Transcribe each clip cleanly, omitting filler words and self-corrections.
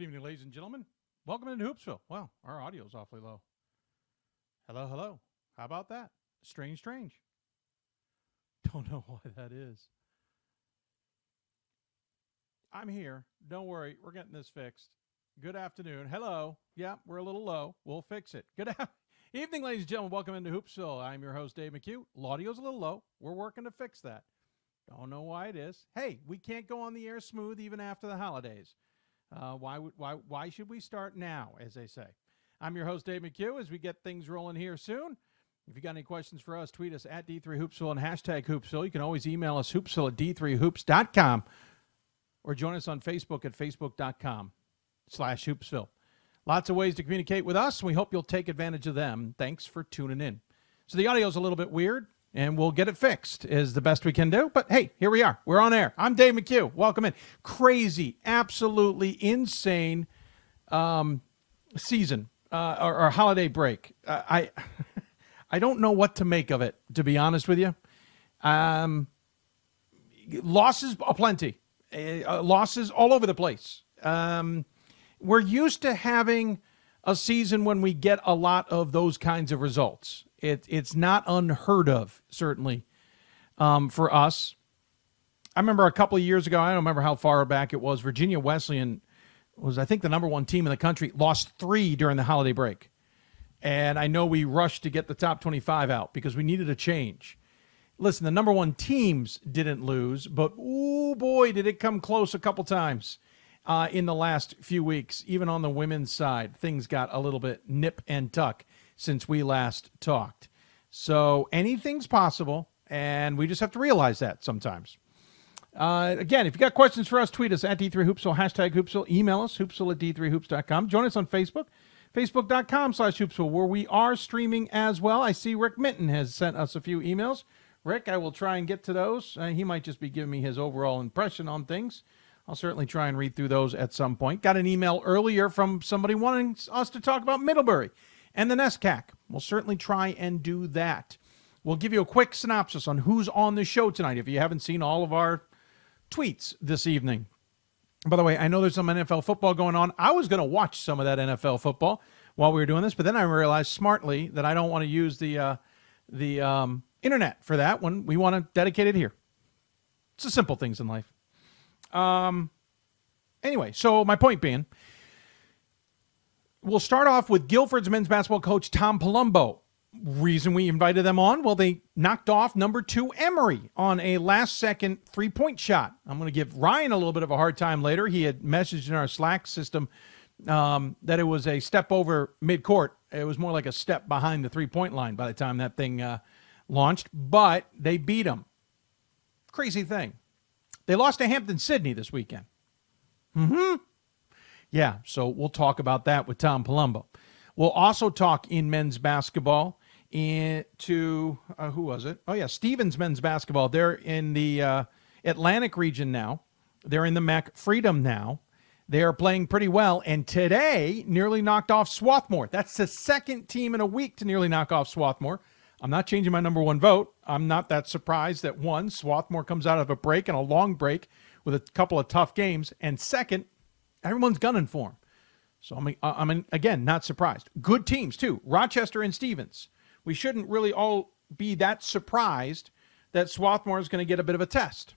Good evening, ladies and gentlemen. Welcome into Hoopsville. Wow, our audio is awfully low. Hello, hello. How about that? Strange. Don't know why that is. I'm here. Don't worry. We're getting this fixed. Good afternoon. Hello. Yeah, we're a little low. We'll fix it. Good evening, ladies and gentlemen. Welcome into Hoopsville. I'm your host, Dave McHugh. Audio's a little low. We're working to fix that. Don't know why it is. Hey, we can't go on the air smooth even after the holidays. Why should we start now, as they say? I'm your host, Dave McHugh, as we get things rolling here soon. If you got any questions for us, tweet us at D3Hoopsville and hashtag Hoopsville. You can always email us, hoopsville at D3Hoops.com, or join us on Facebook at Facebook.com/Hoopsville. Lots of ways to communicate with us, and we hope you'll take advantage of them. Thanks for tuning in. So the audio's a little bit weird, and we'll get it fixed is the best we can do. But, hey, here we are. We're on air. I'm Dave McHugh. Welcome in. Crazy, absolutely insane season or holiday break. I don't know what to make of it, to be honest with you. Losses aplenty. Losses all over the place. We're used to having a season when we get a lot of those kinds of results. It's not unheard of, certainly, for us. I remember a couple of years ago, I don't remember how far back it was, Virginia Wesleyan was, I think, the number one team in the country, lost 3 during the holiday break. And I know we rushed to get the top 25 out because we needed a change. Listen, the number one teams didn't lose, but, oh boy, did it come close a couple times in the last few weeks. Even on the women's side, things got a little bit nip and tuck since we last talked. So anything's possible, and we just have to realize that sometimes. Again, if you got questions for us, tweet us at D3Hoopsville, hashtag Hoopsville, email us, hoopsville at D3Hoops.com. Join us on Facebook, Facebook.com/Hoopsville, where we are streaming as well. I see Rick Minton has sent us a few emails. Rick, I will try and get to those. He might just be giving me his overall impression on things. I'll certainly try and read through those at some point. Got an email earlier from somebody wanting us to talk about Middlebury and the NESCAC. We'll certainly try and do that. We'll give you a quick synopsis on who's on the show tonight if you haven't seen all of our tweets this evening. By the way, I know there's some NFL football going on. I was going to watch some of that NFL football while we were doing this, but then I realized smartly that I don't want to use the internet for that when we want to dedicate it here. It's the simple things in life. Anyway, so my point being, we'll start off with Guilford's men's basketball coach, Tom Palumbo. Reason we invited them on? Well, they knocked off number 2 Emory on a last-second three-point shot. I'm going to give Ryan a little bit of a hard time later. He had messaged in our Slack system that it was a step over midcourt. It was more like a step behind the three-point line by the time that thing launched, but they beat them. Crazy thing. They lost to Hampton-Sydney this weekend. Yeah, so we'll talk about that with Tom Palumbo. We'll also talk in men's basketball who was it? Oh, yeah, Stevens men's basketball. They're in the Atlantic region now. They're in the MAC Freedom now. They are playing pretty well, and today nearly knocked off Swarthmore. That's the second team in a week to nearly knock off Swarthmore. I'm not changing my number 1 vote. I'm not that surprised that, 1, Swarthmore comes out of a break and a long break with a couple of tough games, and second, everyone's gunning for them. So, I'm again, not surprised. Good teams, too. Rochester and Stevens. We shouldn't really all be that surprised that Swarthmore is going to get a bit of a test.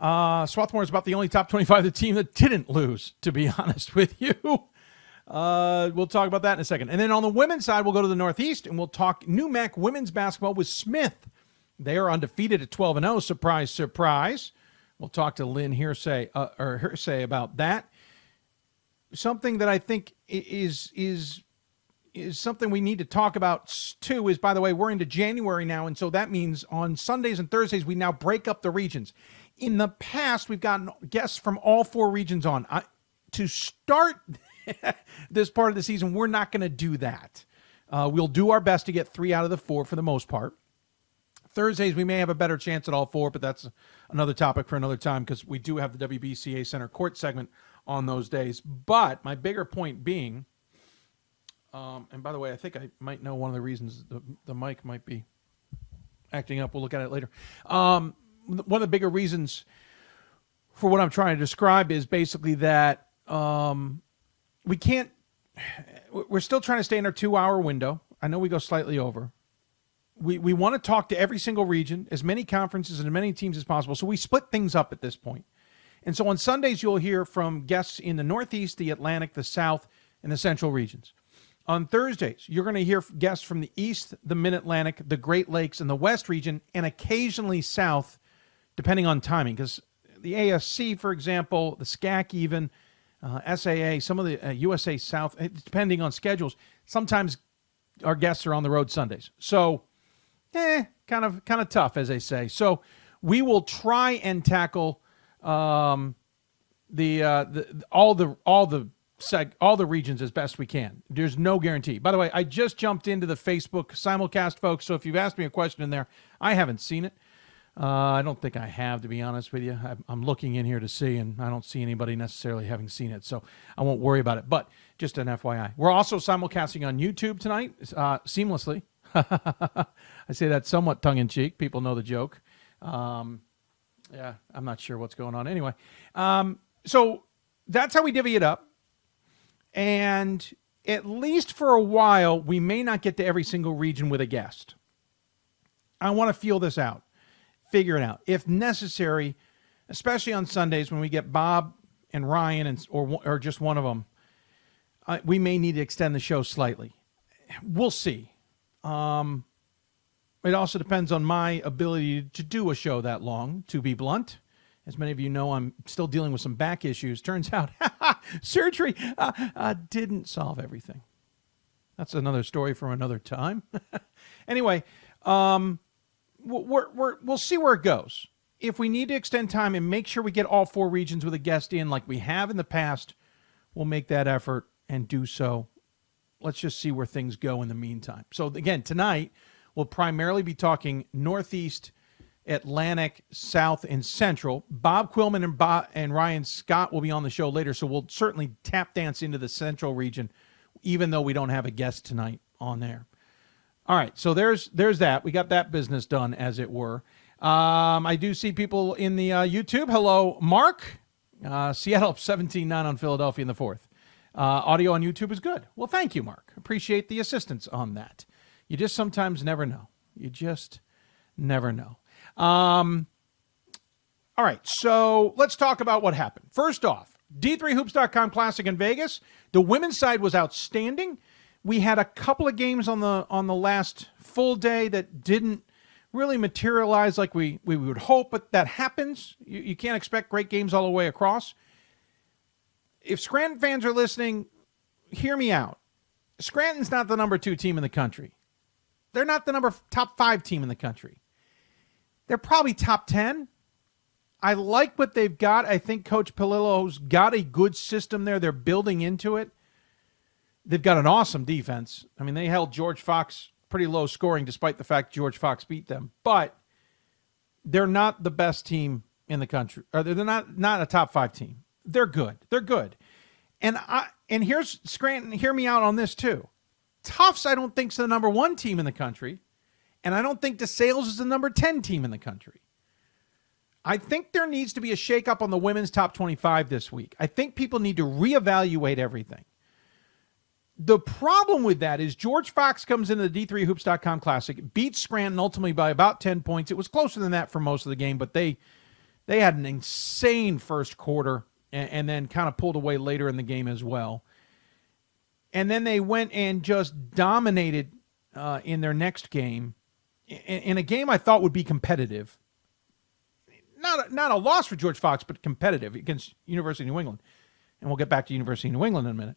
Swarthmore is about the only top 25 team that didn't lose, to be honest with you. We'll talk about that in a second. And then on the women's side, we'll go to the Northeast, and we'll talk New Mac women's basketball with Smith. They are undefeated at 12-0. Surprise, surprise. We'll talk to Lynn Hearsay about that. Something that I think is something we need to talk about too is, by the way, we're into January now, and so that means on Sundays and Thursdays we now break up the regions. In the past, we've gotten guests from all 4 regions on. To start this part of the season, we're not going to do that. We'll do our best to get 3 out of the 4 for the most part. Thursdays, we may have a better chance at all 4, but that's another topic for another time because we do have the WBCA Center Court segment on those days. But my bigger point being, and by the way, I think I might know one of the reasons the mic might be acting up. We'll look at it later. One of the bigger reasons for what I'm trying to describe is basically that we can't. We're still trying to stay in our 2-hour window. I know we go slightly over. We want to talk to every single region, as many conferences and as many teams as possible. So we split things up at this point. And so on Sundays, you'll hear from guests in the Northeast, the Atlantic, the South, and the Central regions. On Thursdays, you're going to hear guests from the East, the Mid-Atlantic, the Great Lakes, and the West region, and occasionally South, depending on timing. Because the ASC, for example, the SCAC even, SAA, some of the USA South, depending on schedules, sometimes our guests are on the road Sundays. So, kind of tough, as they say. So we will try and tackle all the regions as best we can. There's no guarantee. By the way, I just jumped into the Facebook simulcast, folks. So if you've asked me a question in there, I haven't seen it. I don't think I have, to be honest with you. I'm looking in here to see, and I don't see anybody necessarily having seen it, so I won't worry about it. But just an FYI. We're also simulcasting on YouTube tonight, seamlessly. I say that somewhat tongue-in-cheek. People know the joke. Yeah, I'm not sure what's going on. Anyway, so that's how we divvy it up. And at least for a while, we may not get to every single region with a guest. I want to feel this out. Figure it out. If necessary, especially on Sundays when we get Bob and Ryan or just one of them, we may need to extend the show slightly. We'll see. It also depends on my ability to do a show that long, to be blunt. As many of you know, I'm still dealing with some back issues. Turns out surgery didn't solve everything. That's another story from another time. Anyway, we'll see where it goes. If we need to extend time and make sure we get all 4 regions with a guest in like we have in the past, we'll make that effort and do so. Let's just see where things go in the meantime. So again, tonight we'll primarily be talking Northeast, Atlantic, South, and Central. Bob Quillman and Ryan Scott will be on the show later, so we'll certainly tap dance into the Central region, even though we don't have a guest tonight on there. All right, so there's that. We got that business done, as it were. I do see people in the YouTube. Hello, Mark. Seattle 17-9 on Philadelphia in the 4th. Audio on YouTube is good. Well, thank you, Mark. Appreciate the assistance on that. You just sometimes never know. You just never know. All right, so let's talk about what happened. First off, D3Hoops.com Classic in Vegas. The women's side was outstanding. We had a couple of games on the last full day that didn't really materialize like we would hope, but that happens. You can't expect great games all the way across. If Scranton fans are listening, hear me out. Scranton's not the number 2 team in the country. They're not the top 5 team in the country. They're probably top 10. I like what they've got. I think Coach Palillo's got a good system there. They're building into it. They've got an awesome defense. I mean, they held George Fox pretty low scoring despite the fact George Fox beat them. But they're not the best team in the country. Or they're not a top 5 team. They're good. They're good. And here's Scranton, hear me out on this too. Tufts, I don't think, is the number 1 team in the country. And I don't think DeSales is the number 10 team in the country. I think there needs to be a shakeup on the women's top 25 this week. I think people need to reevaluate everything. The problem with that is George Fox comes into the D3Hoops.com Classic, beats Scranton ultimately by about 10 points. It was closer than that for most of the game, but they had an insane first quarter and then kind of pulled away later in the game as well. And then they went and just dominated in their next game, in a game I thought would be competitive. Not a loss for George Fox, but competitive against University of New England. And we'll get back to University of New England in a minute.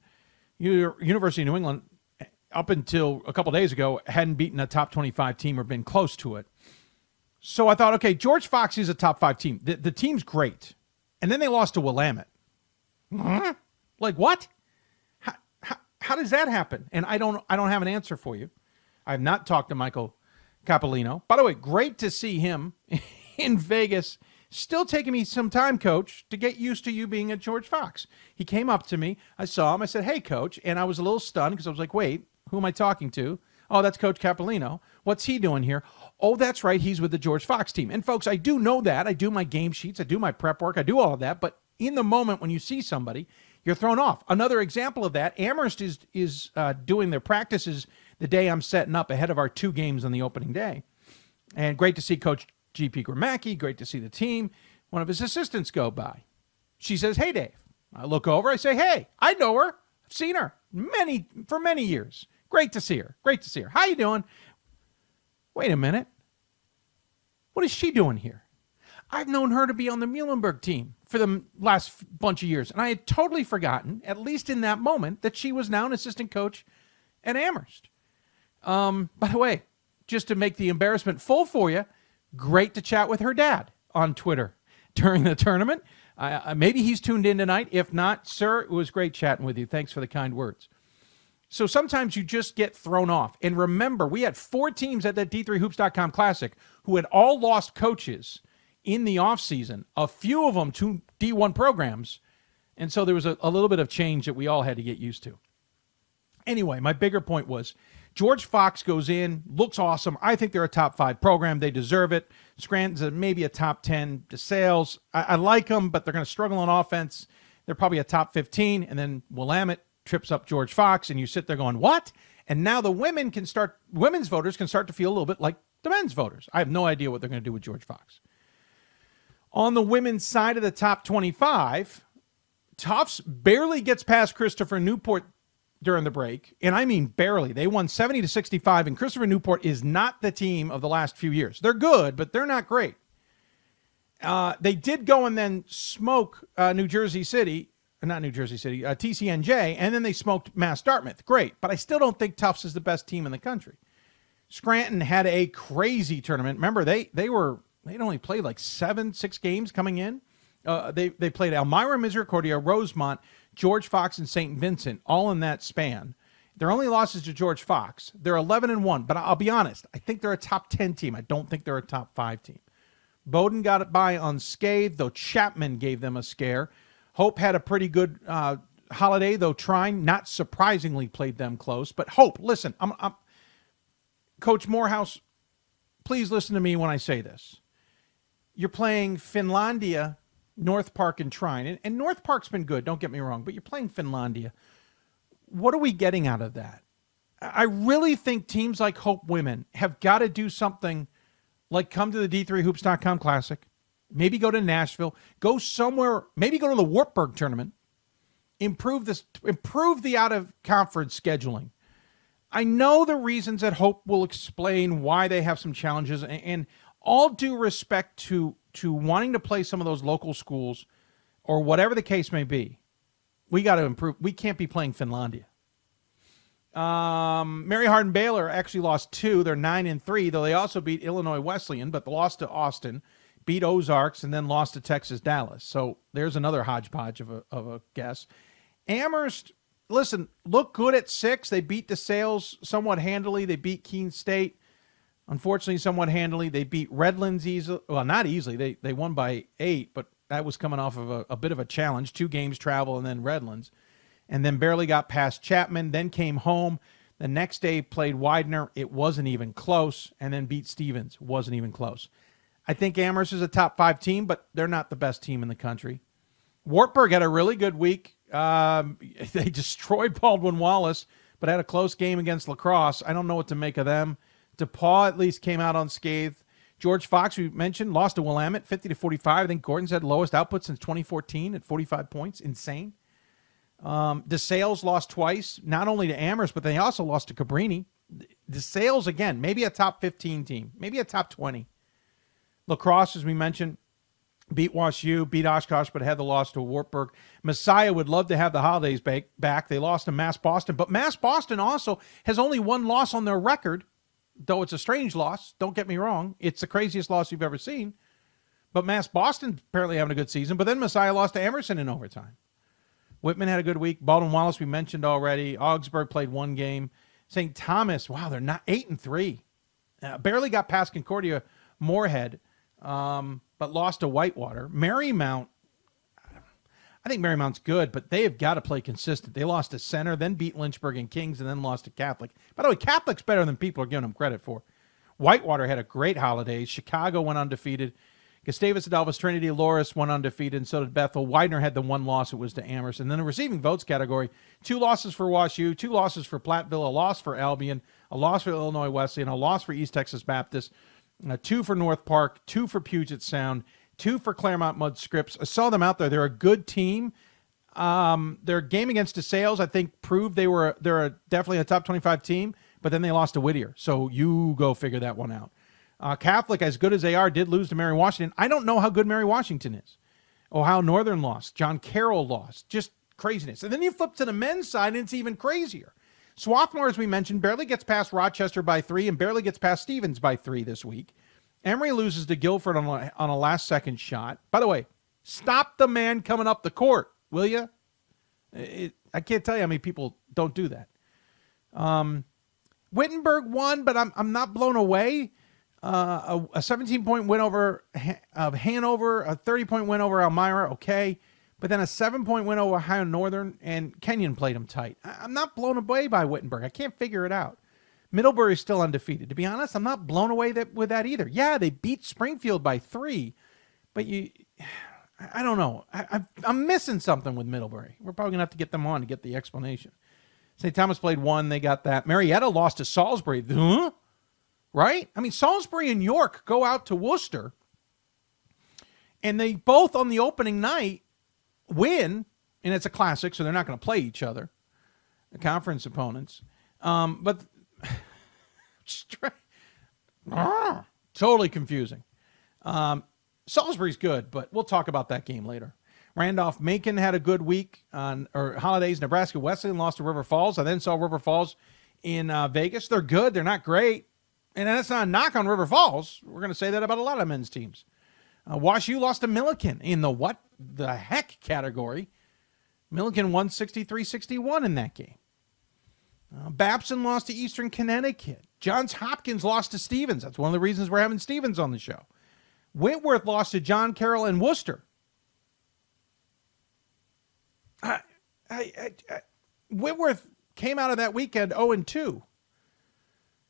University of New England, up until a couple days ago, hadn't beaten a top 25 team or been close to it. So I thought, okay, George Fox is a top 5 team. The team's great. And then they lost to Willamette. Huh? Like what? How does that happen? And I don't have an answer for you. I have not talked to Michael Capolino. By the way, great to see him in Vegas. Still taking me some time, Coach, to get used to you being at George Fox. He came up to me. I saw him. I said, hey, Coach. And I was a little stunned because I was like, wait, who am I talking to? Oh, that's Coach Capolino. What's he doing here? Oh, that's right. He's with the George Fox team. And, folks, I do know that. I do my game sheets. I do my prep work. I do all of that. But in the moment when you see somebody, you're thrown off. Another example of that, Amherst is doing their practices the day I'm setting up ahead of our 2 games on the opening day. And great to see Coach G.P. Gramacki, great to see the team. One of his assistants go by. She says, "Hey, Dave." I look over, I say, "Hey, I know her. I've seen her for many years. Great to see her. Great to see her. How you doing?" Wait a minute. What is she doing here? I've known her to be on the Muhlenberg team for the last bunch of years, and I had totally forgotten, at least in that moment, that she was now an assistant coach at Amherst. By the way, just to make the embarrassment full for you, great to chat with her dad on Twitter during the tournament. Maybe he's tuned in tonight. If not, sir, it was great chatting with you. Thanks for the kind words. So sometimes you just get thrown off. And remember, we had 4 teams at that D3Hoops.com Classic who had all lost coaches in the offseason, a few of them to D1 programs. And so there was a little bit of change that we all had to get used to. Anyway, my bigger point was George Fox goes in, looks awesome. I think they're a top 5 program. They deserve it. Scranton's maybe a top 10 to sales. I like them, but they're going to struggle on offense. They're probably a top 15. And then Willamette trips up George Fox, and you sit there going, what? And now the women's voters can start to feel a little bit like the men's voters. I have no idea what they're going to do with George Fox. On the women's side of the top 25, Tufts barely gets past Christopher Newport during the break, and I mean barely. They won 70-65, and Christopher Newport is not the team of the last few years. They're good, but they're not great. They did go and then smoke TCNJ, and then they smoked Mass Dartmouth. Great, but I still don't think Tufts is the best team in the country. Scranton had a crazy tournament. Remember, they'd only played like 6 games coming in. They played Elmira, Misericordia, Rosemont, George Fox, and St. Vincent, all in that span. Their only losses to George Fox. They're 11-1, but I'll be honest. I think they're a top 10 team. I don't think they're a top 5 team. Bowdoin got it by unscathed, though Chapman gave them a scare. Hope had a pretty good holiday, though Trine, not surprisingly, played them close. But Hope, listen, I'm Coach Morehouse, please listen to me when I say this. You're playing Finlandia, North Park, and Trine. And North Park's been good, don't get me wrong, but you're playing Finlandia. What are we getting out of that? I really think teams like Hope Women have got to do something like come to the D3Hoops.com Classic, maybe go to Nashville, go somewhere, maybe go to the Wartburg tournament, improve the out-of-conference scheduling. I know the reasons that Hope will explain why they have some challenges, and all due respect to wanting to play some of those local schools or whatever the case may be, we got to improve. We can't be playing Finlandia. Mary Hardin Baylor actually lost 2. They're 9-3, though they also beat Illinois Wesleyan, but they lost to Austin, beat Ozarks, and then lost to Texas Dallas. So there's another hodgepodge of a guess. Amherst, listen, look good at 6. They beat DeSales somewhat handily. They beat Keene State, unfortunately, somewhat handily. They beat Redlands easily. Well, not easily. They won by 8, but that was coming off of a bit of a challenge. 2 games travel and then Redlands. And then barely got past Chapman, then came home. The next day played Widener. It wasn't even close. And then beat Stevens. Wasn't even close. I think Amherst is a top 5 team, but they're not the best team in the country. Wartburg had a really good week. They destroyed Baldwin Wallace, but had a close game against La Crosse. I don't know what to make of them. DePaul at least came out unscathed. George Fox, we mentioned, lost to Willamette 50-45. I think Gordon's had lowest output since 2014 at 45 points. Insane. DeSales lost twice, not only to Amherst, but they also lost to Cabrini. DeSales, again, maybe a top 15 team, maybe a top 20. La Crosse, as we mentioned, beat WashU, beat Oshkosh, but had the loss to Wartburg. Messiah would love to have the holidays back. They lost to Mass Boston, but Mass Boston also has only 1 loss on their record, though it's a strange loss. Don't get me wrong. It's the craziest loss you've ever seen. But Mass Boston apparently having a good season, but then Messiah lost to Emerson in overtime. Whitman had a good week. Baldwin Wallace, we mentioned already. Augsburg played 1 game. St. Thomas, wow, they're not 8-3. Barely got past Concordia Moorhead, but lost to Whitewater. Marymount, I think Marymount's good, but they have got to play consistent. They lost to Center, then beat Lynchburg and Kings, and then lost to Catholic. By the way, Catholic's better than people are giving them credit for. Whitewater had a great holiday. Chicago went undefeated. Gustavus Adolphus Trinity Loris went undefeated, and so did Bethel. Widener had the one loss. It was to Amherst. And then the receiving votes category, 2 losses for WashU, 2 losses for Platteville, a loss for Albion, a loss for Illinois Wesleyan, a loss for East Texas Baptist, 2 for North Park, 2 for Puget Sound, 2 for Claremont Mudd Scripps. I saw them out there. They're a good team. Their game against DeSales, I think, proved they're definitely a top 25 team, but then they lost to Whittier. So you go figure that one out. Catholic, as good as they are, did lose to Mary Washington. I don't know how good Mary Washington is. Ohio Northern lost. John Carroll lost. Just craziness. And then you flip to the men's side, and it's even crazier. Swarthmore, as we mentioned, barely gets past Rochester by 3 and barely gets past Stevens by 3 this week. Emory loses to Guilford on a last-second shot. By the way, stop the man coming up the court, will you? I can't tell you how many people don't do that. Wittenberg won, but I'm not blown away. A 17-point win over Hanover, a 30-point win over Elmira, okay. But then a 7-point win over Ohio Northern, and Kenyon played them tight. I'm not blown away by Wittenberg. I can't figure it out. Middlebury's still undefeated. To be honest, I'm not blown away with that either. Yeah, they beat Springfield by 3, but I don't know. I'm missing something with Middlebury. We're probably going to have to get them on to get the explanation. St. Thomas played 1. They got that. Marietta lost to Salisbury. Huh? Right? I mean, Salisbury and York go out to Worcester, and they both on the opening night win, and it's a classic, so they're not going to play each other, the conference opponents. But totally confusing. Salisbury's good, but we'll talk about that game later. Randolph-Macon had a good week on holidays. Nebraska Wesleyan lost to River Falls. I then saw River Falls in Vegas. They're good. They're not great. And that's not a knock on River Falls. We're going to say that about a lot of men's teams. WashU lost to Milliken in the what the heck category. Milliken won 63-61 in that game. Babson lost to Eastern Connecticut. Johns Hopkins lost to Stevens. That's one of the reasons we're having Stevens on the show. Whitworth lost to John Carroll and Worcester. Whitworth came out of that weekend 0-2.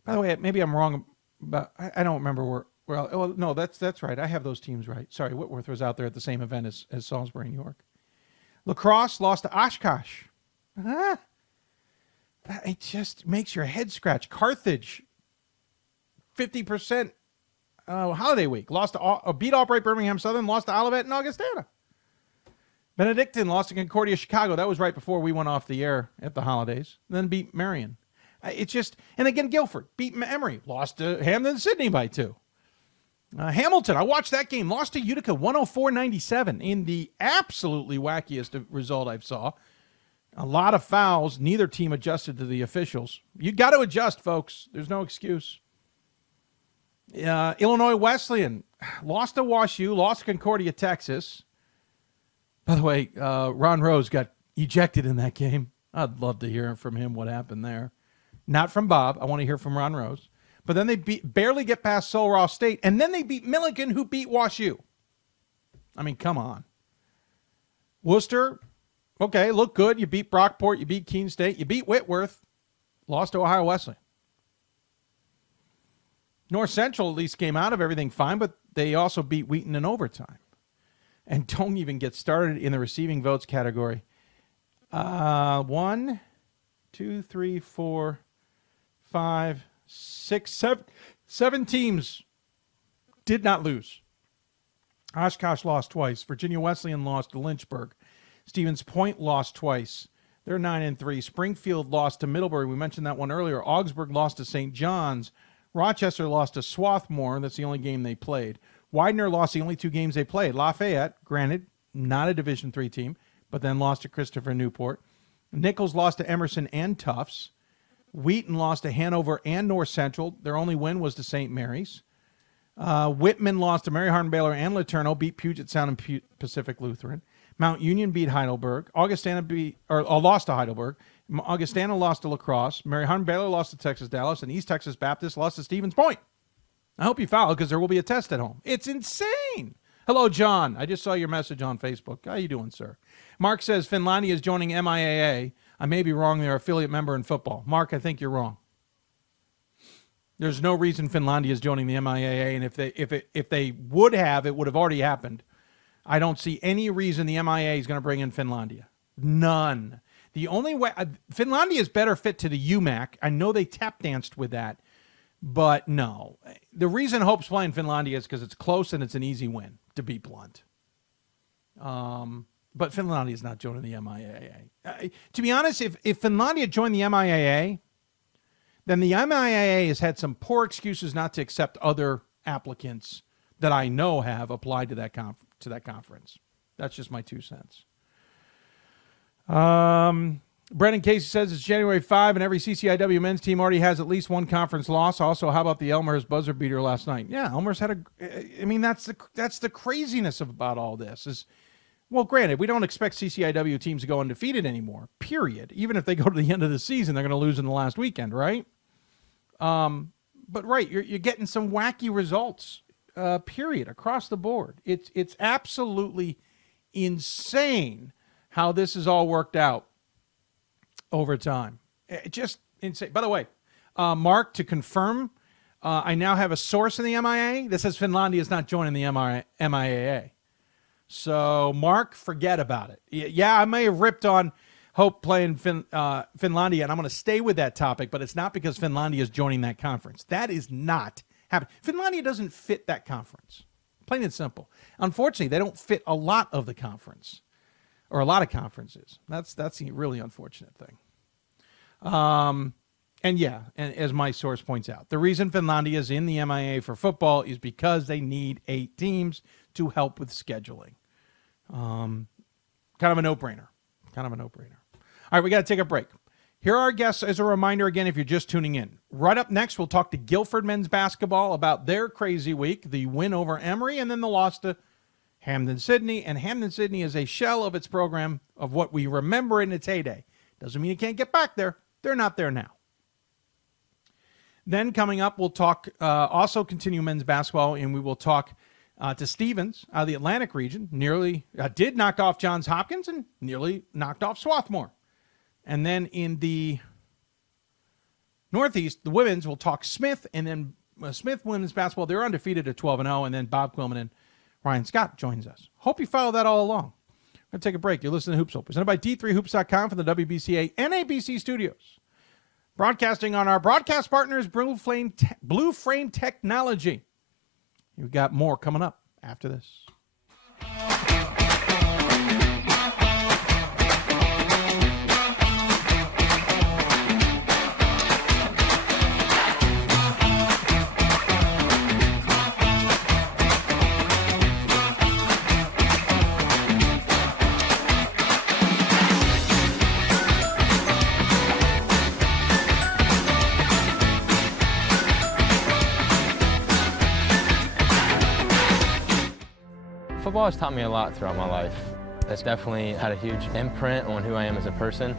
By the way, maybe I'm wrong, but I don't remember where. Well, no, that's right. I have those teams right. Sorry, Whitworth was out there at the same event as Salisbury and York. La Crosse lost to Oshkosh. It just makes your head scratch. Carthage, 50% holiday week. Beat Albright Birmingham Southern, lost to Olivet and Augustana. Benedictine lost to Concordia Chicago. That was right before we went off the air at the holidays. Then beat Marion. It's just, and again, Guilford beat Emory, lost to Hamden Sydney by 2. Hamilton, I watched that game, lost to Utica 104-97 in the absolutely wackiest result I saw. A lot of fouls. Neither team adjusted to the officials. You got to adjust, folks. There's no excuse. Illinois Wesleyan lost to WashU, lost to Concordia, Texas. By the way, Ron Rose got ejected in that game. I'd love to hear from him what happened there. Not from Bob. I want to hear from Ron Rose. But then they barely get past Sul Ross State, and then they beat Milliken, who beat WashU. I mean, come on. Worcester, okay, look good. You beat Brockport. You beat Keene State. You beat Whitworth. Lost to Ohio Wesleyan. North Central at least came out of everything fine, but they also beat Wheaton in overtime. And don't even get started in the receiving votes category. 1, 2, 3, 4, 5, 6, 7 teams did not lose. Oshkosh lost twice. Virginia Wesleyan lost to Lynchburg. Stevens Point lost twice. They're 9-3. Springfield lost to Middlebury. We mentioned that one earlier. Augsburg lost to St. John's. Rochester lost to Swarthmore. That's the only game they played. Widener lost the only 2 games they played. Lafayette, granted, not a Division III team, but then lost to Christopher Newport. Nichols lost to Emerson and Tufts. Wheaton lost to Hanover and North Central. Their only win was to St. Mary's. Whitman lost to Mary Hardin Baylor and Laterno, beat Puget Sound and Pacific Lutheran. Mount Union beat Heidelberg. Augustana lost to Heidelberg. Augustana lost to La Crosse. Mary Hardin Baylor lost to Texas Dallas, and East Texas Baptist lost to Stevens Point. I hope you follow because there will be a test at home. It's insane. Hello, John. I just saw your message on Facebook. How you doing, sir? Mark says Finlandia is joining MIAA. I may be wrong. They're an affiliate member in football. Mark, I think you're wrong. There's no reason Finlandia is joining the MIAA, and if they would have, it would have already happened. I don't see any reason the MIAA is going to bring in Finlandia. None. The only way Finlandia is better fit to the UMAC. I know they tap danced with that, but no. The reason Hope's playing Finlandia is because it's close and it's an easy win, to be blunt. But Finlandia is not joining the MIAA. To be honest, if Finlandia joined the MIAA, then the MIAA has had some poor excuses not to accept other applicants that I know have applied to that conference. That's just my 2 cents. Brendan Casey says it's January 5 and every CCIW men's team already has at least one conference loss. Also, how about the Elmhurst buzzer beater last night? Yeah, Elmhurst had that's the craziness about all this is, well, granted, we don't expect CCIW teams to go undefeated anymore, period. Even if they go to the end of the season, they're going to lose in the last weekend, right? But right, you're getting some wacky results, period, across the board. It's absolutely insane how this has all worked out over time. Just insane. By the way, Mark, to confirm, I now have a source in the MIA that says Finlandia is not joining the MIAA. So, Mark, forget about it. Yeah, I may have ripped on Hope playing Finlandia, and I'm going to stay with that topic, but it's not because Finlandia is joining that conference. That is not happening. Finlandia doesn't fit that conference, plain and simple. Unfortunately, they don't fit a lot of the conference, or a lot of conferences. That's a really unfortunate thing. And yeah, and as my source points out, the reason Finlandia is in the MIA for football is because they need 8 teams to help with scheduling. Kind of a no-brainer. All right, we got to take a break. Here are our guests as a reminder again if you're just tuning in. Right up next, we'll talk to Guilford men's basketball about their crazy week, the win over Emory, and then the loss to Hampden-Sydney. And Hampden-Sydney is a shell of its program of what we remember in its heyday. Doesn't mean it can't get back there. They're not there now. Then coming up, we'll talk, also continue men's basketball, and we will talk to Stevens out of the Atlantic region. Nearly did knock off Johns Hopkins and nearly knocked off Swarthmore. And then in the Northeast, the women's will talk Smith, and then Smith women's basketball. They're undefeated at 12-0, and then Bob Quillman and Ryan Scott joins us. Hope you follow that all along. We're going to take a break. You're listening to Hoopsville, presented by D3Hoops.com from the WBCA NABC studios. Broadcasting on our broadcast partners, Blue Frame Technology. We've got more coming up after this. Football has taught me a lot throughout my life. It's definitely had a huge imprint on who I am as a person.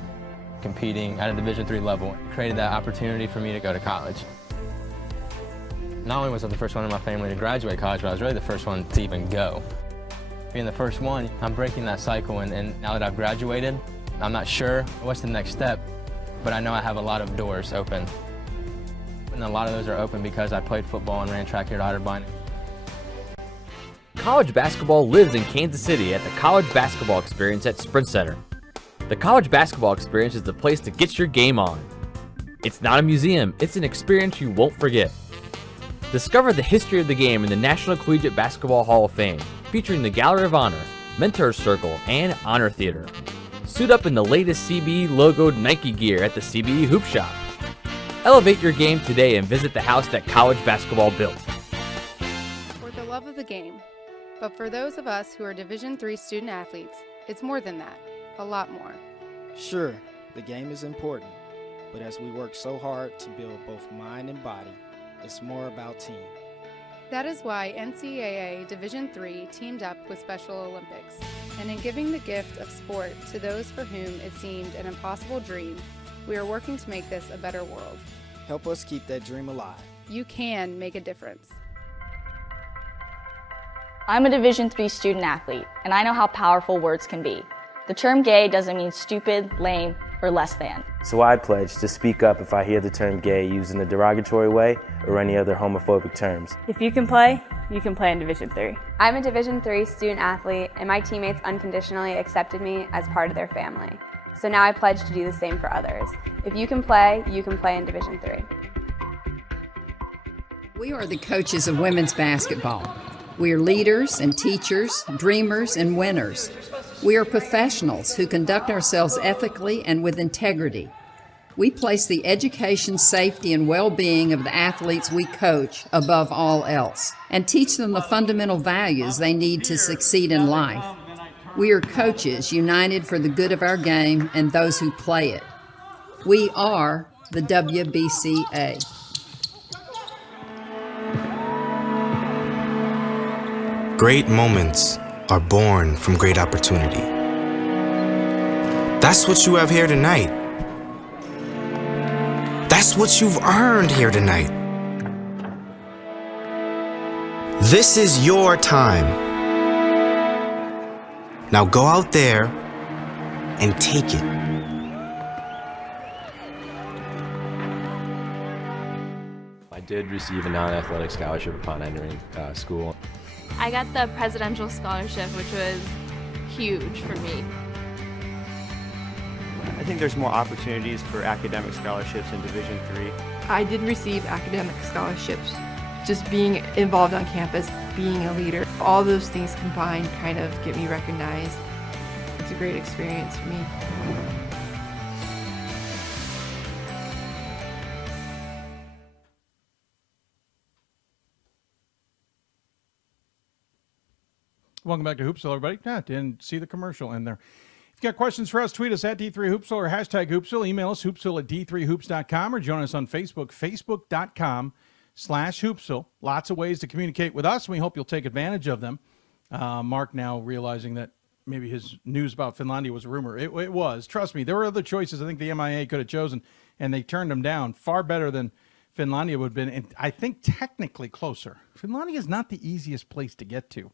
Competing at a Division III level created that opportunity for me to go to college. Not only was I the first one in my family to graduate college, but I was really the first one to even go. Being the first one, I'm breaking that cycle, and now that I've graduated, I'm not sure what's the next step, but I know I have a lot of doors open. And a lot of those are open because I played football and ran track here at Otterbein. College basketball lives in Kansas City at the College Basketball Experience at Sprint Center. The College Basketball Experience is the place to get your game on. It's not a museum, it's an experience you won't forget. Discover the history of the game in the National Collegiate Basketball Hall of Fame, featuring the Gallery of Honor, Mentor's Circle, and Honor Theater. Suit up in the latest CBE logoed Nike gear at the CBE Hoop Shop. Elevate your game today and visit the house that college basketball built. For the love of the game. But for those of us who are Division III student athletes, it's more than that, a lot more. Sure, the game is important, but as we work so hard to build both mind and body, it's more about team. That is why NCAA Division III teamed up with Special Olympics, and in giving the gift of sport to those for whom it seemed an impossible dream, we are working to make this a better world. Help us keep that dream alive. You can make a difference. I'm a Division III student athlete, and I know how powerful words can be. The term gay doesn't mean stupid, lame, or or less than. So I pledge to speak up if I hear the term gay used in a derogatory way or any other homophobic terms. If you can play in Division III. I'm a Division III student athlete, and my teammates unconditionally accepted me as part of their family. So now I pledge to do the same for others. If you can play in Division III. We are the coaches of women's basketball. We are leaders and teachers, dreamers and winners. We are professionals who conduct ourselves ethically and with integrity. We place the education, safety, and well-being of the athletes we coach above all else and teach them the fundamental values they need to succeed in life. We are coaches united for the good of our game and those who play it. We are the WBCA. Great moments are born from great opportunity. That's what you have here tonight. That's what you've earned here tonight. This is your time. Now go out there and take it. I did receive a non-athletic scholarship upon entering school. I got the presidential scholarship, which was huge for me. I think there's more opportunities for academic scholarships in Division III. I did receive academic scholarships. Just being involved on campus, being a leader, all those things combined kind of get me recognized. It's a great experience for me. Welcome back to Hoopsville, everybody. Didn't see the commercial in there. If you got questions for us, tweet us at D3Hoopsville or hashtag Hoopsville. Email us, hoopsville at d3hoops.com, or join us on Facebook, facebook.com/Hoopsville. Lots of ways to communicate with us, and we hope you'll take advantage of them. Mark now realizing that maybe his news about Finlandia was a rumor. It was. Trust me, there were other choices I think the MIA could have chosen, and they turned them down. Far better than Finlandia would have been, and I think technically closer. Finlandia is not the easiest place to get to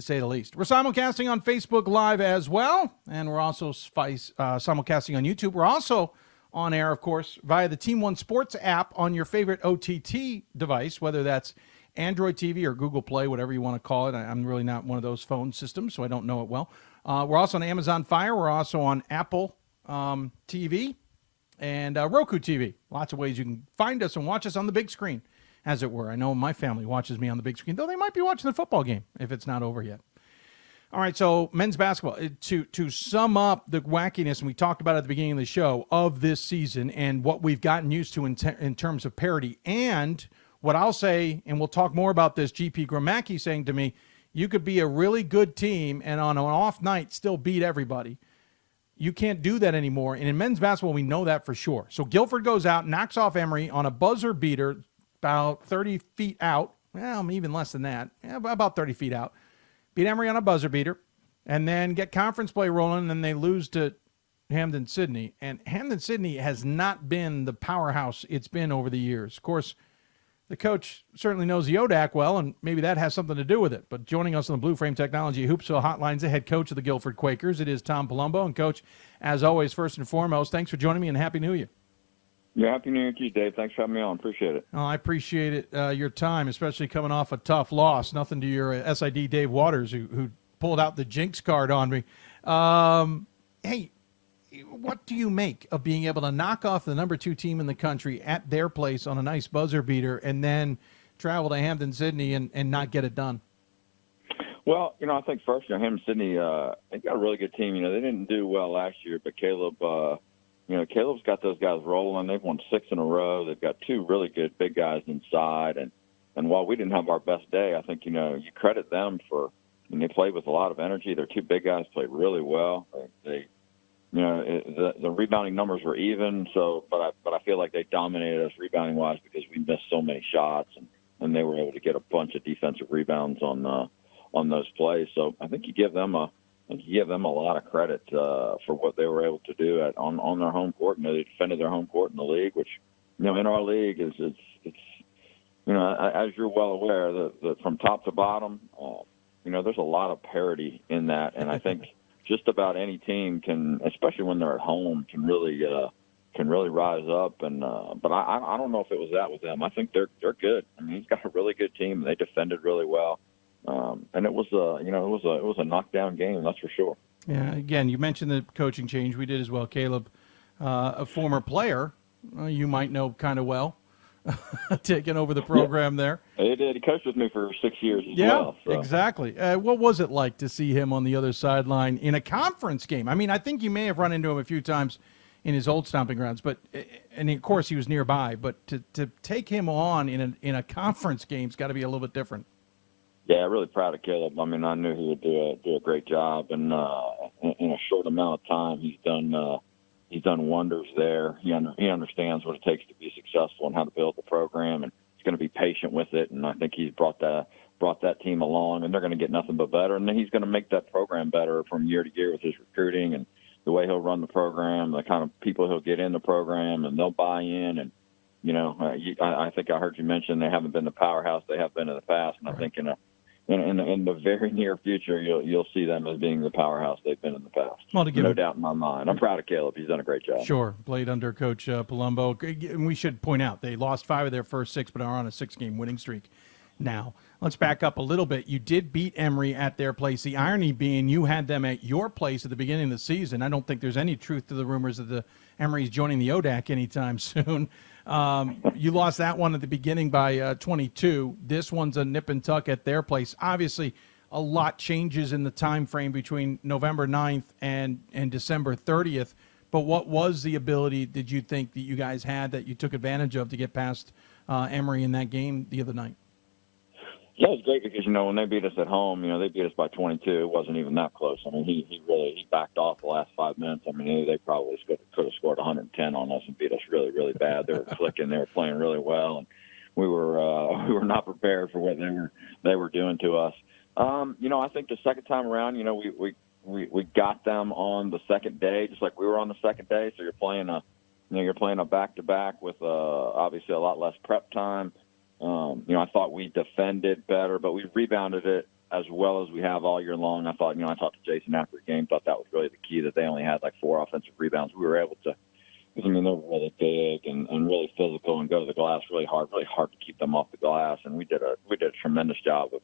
say the least. We're simulcasting on Facebook Live as well, and we're also simulcasting on YouTube. We're also on air, of course, via the Team One Sports app on your favorite OTT device, whether that's Android TV or Google Play, whatever you want to call it. I'm really not one of those phone systems, so I don't know it well. We're also on Amazon Fire. We're also on Apple TV and Roku TV. Lots of ways you can find us and watch us on the big screen, as it were. I know my family watches me on the big screen, though they might be watching the football game if it's not over yet. All right, so men's basketball. To sum up the wackiness, and we talked about it at the beginning of the show, of this season and what we've gotten used to in terms of parity, and what I'll say, and we'll talk more about this, GP Gromacki saying to me, you could be a really good team and on an off night still beat everybody. You can't do that anymore. And in men's basketball, we know that for sure. So Guilford goes out, knocks off Emory on a buzzer beater, about 30 feet out, well, even less than that, about 30 feet out. Beat Emory on a buzzer beater, and then get conference play rolling, and then they lose to Hampden-Sydney. And Hampden-Sydney has not been the powerhouse it's been over the years. Of course, the coach certainly knows the ODAC well, and maybe that has something to do with it. But joining us on the Blue Frame Technology Hoopsville Hotline is the head coach of the Guilford Quakers. It is Tom Palumbo. And, Coach, as always, first and foremost, thanks for joining me, and Happy New Year. Yeah, Happy New Year to you, Dave. Thanks for having me on. Appreciate it. Oh, I appreciate it, your time, especially coming off a tough loss. Nothing to your SID Dave Waters, who pulled out the jinx card on me. Hey, what do you make of being able to knock off the number 2 team in the country at their place on a nice buzzer beater and then travel to Hampden-Sydney and not get it done? Well, I think first, Hampden-Sydney, they've got a really good team. They didn't do well last year, but Caleb's got those guys rolling. They've won 6 in a row. They've got 2 really good big guys inside. And while we didn't have our best day, I think, you credit them for, they played with a lot of energy. Their 2 big guys played really well. The rebounding numbers were even. But I feel like they dominated us rebounding wise because we missed so many shots and they were able to get a bunch of defensive rebounds on those plays. So I think you give them a lot of credit for what they were able to do on their home court. They defended their home court in the league, which, in our league it's as you're well aware, that from top to bottom, there's a lot of parity in that. And I think just about any team can, especially when they're at home, can really rise up. And but I don't know if it was that with them. I think they're good. I mean, he's got a really good team. They defended really well, and it was a knockdown game, that's for sure. Yeah. Again, you mentioned the coaching change. We did as well, Caleb, a former player you might know kind of well, taking over the program there. He did. He coached with me for 6 years as Yeah, well. So. exactly. What was it like to see him on the other sideline in a conference game? I mean, I think you may have run into him a few times in his old stomping grounds, and of course he was nearby. But to take him on in a conference game's got to be a little bit different. Yeah, really proud of Caleb. I mean, I knew he would do a great job, and in a short amount of time, he's done wonders there. He understands what it takes to be successful and how to build the program, and he's going to be patient with it. And I think he's brought that team along, and they're going to get nothing but better. And then he's going to make that program better from year to year with his recruiting and the way he'll run the program, the kind of people he'll get in the program, and they'll buy in. And I think I heard you mention they haven't been the powerhouse they have been in the past, and I think in the very near future, you'll see them as being the powerhouse they've been in the past. Well, to give no doubt in my mind. I'm proud of Caleb. He's done a great job. Sure. Played under Coach Palumbo. And we should point out they lost 5 of their first 6, but are on a 6-game winning streak now. Let's back up a little bit. You did beat Emory at their place. The irony being you had them at your place at the beginning of the season. I don't think there's any truth to the rumors that the Emory's joining the ODAC anytime soon. You lost that one at the beginning by 22. This one's a nip and tuck at their place. Obviously, a lot changes in the time frame between November 9th and December 30th. But what was the ability, did you think, that you guys had that you took advantage of to get past Emory in that game the other night? Yeah, it was great because, when they beat us at home, they beat us by 22. It wasn't even that close. I mean, he backed off the last 5 minutes. I mean, they probably could have scored 110 on us and beat us really, really bad. They were clicking. They were playing really well, and we were not prepared for what they were doing to us. I think the second time around, we got them on the second day, just like we were on the second day. So you're playing a back-to-back with obviously a lot less prep time. I thought we defended better, but we rebounded it as well as we have all year long. I talked to Jason after the game, thought that was really the key, that they only had like 4 offensive rebounds. We were able to, because they were really big and really physical and go to the glass really hard to keep them off the glass. And we did a tremendous job of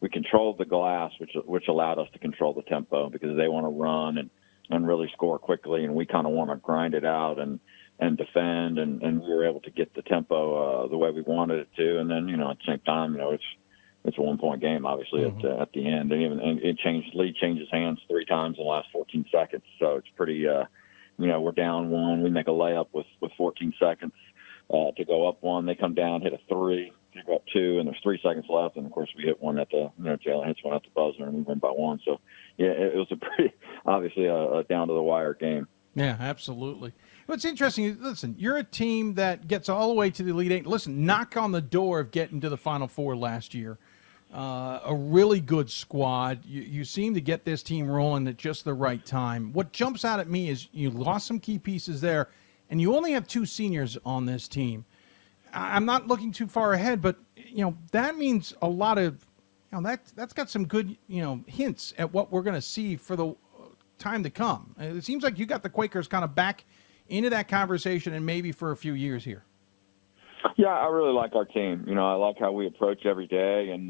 we controlled the glass, which allowed us to control the tempo, because they want to run and really score quickly, and we kind of want to grind it out and defend, and we were able to get the tempo the way we wanted it to. And then, at the same time, it's a 1-point game, obviously, at the end. And lead changes hands 3 times in the last 14 seconds. So it's pretty, we're down 1. We make a layup with 14 seconds to go up 1. They come down, hit a 3, they go up 2, and there's 3 seconds left. And, of course, we hit one at the, Jalen hits one at the buzzer, and we win by 1. So, yeah, it was a pretty, obviously, a down-to-the-wire game. Yeah, absolutely. What's interesting, listen, you're a team that gets all the way to the Elite 8. Listen, knock on the door of getting to the Final Four last year. A really good squad. You seem to get this team rolling at just the right time. What jumps out at me is you lost some key pieces there, and you only have 2 seniors on this team. I'm not looking too far ahead, but, that means a lot of, that's got some good, hints at what we're going to see for the time to come. It seems like you got the Quakers kind of back into that conversation, and maybe for a few years here. Yeah, I really like our team. I like how we approach every day, and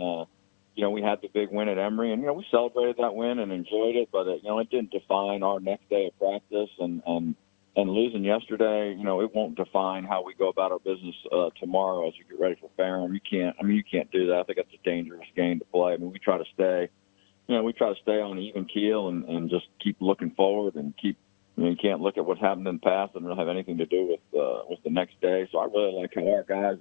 we had the big win at Emory, and we celebrated that win and enjoyed it, but it didn't define our next day of practice, and losing yesterday, it won't define how we go about our business tomorrow as you get ready for Ferrum. You can't do that. I think that's a dangerous game to play. I mean, we try to stay on an even keel and just keep looking forward and keep. You can't look at what's happened in the past and really have anything to do with the next day. So I really like how our guys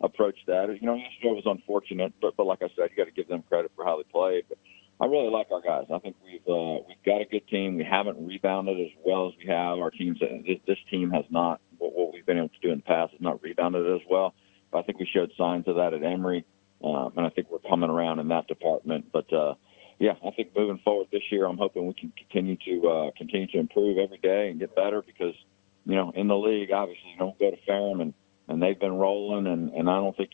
approach that. Yesterday was unfortunate, but like I said, you got to give them credit for how they played. But I really like our guys. I think we've got a good team. We haven't rebounded as well as we have. Our teams, this team has not, what we've been able to do in the past has not rebounded as well. But I think we showed signs of that at Emory, and I think we're coming around in that department. But yeah, I think moving forward this year, I'm hoping we can continue to improve every day and get better, because in the league, obviously, you don't go to Ferrum and they've been rolling, and I don't think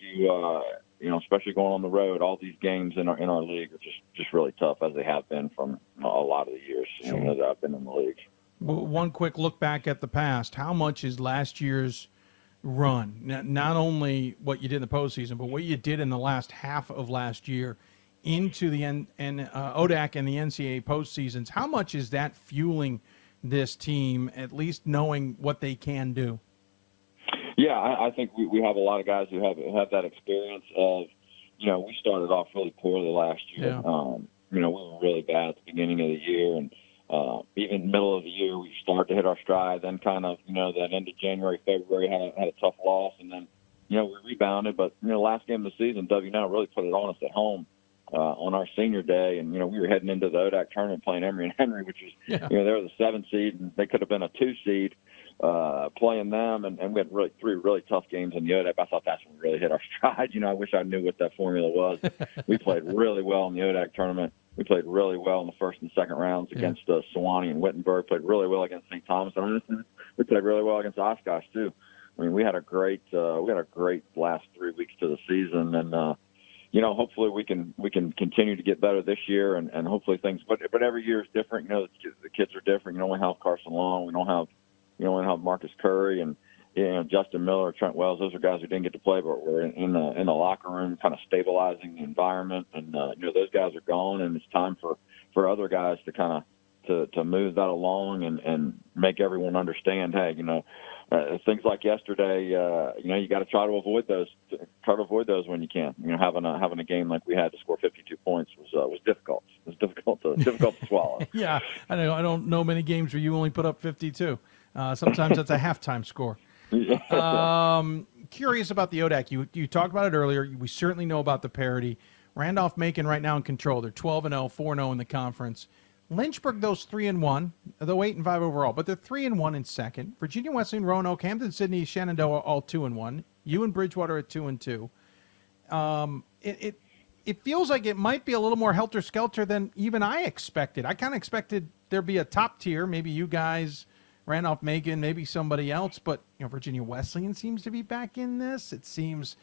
especially going on the road. All these games in our league are just really tough, as they have been from a lot of the years that I've been in the league. Well, one quick look back at the past. How much is last year's run, not only what you did in the postseason, but what you did in the last half of last year into the ODAC and the NCAA postseasons? How much is that fueling this team, at least knowing what they can do? Yeah, I think we have a lot of guys who have that experience of, we started off really poorly last year. Yeah. We were really bad at the beginning of the year, and even middle of the year we started to hit our stride. Then kind of, that end of January, February had a tough loss, and then, we rebounded. But, last game of the season, W&L really put it on us at home on our senior day, and, we were heading into the ODAC tournament playing Emory and Henry, which was, they were the 7th seed, and they could have been a 2 seed. Playing them, and we had three really tough games in the ODAC. I thought that's when we really hit our stride. I wish I knew what that formula was. We played really well in the ODAC tournament. We played really well in the first and second rounds against Sewanee and Wittenberg. Played really well against St. Thomas, and we played really well against Oshkosh too. I mean, we had a great last 3 weeks to the season, and hopefully we can continue to get better this year, and hopefully things. But every year is different. The kids are different. You don't have Carson Long. We don't have Marcus Curry and Justin Miller, Trent Wells. Those are guys who didn't get to play, but we're in the locker room, kind of stabilizing the environment. And those guys are gone, and it's time for other guys to kind of to move that along and make everyone understand. Hey, things like yesterday, you got to try to avoid those. Try to avoid those when you can. Having a game like we had to score 52 points was difficult. It was difficult to swallow. Yeah, I know. I don't know many games where you only put up 52. Sometimes that's a halftime score. Curious about the ODAC. You talked about it earlier. We certainly know about the parity. Randolph-Macon right now in control. They're 12-0, 4-0 in the conference. Lynchburg, those 3-1, though 8-5 overall, but they're 3-1 in second. Virginia Wesleyan, Roanoke, Hampton, Sydney, Shenandoah, all 2-1. You and Bridgewater at 2-2. It feels like it might be a little more helter-skelter than even I expected. I kind of expected there'd be a top tier, maybe you guys, Randolph-Macon, maybe somebody else, but Virginia Wesleyan seems to be back in this. It seems,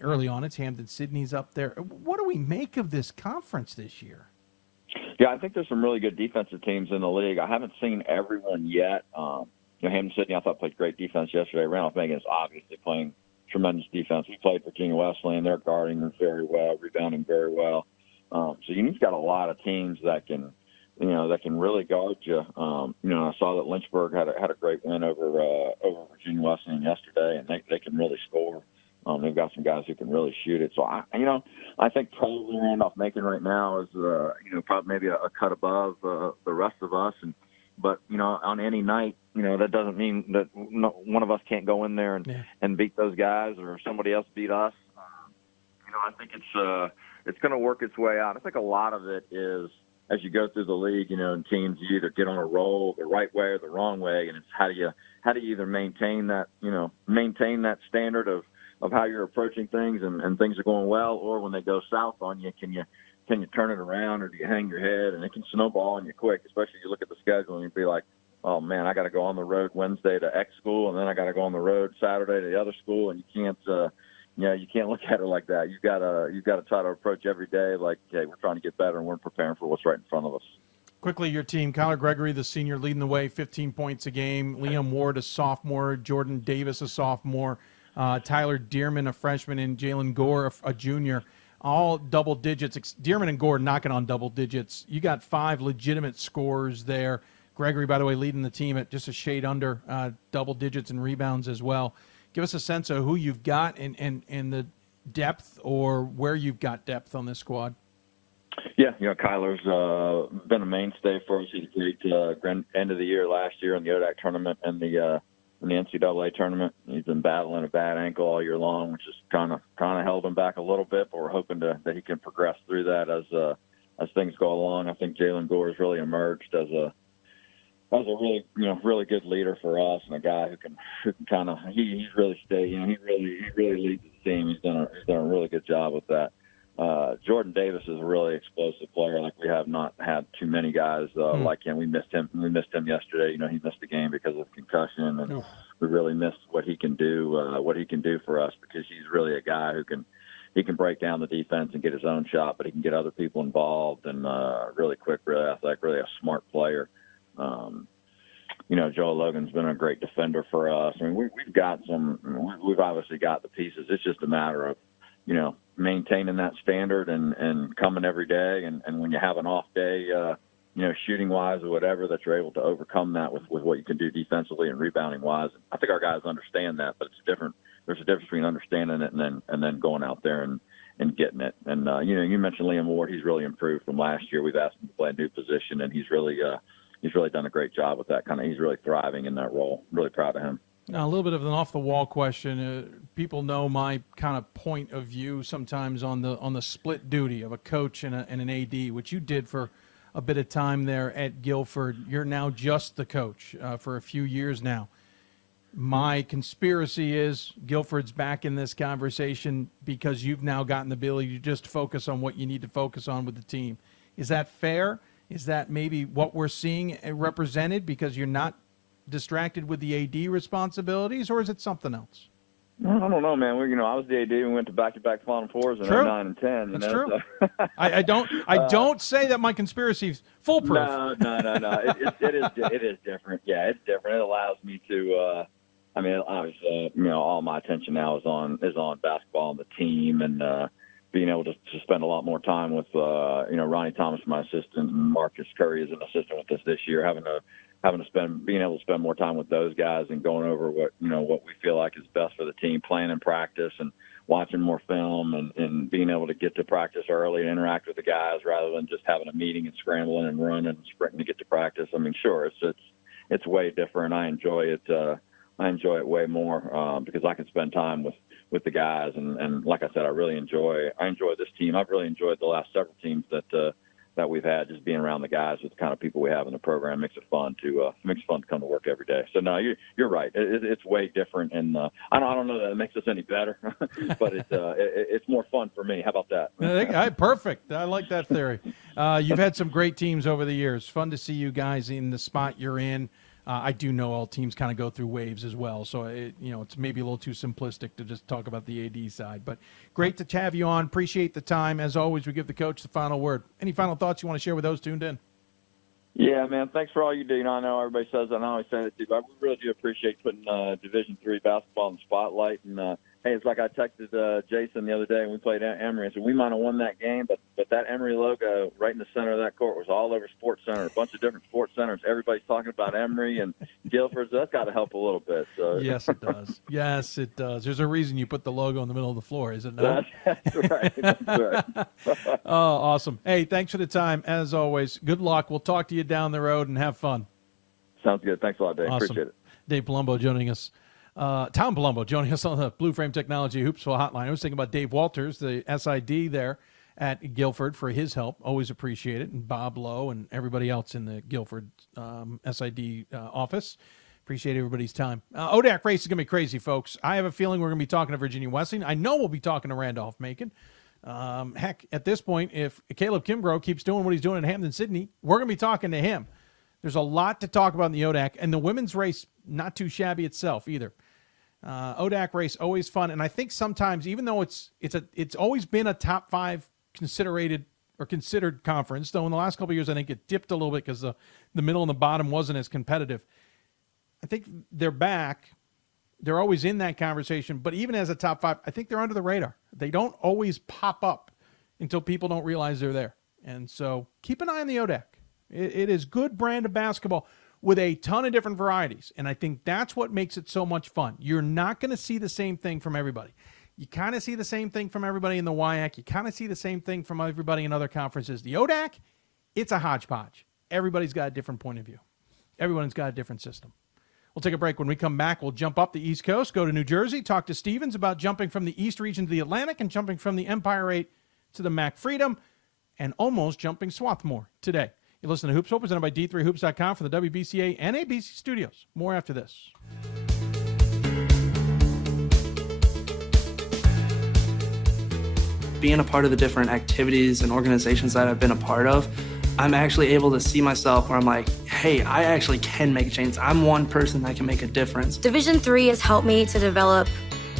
early on it's Hampton, Sydney's up there. What do we make of this conference this year? Yeah, I think there's some really good defensive teams in the league. I haven't seen everyone yet. Hampton, Sydney, I thought played great defense yesterday. Randolph-Macon is obviously playing tremendous defense. We played Virginia Wesleyan. They're guarding very well, rebounding very well. So you've got a lot of teams that can really guard you. I saw that Lynchburg had a great win over Virginia Wesleyan yesterday, and they can really score. They've got some guys who can really shoot it. So I think probably Randolph-Macon right now is probably maybe a cut above the rest of us. But on any night, that doesn't mean that one of us can't go in there and beat those guys, or somebody else beat us. I think it's going to work its way out. I think a lot of it is, as you go through the league, and teams, you either get on a roll the right way or the wrong way, and it's how do you either maintain that standard of how you're approaching things and things are going well, or when they go south on you, can you turn it around, or do you hang your head? And it can snowball on you quick, especially if you look at the schedule and you'd be like, oh man, I got to go on the road Wednesday to X school, and then I got to go on the road Saturday to the other school, and you can't look at it like that. You've got to try to approach every day like, hey, we're trying to get better and we're preparing for what's right in front of us. Quickly, your team: Kyler Gregory, the senior, leading the way, 15 points a game. Liam Ward, a sophomore. Jordan Davis, a sophomore. Tyler Dearman, a freshman, and Jalen Gore, a junior. All double digits. Dearman and Gore knocking on double digits. You got 5 legitimate scores there. Gregory, by the way, leading the team at just a shade under double digits and rebounds as well. Give us a sense of who you've got and the depth, or where you've got depth on this squad. Yeah, Kyler's been a mainstay for us. He had a great end of the year last year in the ODAC tournament and the NCAA tournament. He's been battling a bad ankle all year long, which has kind of held him back a little bit, but we're hoping that he can progress through that as things go along. I think Jalen Gore has really emerged as a really good leader for us, and a guy who can kind of he's really stayed. He really leads the team. He's done a really good job with that. Jordan Davis is a really explosive player. Like, we have not had too many guys like him. We missed him yesterday. He missed the game because of concussion, and we really missed what he can do for us, because he's really a guy who can break down the defense and get his own shot, but he can get other people involved, and really quick, really athletic, really a smart player. Joe Logan's been a great defender for us. I mean, we've obviously got the pieces. It's just a matter of, maintaining that standard and coming every day. And when you have an off day, shooting wise or whatever, that you're able to overcome that with what you can do defensively and rebounding wise. I think our guys understand that, but it's different. There's a difference between understanding it and then going out there and getting it. And, you mentioned Liam Ward. He's really improved from last year. We've asked him to play a new position, and he's really done a great job with that he's really thriving in that role. I'm really proud of him. Now, a little bit of an off-the-wall question. People know my kind of point of view sometimes on the split duty of a coach and an AD, which you did for a bit of time there at Guilford. You're now just the coach for a few years now. My conspiracy is Guilford's back in this conversation because you've now gotten the ability to just focus on what you need to focus on with the team. Is that fair? Is that maybe what we're seeing represented because you're not distracted with the AD responsibilities, or is it something else? I don't know, man. I was the AD. We went to back-to-back Final Fours in 09 and 10. That's true. So. I don't say that my conspiracy is foolproof. No. It is different. Yeah, it's different. It allows me to. Obviously, all my attention now is on basketball and the team, and being able to spend a lot more time with Ronnie Thomas, my assistant, and Marcus Curry is an assistant with us this year. Being able to spend more time with those guys and going over what we feel like is best for the team, playing in practice and watching more film and being able to get to practice early and interact with the guys rather than just having a meeting and scrambling and running and sprinting to get to practice. I mean, sure, it's way different. I enjoy it. I enjoy it way more because I can spend time with the guys. And like I said, I enjoy this team. I've really enjoyed the last several teams that we've had, just being around the guys with the kind of people we have in the program makes it fun to come to work every day. So no, you're right. It's way different, and I don't know that it makes us any better, but it's more fun for me. How about that? Perfect. I like that theory. You've had some great teams over the years. Fun to see you guys in the spot you're in. I do know all teams kind of go through waves as well, so it's maybe a little too simplistic to just talk about the AD side. But great to have you on. Appreciate the time. As always, we give the coach the final word. Any final thoughts you want to share with those tuned in? Yeah, man, thanks for all you do. I know everybody says that, and I always say that too, but I really do appreciate putting Division III basketball in the spotlight. And, hey, it's like I texted Jason the other day when we played Emory. I said, we might have won that game, but that Emory logo right in the center of that court was all over Sports Center, a bunch of different sports centers. Everybody's talking about Emory and Guilford, so that's got to help a little bit. So. Yes, it does. Yes, it does. There's a reason you put the logo in the middle of the floor, is it not? That's right. That's right. Oh, awesome. Hey, thanks for the time, as always. Good luck. We'll talk to you down the road and have fun. Sounds good. Thanks a lot, Dave. Awesome. Appreciate it. Dave Palumbo joining us. Tom Palumbo joining us on the Blue Frame Technology Hoopsville hotline. I was thinking about Dave Walters, the SID there at Guilford, for his help. Always appreciate it. And Bob Lowe and everybody else in the Guilford SID office. Appreciate everybody's time. ODAC race is going to be crazy, folks. I have a feeling we're going to be talking to Virginia Wesleyan. I know we'll be talking to Randolph-Macon. Heck, at this point, if Caleb Kimbrough keeps doing what he's doing in Hampton-Sydney, we're going to be talking to him. There's a lot to talk about in the ODAC, and the women's race, not too shabby itself either. ODAC race, always fun, and I think sometimes, even though it's always been a top 5 considered conference, though in the last couple of years I think it dipped a little bit because the middle and the bottom wasn't as competitive. I think they're back. They're always in that conversation, but even as a top 5, I think they're under the radar. They don't always pop up until people don't realize they're there, and so keep an eye on the ODAC. It is good brand of basketball with a ton of different varieties, and I think that's what makes it so much fun. You're not going to see the same thing from everybody. You kind of see the same thing from everybody in the WIAC. You kind of see the same thing from everybody in other conferences. The ODAC, it's a hodgepodge. Everybody's got a different point of view. Everyone's got a different system. We'll take a break. When we come back, we'll jump up the East Coast, go to New Jersey, talk to Stevens about jumping from the East region to the Atlantic and jumping from the Empire 8 to the Mac Freedom, and almost jumping Swarthmore today. You listen to Hoopsville, presented by D3Hoops.com for the WBCA and ABC studios. More after this. Being a part of the different activities and organizations that I've been a part of, I'm actually able to see myself where I'm like, hey, I actually can make a change. I'm one person that can make a difference. Division III has helped me to develop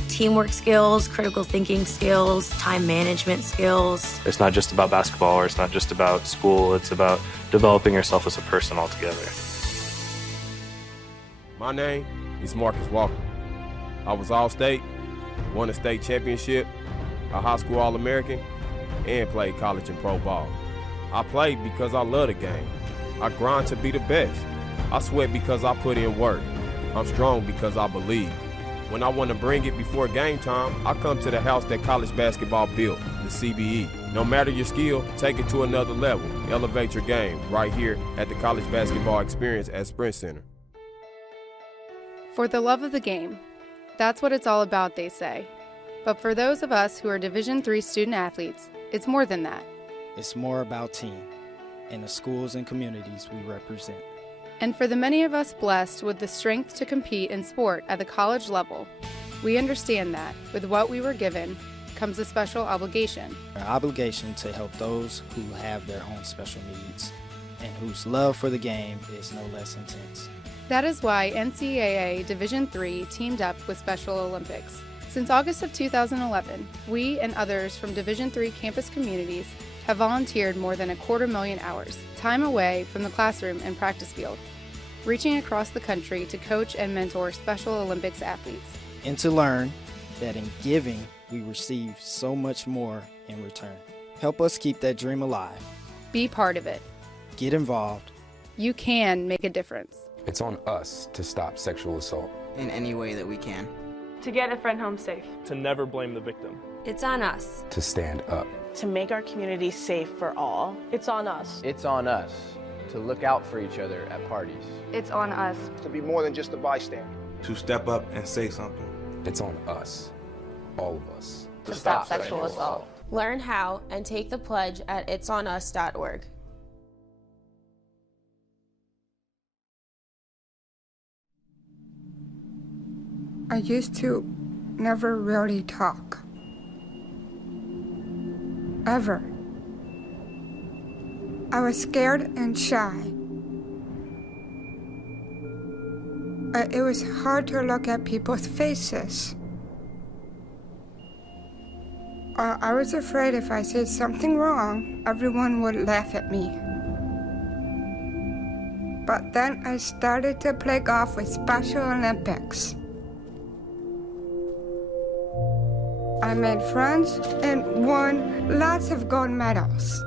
teamwork skills, critical thinking skills, time management skills. It's not just about basketball or it's not just about school. It's about developing yourself as a person altogether. My name is Marcus Walker. I was All-State, won a state championship, a high school All-American, and played college and pro ball. I played because I love the game. I grind to be the best. I sweat because I put in work. I'm strong because I believe. When I want to bring it before game time, I come to the house that college basketball built, the CBE. No matter your skill, take it to another level. Elevate your game right here at the College Basketball Experience at Sprint Center. For the love of the game. That's what it's all about, they say. But for those of us who are Division III student athletes, it's more than that. It's more about team and the schools and communities we represent. And for the many of us blessed with the strength to compete in sport at the college level, we understand that with what we were given comes a special obligation. Our obligation to help those who have their own special needs and whose love for the game is no less intense. That is why NCAA Division III teamed up with Special Olympics. Since August of 2011, we and others from Division III campus communities have volunteered more than 250,000 hours, time away from the classroom and practice field, reaching across the country to coach and mentor Special Olympics athletes. And to learn that in giving, we receive so much more in return. Help us keep that dream alive. Be part of it. Get involved. You can make a difference. It's on us to stop sexual assault. In any way that we can. To get a friend home safe. To never blame the victim. It's on us. To stand up. To make our community safe for all. It's on us. It's on us to look out for each other at parties. It's on us. To be more than just a bystander. To step up and say something. It's on us, all of us. To stop sexual assault. Learn how and take the pledge at itsonus.org. I used to never really talk. Ever. I was scared and shy. It was hard to look at people's faces. I was afraid if I said something wrong, everyone would laugh at me. But then I started to play golf with Special Olympics. I made friends and won lots of gold medals.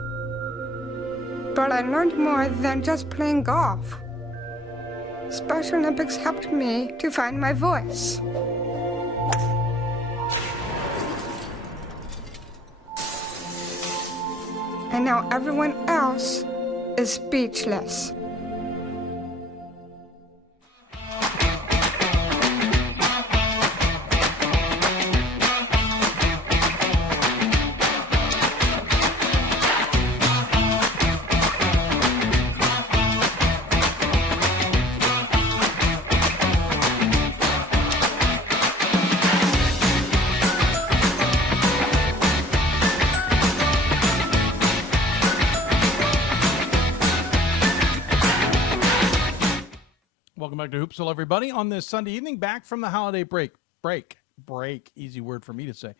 But I learned more than just playing golf. Special Olympics helped me to find my voice. And now everyone else is speechless. Welcome back to Hoopsville, everybody, on this Sunday evening, back from the holiday break. Easy word for me to say.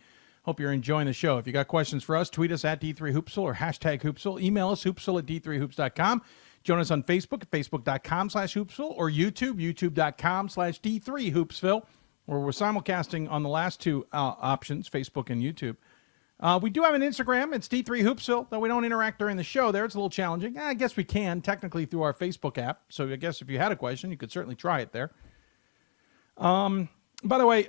Hope you're enjoying the show. If you got questions for us, tweet us at D3Hoopsville or hashtag Hoopsville. Email us, hoopsville at D3Hoops.com. Join us on Facebook at Facebook.com/Hoopsville or YouTube, YouTube.com/D3Hoopsville, where we're simulcasting on the last two options, Facebook and YouTube. We do have an Instagram. It's D3Hoopsville, though we don't interact during the show there. It's a little challenging. I guess we can, technically, through our Facebook app. So I guess if you had a question, you could certainly try it there. By the way,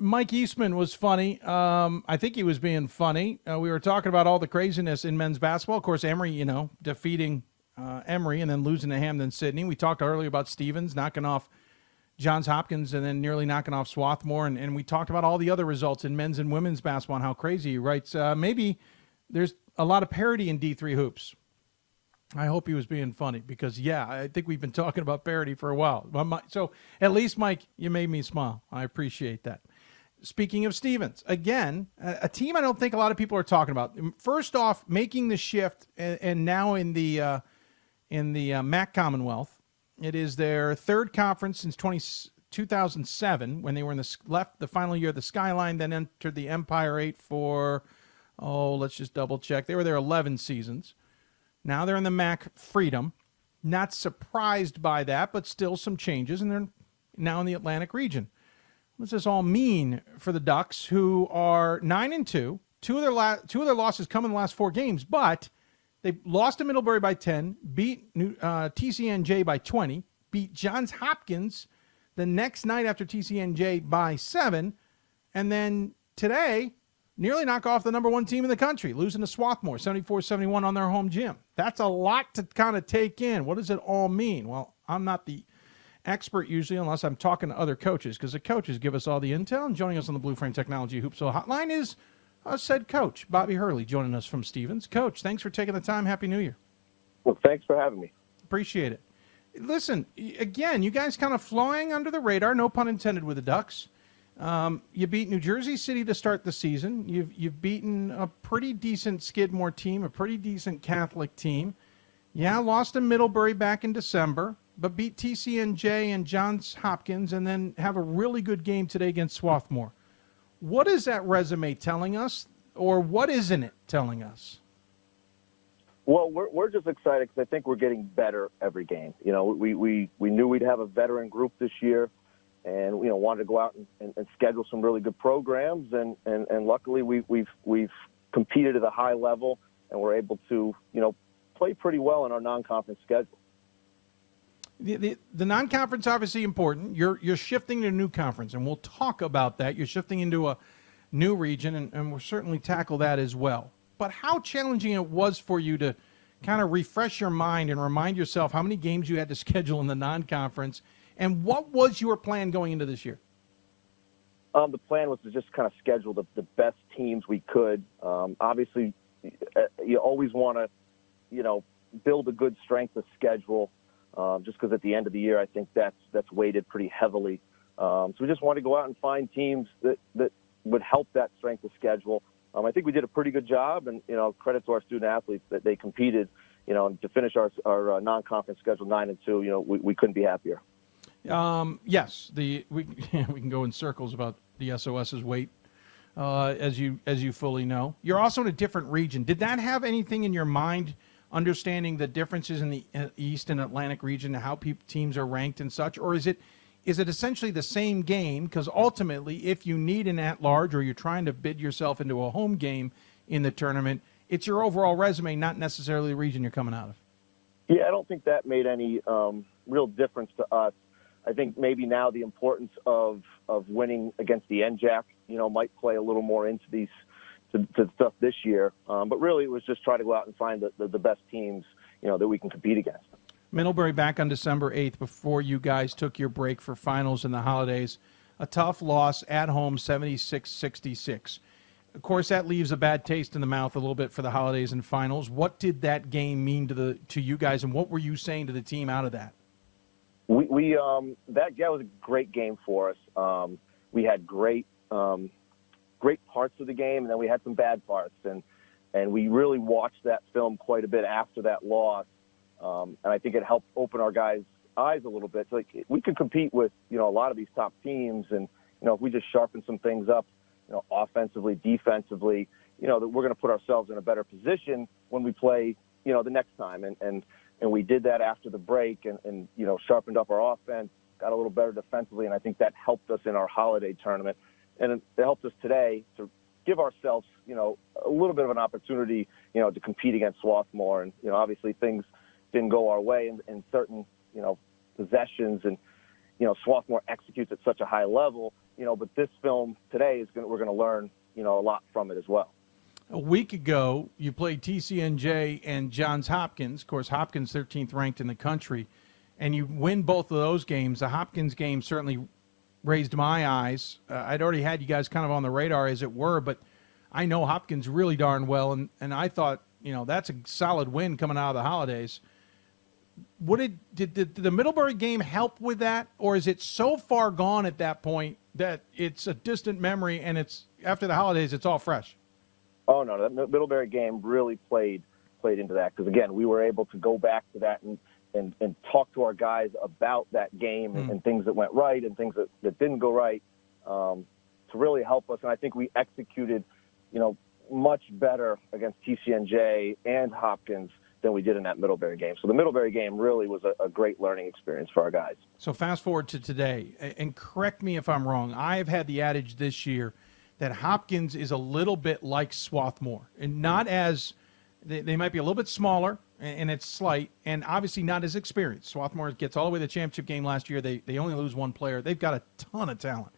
Mike Eastman was funny. I think he was being funny. We were talking about all the craziness in men's basketball. Of course, Emory, defeating Emory and then losing to Hamden Sydney. We talked earlier about Stevens knocking off Johns Hopkins and then nearly knocking off Swarthmore. And we talked about all the other results in men's and women's basketball and how crazy he writes. Maybe there's a lot of parity in D3 Hoops. I hope he was being funny because, yeah, I think we've been talking about parity for a while. So at least, Mike, you made me smile. I appreciate that. Speaking of Stevens, again, a team I don't think a lot of people are talking about. First off, making the shift and now in the MAC Commonwealth. It is their third conference since 2007 when they were in left the final year of the Skyline, then entered the Empire 8 for, let's just double check. They were there 11 seasons. Now they're in the MAC Freedom. Not surprised by that, but still some changes, and they're now in the Atlantic region. What does this all mean for the Ducks, who are 9-2? Two of their losses come in the last 4 games, but they lost to Middlebury by 10, beat TCNJ by 20, beat Johns Hopkins the next night after TCNJ by 7, and then today nearly knock off the number 1 team in the country, losing to Swarthmore 74-71 on their home gym. That's a lot to kind of take in. What does it all mean? Well, I'm not the expert usually unless I'm talking to other coaches, because the coaches give us all the intel. And joining us on the Blue Frame Technology Hoopsville hotline is said coach, Bobby Hurley, joining us from Stevens. Coach, thanks for taking the time. Happy New Year. Well, thanks for having me. Appreciate it. Listen, again, you guys kind of flying under the radar, no pun intended, with the Ducks. You beat New Jersey City to start the season. You've beaten a pretty decent Skidmore team, a pretty decent Catholic team. Yeah, lost to Middlebury back in December, but beat TCNJ and Johns Hopkins, and then have a really good game today against Swarthmore. What is that resume telling us, or what isn't it telling us? Well, we're just excited because I think we're getting better every game. You know, we knew we'd have a veteran group this year, and wanted to go out and schedule some really good programs, and luckily we've competed at a high level, and we're able to play pretty well in our non-conference schedule. The non-conference obviously important. You're shifting to a new conference, and we'll talk about that. You're shifting into a new region, and we'll certainly tackle that as well. But how challenging it was for you to kind of refresh your mind and remind yourself how many games you had to schedule in the non-conference, and what was your plan going into this year? The plan was to just kind of schedule the best teams we could. Obviously, you always want to, build a good strength of schedule. Just because at the end of the year, I think that's weighted pretty heavily. So we just wanted to go out and find teams that would help that strength of schedule. I think we did a pretty good job, and credit to our student athletes that they competed. To finish our non-conference schedule 9-2, we couldn't be happier. Yes, we can go in circles about the SOS's weight, as you fully know. You're also in a different region. Did that have anything in your mind? Understanding the differences in the East and Atlantic region, how teams are ranked and such, or is it essentially the same game? Because ultimately, if you need an at-large or you're trying to bid yourself into a home game in the tournament, it's your overall resume, not necessarily the region you're coming out of. Yeah, I don't think that made any real difference to us. I think maybe now the importance of winning against the NJAC, might play a little more into these to stuff this year. But really, it was just try to go out and find the best teams, that we can compete against. Middlebury back on December 8th before you guys took your break for finals and the holidays. A tough loss at home, 76-66. Of course, that leaves a bad taste in the mouth a little bit for the holidays and finals. What did that game mean to you guys, and what were you saying to the team out of that? We that was a great game for us. We had great parts of the game, and then we had some bad parts, and we really watched that film quite a bit after that loss, and I think it helped open our guys' eyes a little bit. So, we could compete with a lot of these top teams, and if we just sharpen some things up, offensively, defensively, that we're going to put ourselves in a better position when we play the next time, and we did that after the break, and sharpened up our offense, got a little better defensively, and I think that helped us in our holiday tournament. And it helped us today to give ourselves, a little bit of an opportunity, to compete against Swarthmore. And, obviously things didn't go our way in certain, possessions. And, Swarthmore executes at such a high level, but this film today we're going to learn, a lot from it as well. A week ago, you played TCNJ and Johns Hopkins. Of course, Hopkins 13th ranked in the country, and you win both of those games. The Hopkins game certainly raised my eyes. I'd already had you guys kind of on the radar, as it were, but I know Hopkins really darn well, and I thought, that's a solid win coming out of the holidays. Did the Middlebury game help with that, or is it so far gone at that point that it's a distant memory, and it's after the holidays, it's all fresh? Oh, no, that Middlebury game really played into that, because, again, we were able to go back to that and talk to our guys about that game and things that went right and things that didn't go right to really help us. And I think we executed, much better against TCNJ and Hopkins than we did in that Middlebury game. So the Middlebury game really was a great learning experience for our guys. So fast forward to today, and correct me if I'm wrong. I've had the adage this year that Hopkins is a little bit like Swarthmore, and not as they might be a little bit smaller, and it's slight, and obviously not as experienced. Swarthmore gets all the way to the championship game last year. They only lose one player. They've got a ton of talent.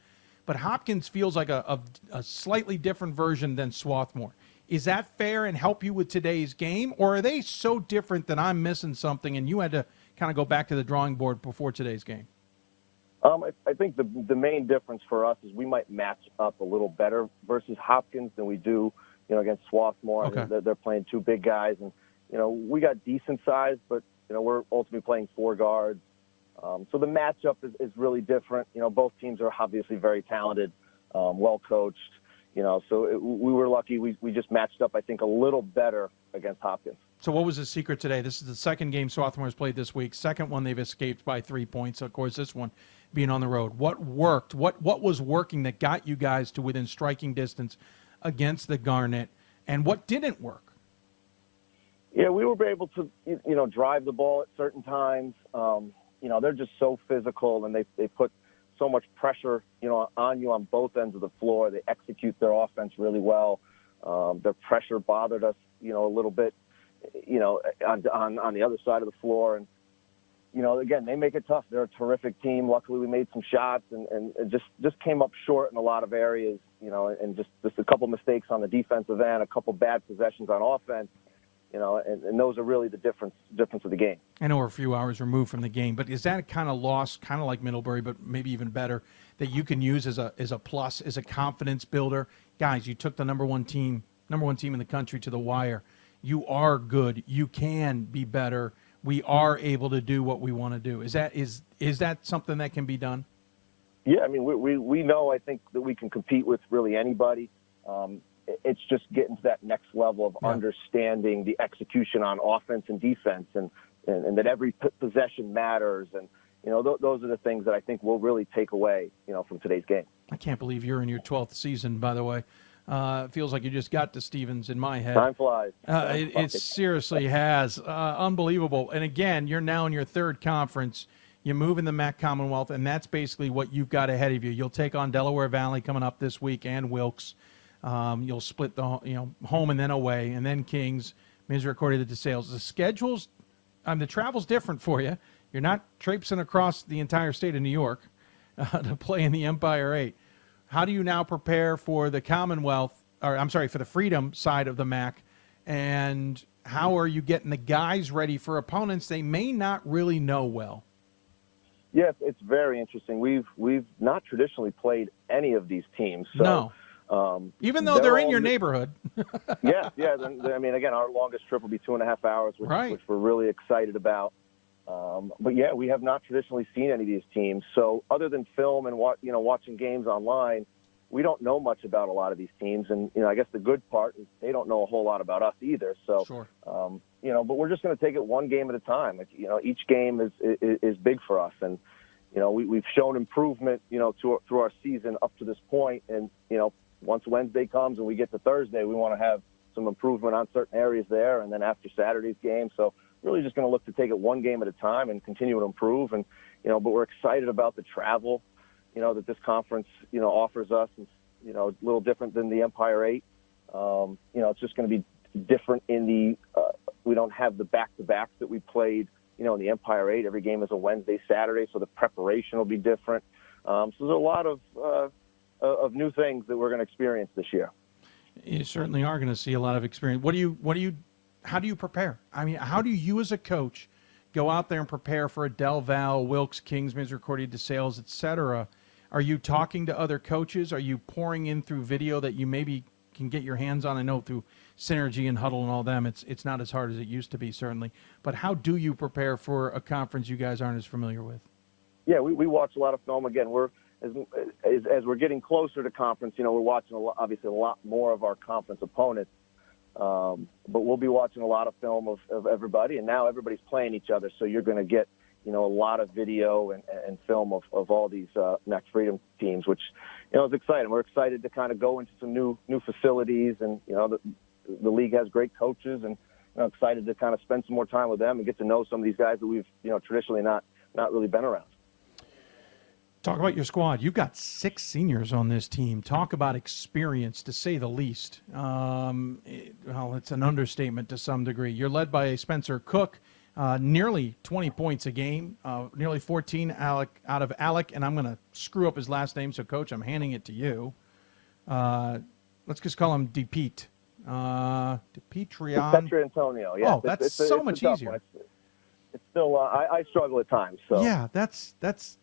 But Hopkins feels like a slightly different version than Swarthmore. Is that fair and help you with today's game, or are they so different that I'm missing something and you had to kind of go back to the drawing board before today's game? I think the main difference for us is we might match up a little better versus Hopkins than we do, against Swarthmore. Okay. They're playing two big guys, and we got decent size, but we're ultimately playing four guards. So the matchup is really different. Both teams are obviously very talented, well coached. We were lucky. We just matched up, I think, a little better against Hopkins. So what was the secret today? This is the second game Swarthmore has played this week. Second one they've escaped by 3 points. Of course, this one being on the road. What worked? What was working that got you guys to within striking distance against the Garnet? And what didn't work? Yeah, we were able to, drive the ball at certain times. They're just so physical, and they put so much pressure, on you on both ends of the floor. They execute their offense really well. Their pressure bothered us, a little bit, on the other side of the floor. And, again, they make it tough. They're a terrific team. Luckily, we made some shots and just came up short in a lot of areas, and just a couple mistakes on the defensive end, a couple bad possessions on offense. And those are really the difference of the game. I know we're a few hours removed from the game, but is that kind of loss, kind of like Middlebury, but maybe even better, that you can use as a plus, as a confidence builder? Guys, you took the number one team in the country to the wire. You are good. You can be better. We are able to do what we want to do. Is that something that can be done? Yeah, I mean, we know, I think, that we can compete with really anybody. It's just getting to that next level of understanding the execution on offense and defense, and that every possession matters. And, those are the things that I think we'll really take away, from today's game. I can't believe you're in your 12th season, by the way. It feels like you just got to Stevens in my head. Time flies. It seriously has. Unbelievable. And, again, you're now in your third conference. You move in the MAC Commonwealth, and that's basically what you've got ahead of you. You'll take on Delaware Valley coming up this week and Wilkes. You'll split the home and then away, and then Kings, Misericordia de DeSales. The schedule's, the travel's different for you. You're not traipsing across the entire state of New York to play in the Empire 8. How do you now prepare for the Commonwealth, for the Freedom side of the MAC, and how are you getting the guys ready for opponents they may not really know well? Yes, it's very interesting. We've not traditionally played any of these teams. So, no. Even though they're in your neighborhood. Yeah. I mean, again, our longest trip will be 2.5 hours, which we're really excited about. But yeah, we have not traditionally seen any of these teams. So other than film and watching games online, we don't know much about a lot of these teams. And I guess the good part is they don't know a whole lot about us either. So, sure. But we're just going to take it one game at a time. Each game is big for us, and we've shown improvement through our season up to this point, and once Wednesday comes and we get to Thursday, we want to have some improvement on certain areas there. And then after Saturday's game, so really just going to look to take it one game at a time and continue to improve. And, but we're excited about the travel, that this conference, offers us. It's, a little different than the Empire 8. It's just going to be different in the, we don't have the back-to-backs that we played, in the Empire 8. Every game is a Wednesday, Saturday, so the preparation will be different. So there's a lot of new things that we're going to experience this year. You certainly are going to see a lot of experience. How do you prepare? I mean, how do you as a coach go out there and prepare for a Del Val, Wilkes, Kings, Misericordia de DeSales, et cetera? Are you talking to other coaches? Are you pouring in through video that you maybe can get your hands on? I know through Synergy and Huddle and all them, it's not as hard as it used to be, certainly. But how do you prepare for a conference you guys aren't as familiar with? Yeah, we watch a lot of film. Again, as we're getting closer to conference, we're watching obviously a lot more of our conference opponents. But we'll be watching a lot of film of everybody, and now everybody's playing each other, so you're going to get, a lot of video and film of all these Next Freedom teams, which, is exciting. We're excited to kind of go into some new facilities, and, the league has great coaches, and excited to kind of spend some more time with them and get to know some of these guys that we've, traditionally not really been around. Talk about your squad. You've got 6 seniors on this team. Talk about experience, to say the least. It's an understatement to some degree. You're led by Spencer Cook, nearly 20 points a game, nearly 14 out of Alec, and I'm going to screw up his last name, so, Coach, I'm handing it to you. Let's just call him DePete. DePetrion. Petra Antonio, yeah. Oh, that's so much easier. It's still, I struggle at times. So. Yeah, that's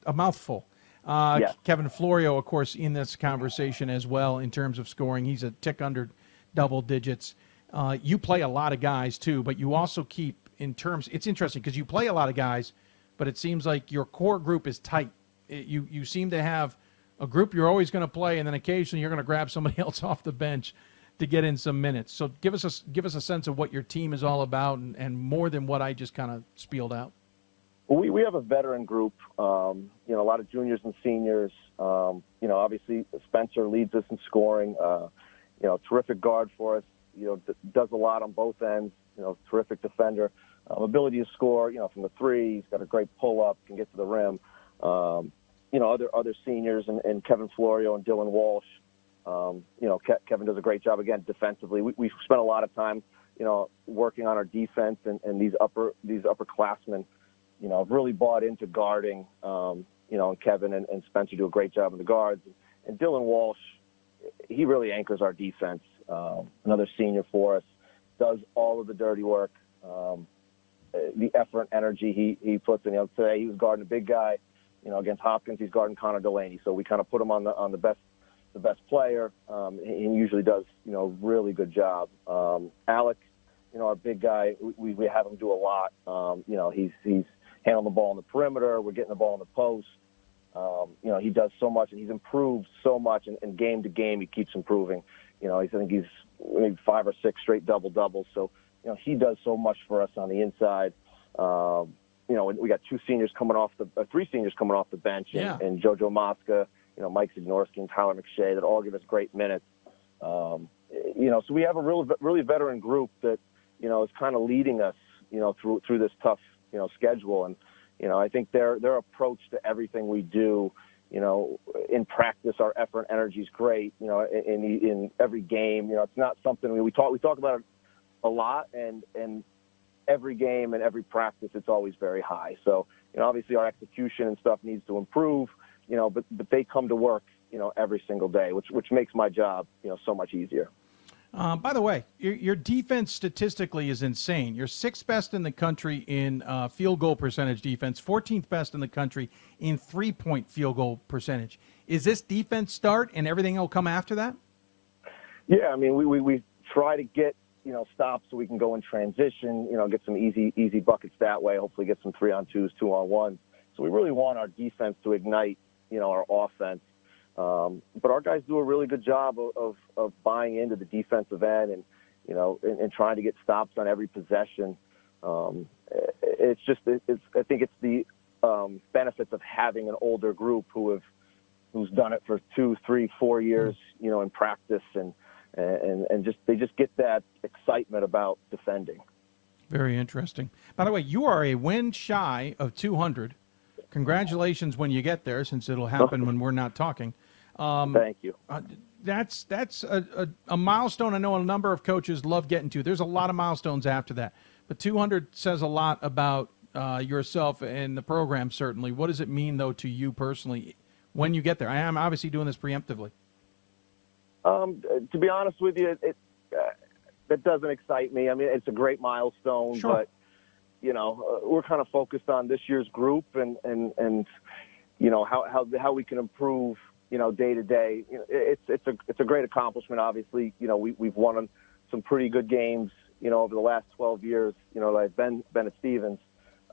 a mouthful. Yes. Kevin Florio, of course, in this conversation as well in terms of scoring. He's a tick under double digits. You play a lot of guys, too, but you also keep it's interesting because you play a lot of guys, but it seems like your core group is tight. You seem to have a group you're always going to play, and then occasionally you're going to grab somebody else off the bench to get in some minutes. So give us a sense of what your team is all about, and more than what I just kind of spieled out. Well, we have a veteran group, a lot of juniors and seniors. Obviously Spencer leads us in scoring, terrific guard for us, does a lot on both ends, terrific defender, ability to score, from the three. He's got a great pull-up, can get to the rim. Other seniors and Kevin Florio and Dylan Walsh. Kevin does a great job, again, defensively. We've spent a lot of time, working on our defense, and these upperclassmen, have really bought into guarding, and Kevin and Spencer do a great job in the guards. And Dylan Walsh, he really anchors our defense. Another senior for us, does all of the dirty work, the effort and energy he puts in. Today he was guarding a big guy, against Hopkins. He's guarding Connor Delaney. So we kind of put him on the best player. He usually does, a really good job. Alec, our big guy, we have him do a lot. He's handling the ball on the perimeter. We're getting the ball in the post. He does so much, and he's improved so much. And game to game, he keeps improving. I think he's maybe 5 or 6 straight double-doubles. So, he does so much for us on the inside. We got 3 seniors coming off the bench, and JoJo Mosca, Mike Zignorski and Tyler McShay, that all give us great minutes. So we have a really veteran group that, is kind of leading us, through this tough, schedule. And, I think their approach to everything we do, in practice, our effort and energy is great. In every game, it's not something we talk about it a lot, and every game and every practice, it's always very high. So, obviously our execution and stuff needs to improve, but they come to work, every single day, which makes my job, so much easier. By the way, your defense statistically is insane. You're 6th best in the country in field goal percentage defense, 14th best in the country in 3-point field goal percentage. Is this defense start and everything will come after that? Yeah, I mean, we try to get, stops so we can go in transition, get some easy buckets that way, hopefully get some 3-on-2s, 2-on-1s. So we really want our defense to ignite, our offense. But our guys do a really good job of buying into the defensive end and trying to get stops on every possession. I think it's the benefits of having an older group who's done it for 2, 3, 4 years, in practice, and they just get that excitement about defending. Very interesting. By the way, you are a win shy of 200. Congratulations when you get there, since it'll happen when we're not talking. Thank you. That's a milestone I know a number of coaches love getting to. There's a lot of milestones after that. But 200 says a lot about yourself and the program, certainly. What does it mean, though, to you personally when you get there? I am obviously doing this preemptively. To be honest with you, that doesn't excite me. I mean, it's a great milestone, sure. But, we're kind of focused on this year's group and how we can improve, day to day. It's a great accomplishment. Obviously, we've won some pretty good games, over the last 12 years, like Ben at Stevens.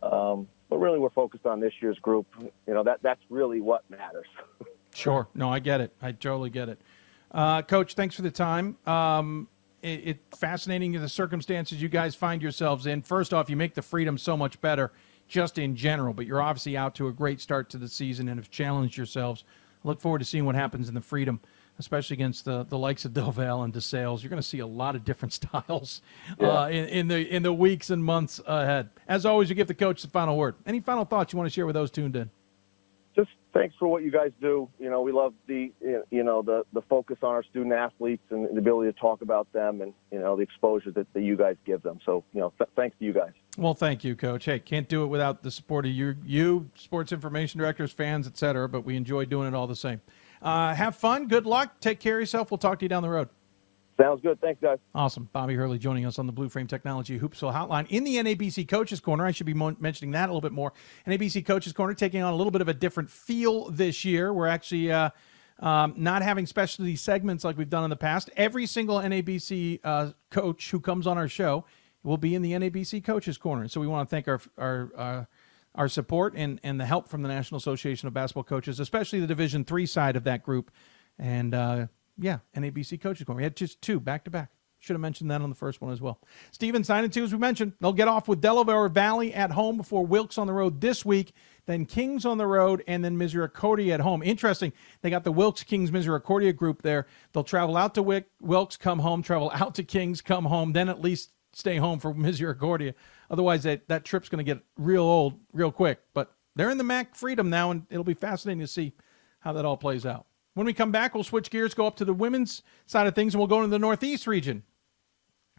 But really, we're focused on this year's group. That's really what matters. Sure. No, I get it. I totally get it. Coach, thanks for the time. It's fascinating the circumstances you guys find yourselves in. First off, you make the Freedom so much better just in general, but you're obviously out to a great start to the season and have challenged yourselves. I look forward to seeing what happens in the Freedom, especially against the likes of Del Valle and DeSales. You're going to see a lot of different styles in the weeks and months ahead. As always, you give the coach the final word. Any final thoughts you want to share with those tuned in? Just thanks for what you guys do. We love the focus on our student athletes and the ability to talk about them and, the exposure that you guys give them. So, thanks to you guys. Well, thank you, Coach. Hey, can't do it without the support of you, sports information directors, fans, et cetera, but we enjoy doing it all the same. Have fun. Good luck. Take care of yourself. We'll talk to you down the road. Sounds good. Thanks, guys. Awesome. Bobby Hurley joining us on the Blue Frame Technology Hoopsville Hotline. In the NABC Coaches Corner, I should be mentioning that a little bit more. NABC Coaches Corner taking on a little bit of a different feel this year. We're actually not having specialty segments like we've done in the past. Every single NABC coach who comes on our show will be in the NABC Coaches Corner. So we want to thank our support and the help from the National Association of Basketball Coaches, especially the Division III side of that group. And, NABC Coaches Corner. We had just 2 back-to-back. Should have mentioned that on the first one as well. Stevens 9-2, as we mentioned. They'll get off with Delaware Valley at home before Wilkes on the road this week, then Kings on the road, and then Misericordia at home. Interesting, they got the Wilkes, Kings, Misericordia group there. They'll travel out to Wilkes, come home, travel out to Kings, come home, then at least stay home for Misericordia. Otherwise, that trip's going to get real old real quick. But they're in the MAC Freedom now, and it'll be fascinating to see how that all plays out. When we come back, we'll switch gears, go up to the women's side of things, and we'll go into the Northeast region.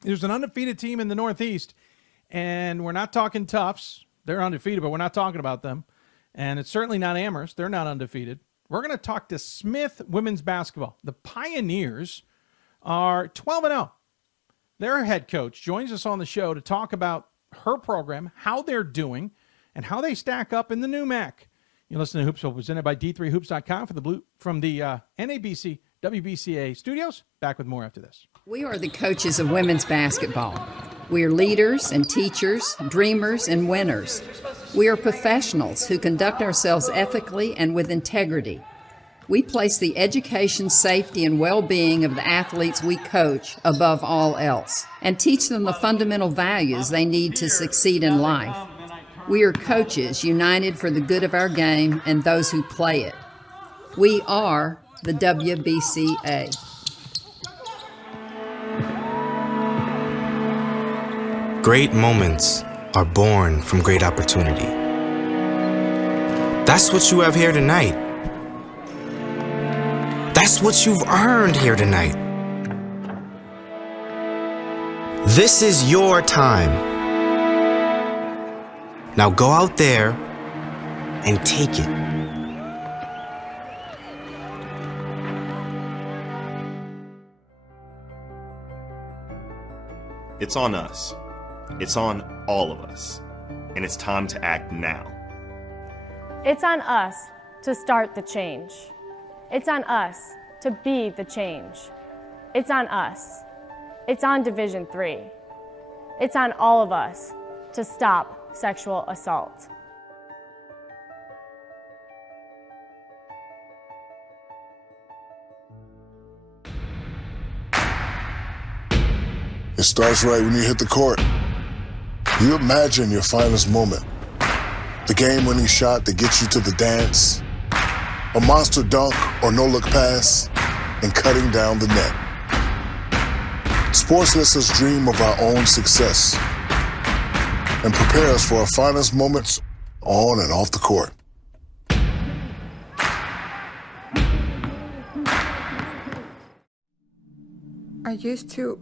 There's an undefeated team in the Northeast, and we're not talking Tufts. They're undefeated, but we're not talking about them. And it's certainly not Amherst. They're not undefeated. We're going to talk to Smith women's basketball. The Pioneers are 12-0. Their head coach joins us on the show to talk about her program, how they're doing, and how they stack up in the new MAC. You listen to Hoopsville, presented by D3Hoops.com from the NABC WBCA studios. Back with more after this. We are the coaches of women's basketball. We are leaders and teachers, dreamers and winners. We are professionals who conduct ourselves ethically and with integrity. We place the education, safety, and well-being of the athletes we coach above all else and teach them the fundamental values they need to succeed in life. We are coaches united for the good of our game and those who play it. We are the WBCA. Great moments are born from great opportunity. That's what you have here tonight. That's what you've earned here tonight. This is your time. Now go out there and take it. It's on us. It's on all of us. And it's time to act now. It's on us to start the change. It's on us to be the change. It's on us. It's on Division III. It's on all of us to stop sexual assault. It starts right when you hit the court. You imagine your finest moment. The game-winning shot that gets you to the dance. A monster dunk or no-look pass, and cutting down the net. Sports lets us dream of our own success and prepare us for our finest moments on and off the court. I used to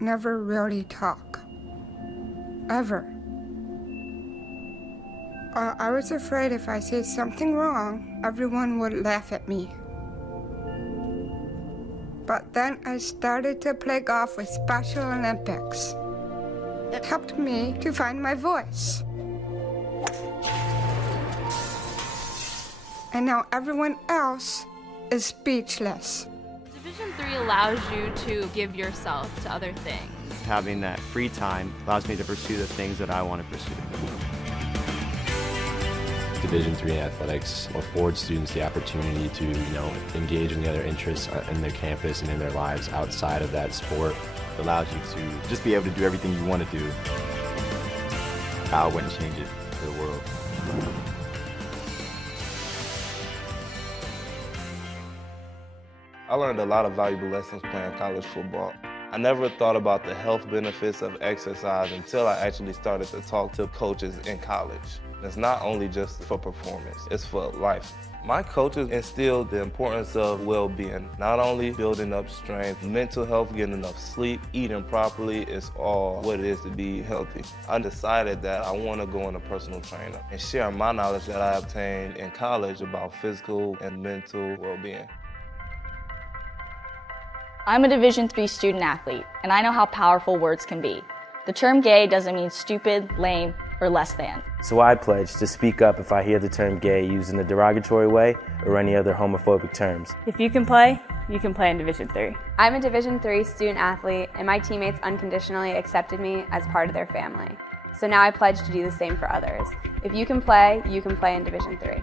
never really talk. Ever. I was afraid if I said something wrong, everyone would laugh at me. But then I started to play golf with Special Olympics. It helped me to find my voice. And now everyone else is speechless. Division III allows you to give yourself to other things. Having that free time allows me to pursue the things that I want to pursue. Division III athletics affords students the opportunity to, engage in the other interests in their campus and in their lives outside of that sport. allows you to just be able to do everything you want to do. I wouldn't change it for the world. I learned a lot of valuable lessons playing college football. I never thought about the health benefits of exercise until I actually started to talk to coaches in college. It's not only just for performance, it's for life. My coaches instilled the importance of well-being, not only building up strength, mental health, getting enough sleep, eating properly is all what it is to be healthy. I decided that I want to go into personal trainer and share my knowledge that I obtained in college about physical and mental well-being. I'm a Division III student athlete, and I know how powerful words can be. The term gay doesn't mean stupid, lame, or less than. So I pledge to speak up if I hear the term gay used in a derogatory way or any other homophobic terms. If you can play in Division III. I'm a Division III student athlete, and my teammates unconditionally accepted me as part of their family. So now I pledge to do the same for others. If you can play in Division III.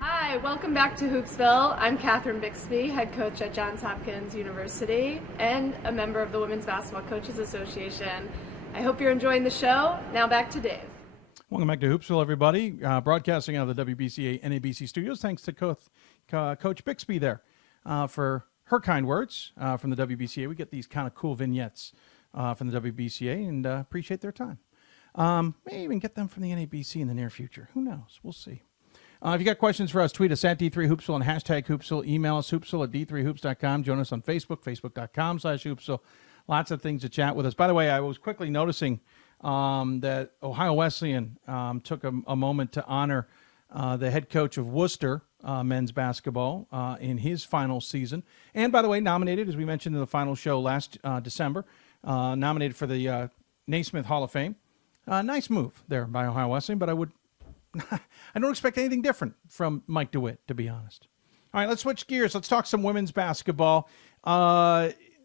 Hi, welcome back to Hoopsville. I'm Catherine Bixby, head coach at Johns Hopkins University and a member of the Women's Basketball Coaches Association. I hope you're enjoying the show. Now back to Dave. Welcome back to Hoopsville, everybody. Broadcasting out of the WBCA NABC studios. Thanks to Coach Bixby there for her kind words from the WBCA. We get these kind of cool vignettes from the WBCA and appreciate their time. May even get them from the NABC in the near future. Who knows? We'll see. If you got questions for us, tweet us at D3Hoopsville and hashtag Hoopsville. Email us, hoopsville at D3Hoops.com. Join us on Facebook, Facebook.com/Hoopsville. Lots of things to chat with us. By the way, I was quickly noticing that Ohio Wesleyan took a moment to honor the head coach of Worcester men's basketball in his final season. And, by the way, nominated, as we mentioned in the final show last December, nominated for the Naismith Hall of Fame. Nice move there by Ohio Wesleyan, but I don't expect anything different from Mike DeWitt, to be honest. All right, let's switch gears. Let's talk some women's basketball.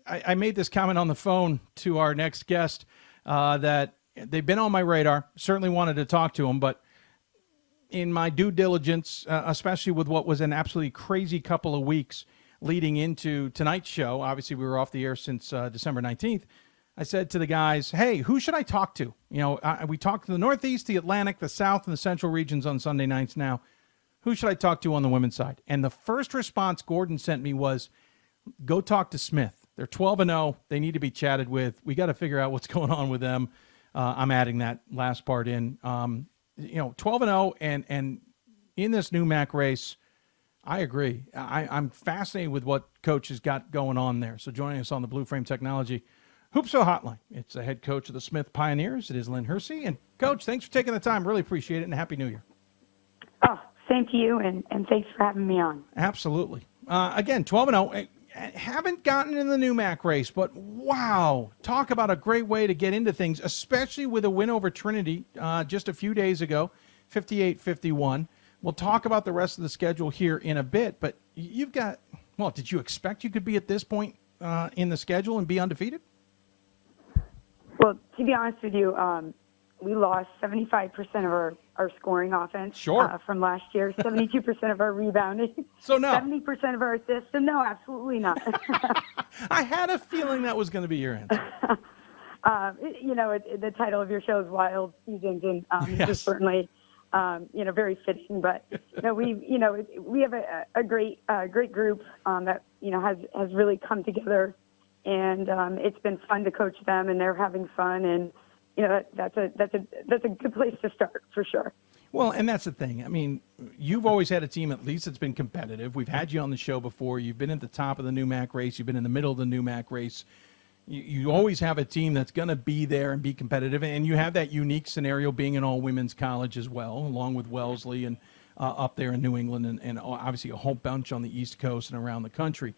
I made this comment on the phone to our next guest that they've been on my radar. Certainly wanted to talk to them, but in my due diligence, especially with what was an absolutely crazy couple of weeks leading into tonight's show, obviously we were off the air since December 19th, I said to the guys, hey, who should I talk to? You know, we talked to the Northeast, the Atlantic, the South, and the Central regions on Sunday nights now. Who should I talk to on the women's side? And the first response Gordon sent me was, go talk to Smith. They're 12-0. They need to be chatted with. We got to figure out what's going on with them. I'm adding that last part in. 12-0 and in this new MAC race, I agree. I'm fascinated with what Coach has got going on there. So joining us on the Blue Frame Technology Hoopsville Hotline, it's the head coach of the Smith Pioneers. It is Lynn Hersey. And, Coach, thanks for taking the time. Really appreciate it, and Happy New Year. Oh, same to you, and thanks for having me on. Absolutely. Again, 12-0. Haven't gotten in the new MAC race, but wow, talk about a great way to get into things, especially with a win over Trinity just a few days ago, 58-51. We'll talk about the rest of the schedule here in a bit, but you've got, well, did you expect you could be at this point in the schedule and be undefeated? Well, to be honest with you, we lost 75% of our scoring offense from last year, 72% of our rebounding, so no. 70% of our assists. So no, absolutely not. I had a feeling that was going to be your answer. The title of your show is Wild Seasons, and yes. It's certainly, very fitting. But we have a great group that has really come together, and it's been fun to coach them, and they're having fun, and that's a good place to start for sure. Well, and that's the thing. I mean, you've always had a team at least that's been competitive. We've had you on the show before. You've been at the top of the new MAC race. You've been in the middle of the new MAC race. You always have a team that's going to be there and be competitive, and you have that unique scenario being an all-women's college as well, along with Wellesley and up there in New England, and obviously a whole bunch on the East Coast and around the country.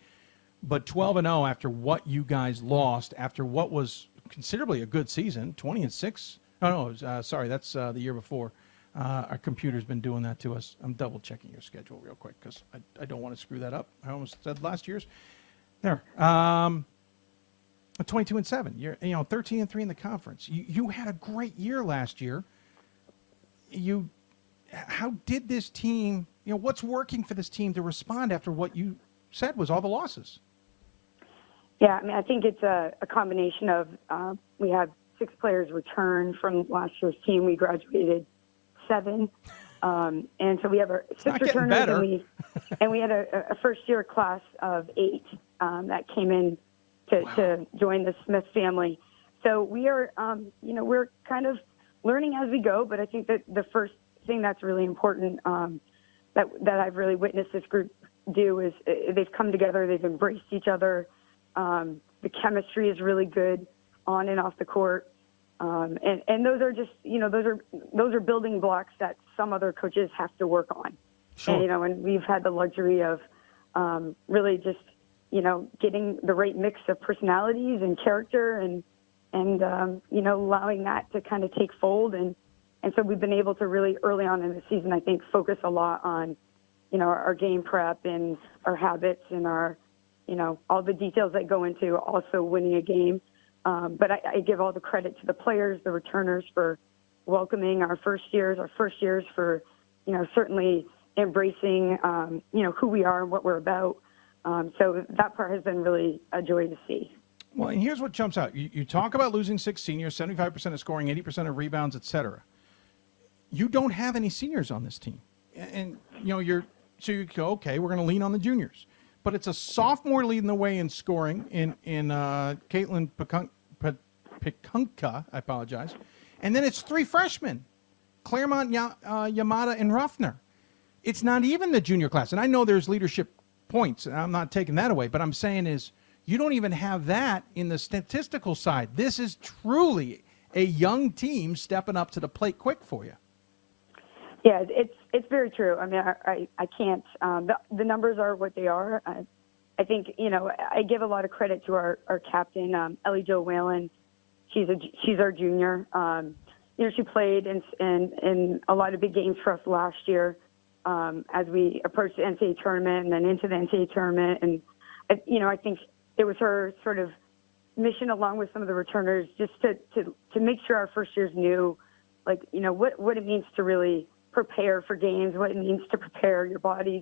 But 12-0 after what you guys lost, after what was considerably a good season, 20-6. That's the year before. Our computer's been doing that to us. I'm double-checking your schedule real quick because I don't want to screw that up. I almost said last year's. There. 22-7. You're 13-3 in the conference. You had a great year last year. How did this team? What's working for this team to respond after what you said was all the losses? Yeah, I mean, I think it's a combination of we have 6 players return from last year's team. We graduated 7. And so we have our 6 returners, and we had a first-year class of 8 that came in to join the Smith family. So we are, we're kind of learning as we go, but I think that the first thing that's really important that I've really witnessed this group do is they've come together, they've embraced each other. The chemistry is really good on and off the court. And those are just, those are building blocks that some other coaches have to work on. Sure. And, and we've had the luxury of really just, getting the right mix of personalities and character and allowing that to kind of take fold. And so we've been able to really early on in the season, I think, focus a lot on, our game prep and our habits and our, all the details that go into also winning a game. But I give all the credit to the players, the returners, for welcoming our first years for, certainly embracing, who we are and what we're about. So that part has been really a joy to see. Well, and here's what jumps out. You talk about losing 6 seniors, 75% of scoring, 80% of rebounds, et cetera. You don't have any seniors on this team. And so you go, okay, we're going to lean on the juniors. But it's a sophomore leading the way in scoring in Caitlin Pikunka, I apologize. And then it's 3 freshmen, Claremont, Yamada, and Ruffner. It's not even the junior class. And I know there's leadership points, and I'm not taking that away. But I'm saying is you don't even have that in the statistical side. This is truly a young team stepping up to the plate quick for you. Yeah, it's very true. I mean, I can't. The numbers are what they are. I think I give a lot of credit to our captain, Ellie Jo Whalen. She's our junior. She played in a lot of big games for us last year as we approached the NCAA tournament and then into the NCAA tournament. And I think it was her sort of mission, along with some of the returners, just to make sure our first years knew, what it means to really prepare for games, what it means to prepare your bodies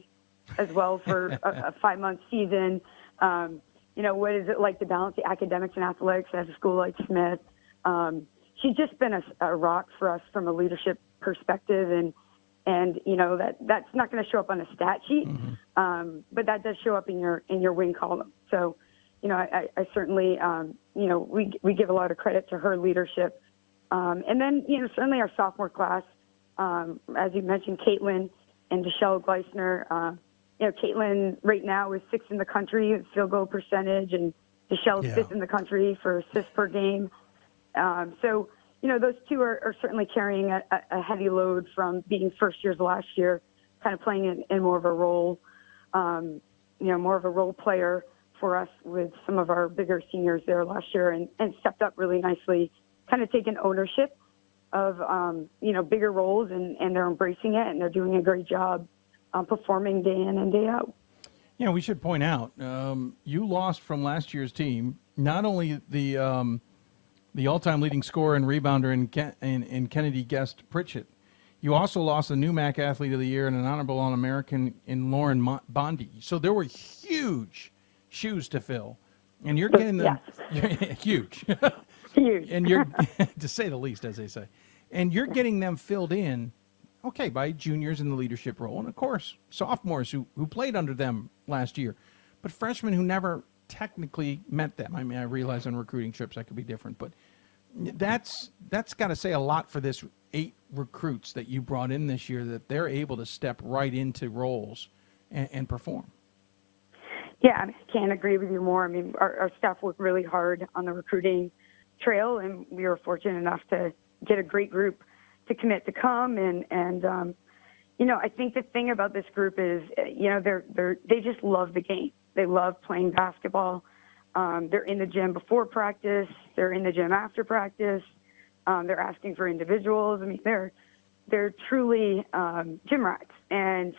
as well for a 5-month season. What is it like to balance the academics and athletics at a school like Smith? She's just been a rock for us from a leadership perspective, and that's not going to show up on a stat sheet, but that does show up in your win column. So, I certainly, we give a lot of credit to her leadership. And then, certainly our sophomore class, as you mentioned, Caitlin and Deshelle Gleisner. Caitlin right now is 6th in the country in field goal percentage, and Deshelle's 5th in the country for assists per game. So, those two are certainly carrying a heavy load from being first years last year, kind of playing in more of a role, more of a role player for us with some of our bigger seniors there last year, and stepped up really nicely, kind of taking ownership of, bigger roles, and they're embracing it, and they're doing a great job performing day in and day out. Yeah, we should point out, you lost from last year's team, not only the all-time leading scorer and rebounder in Kennedy Guest Pritchett, you also lost the new MAC Athlete of the Year and an Honorable All-American in Lauren Bondi. So there were huge shoes to fill, and you're getting them huge. Huge. And you're, to say the least, as they say, and you're getting them filled in, okay, by juniors in the leadership role, and of course sophomores who played under them last year, but freshmen who never technically met them. I mean, I realize on recruiting trips that could be different, but that's got to say a lot for this 8 recruits that you brought in this year, that they're able to step right into roles and perform. Yeah, I can't agree with you more. I mean, our staff worked really hard on the recruiting trail, and we were fortunate enough to get a great group to commit to come. And I think the thing about this group is, they just love the game. They love playing basketball. They're in the gym before practice. They're in the gym after practice. They're asking for individuals. I mean, they're truly gym rats. And,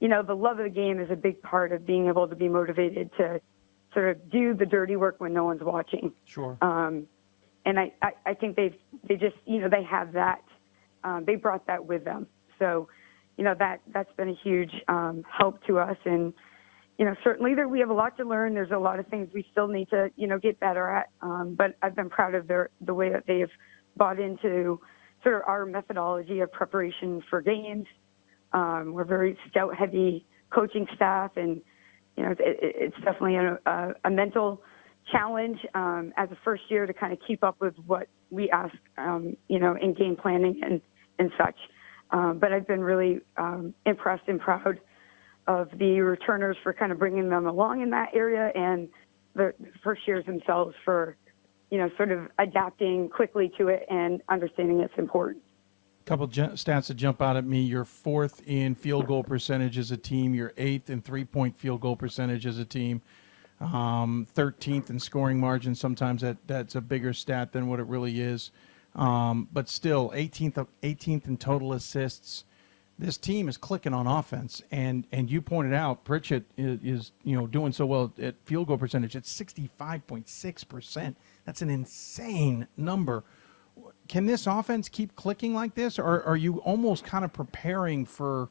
the love of the game is a big part of being able to be motivated to sort of do the dirty work when no one's watching. Sure. And I think they just, they have that. They brought that with them. So, that's been a huge help to us. And, certainly we have a lot to learn. There's a lot of things we still need to, get better at. But I've been proud of the way that they've bought into sort of our methodology of preparation for games. We're very scout-heavy coaching staff, and it's definitely a mental challenge as a first year to kind of keep up with what we ask, in game planning and such. But I've been really impressed and proud of the returners for kind of bringing them along in that area, and the first years themselves for, sort of adapting quickly to it and understanding its importance. Couple stats that jump out at me. You're 4th in field goal percentage as a team. You're 8th in three-point field goal percentage as a team. 13th in scoring margin. Sometimes that's a bigger stat than what it really is. But still, 18th in total assists. This team is clicking on offense, and you pointed out Pritchett is doing so well at field goal percentage. It's 65.6%. That's an insane number. Can this offense keep clicking like this, or are you almost kind of preparing for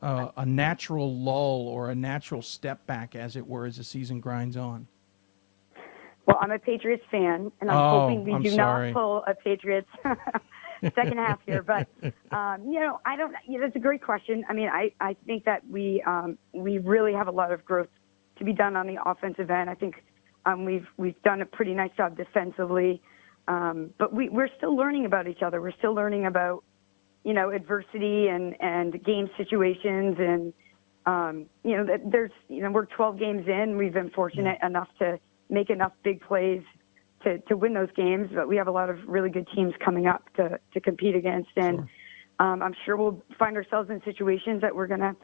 a natural lull or a natural step back, as it were, as the season grinds on? Well, I'm a Patriots fan, and I'm hoping we do not pull a Patriots second half here. But, I don't – that's a great question. I mean, I think that we really have a lot of growth to be done on the offensive end. I think we've done a pretty nice job defensively. But we're still learning about each other. We're still learning about, adversity and game situations. And, we're 12 games in. We've been fortunate enough to make enough big plays to win those games. But we have a lot of really good teams coming up to compete against. And I'm sure we'll find ourselves in situations that we're going to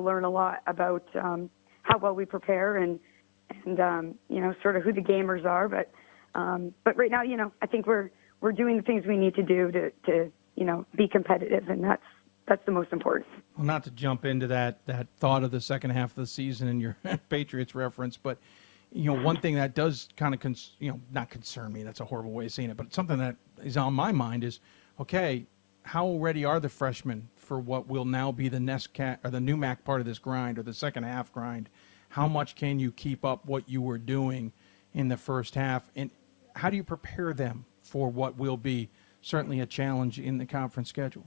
learn a lot about how well we prepare and sort of who the gamers are. But right now, I think we're doing the things we need to do to be competitive, and that's the most important. Well, not to jump into that thought of the second half of the season and your Patriots reference, but one thing that does kind of not concern me. That's a horrible way of saying it, but something that is on my mind is, okay, how ready are the freshmen for what will now be the the new MAC part of this grind, or the second half grind? How much can you keep up what you were doing in the first half, and how do you prepare them for what will be certainly a challenge in the conference schedule?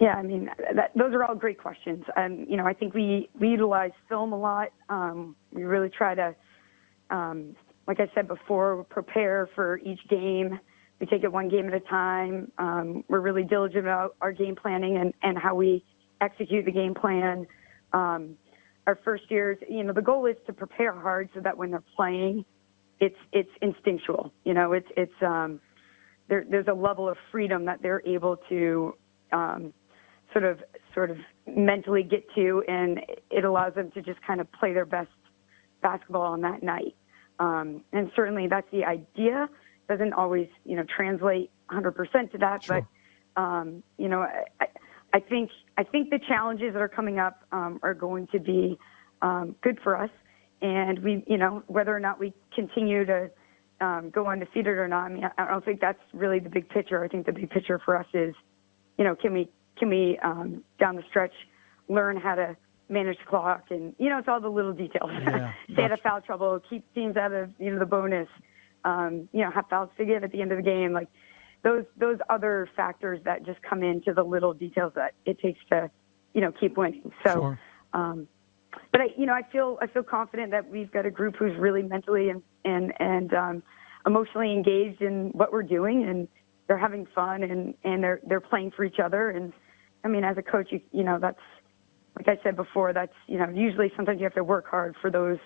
Yeah, I mean, those are all great questions. I think we utilize film a lot. We really try to, like I said before, prepare for each game. We take it one game at a time. We're really diligent about our game planning and how we execute the game plan. Our first years, the goal is to prepare hard so that when they're playing, it's instinctual. There's a level of freedom that they're able to sort of mentally get to, and it allows them to just kind of play their best basketball on that night. And certainly that's the idea. Doesn't always translate 100% to that, sure. But I think the challenges that are coming up are going to be good for us. And we, whether or not we continue to go undefeated or not, I mean, I don't think that's really the big picture. I think the big picture for us is, can we down the stretch learn how to manage the clock, and it's all the little details. Yeah, stay out of foul trouble, keep teams out of the bonus, have fouls to give at the end of the game, like those other factors that just come into the little details that it takes to keep winning. So. Sure. But I feel confident that we've got a group who's really mentally and emotionally engaged in what we're doing, and they're having fun and they're playing for each other. And I mean, as a coach, that's, like I said before, that's usually sometimes you have to work hard for those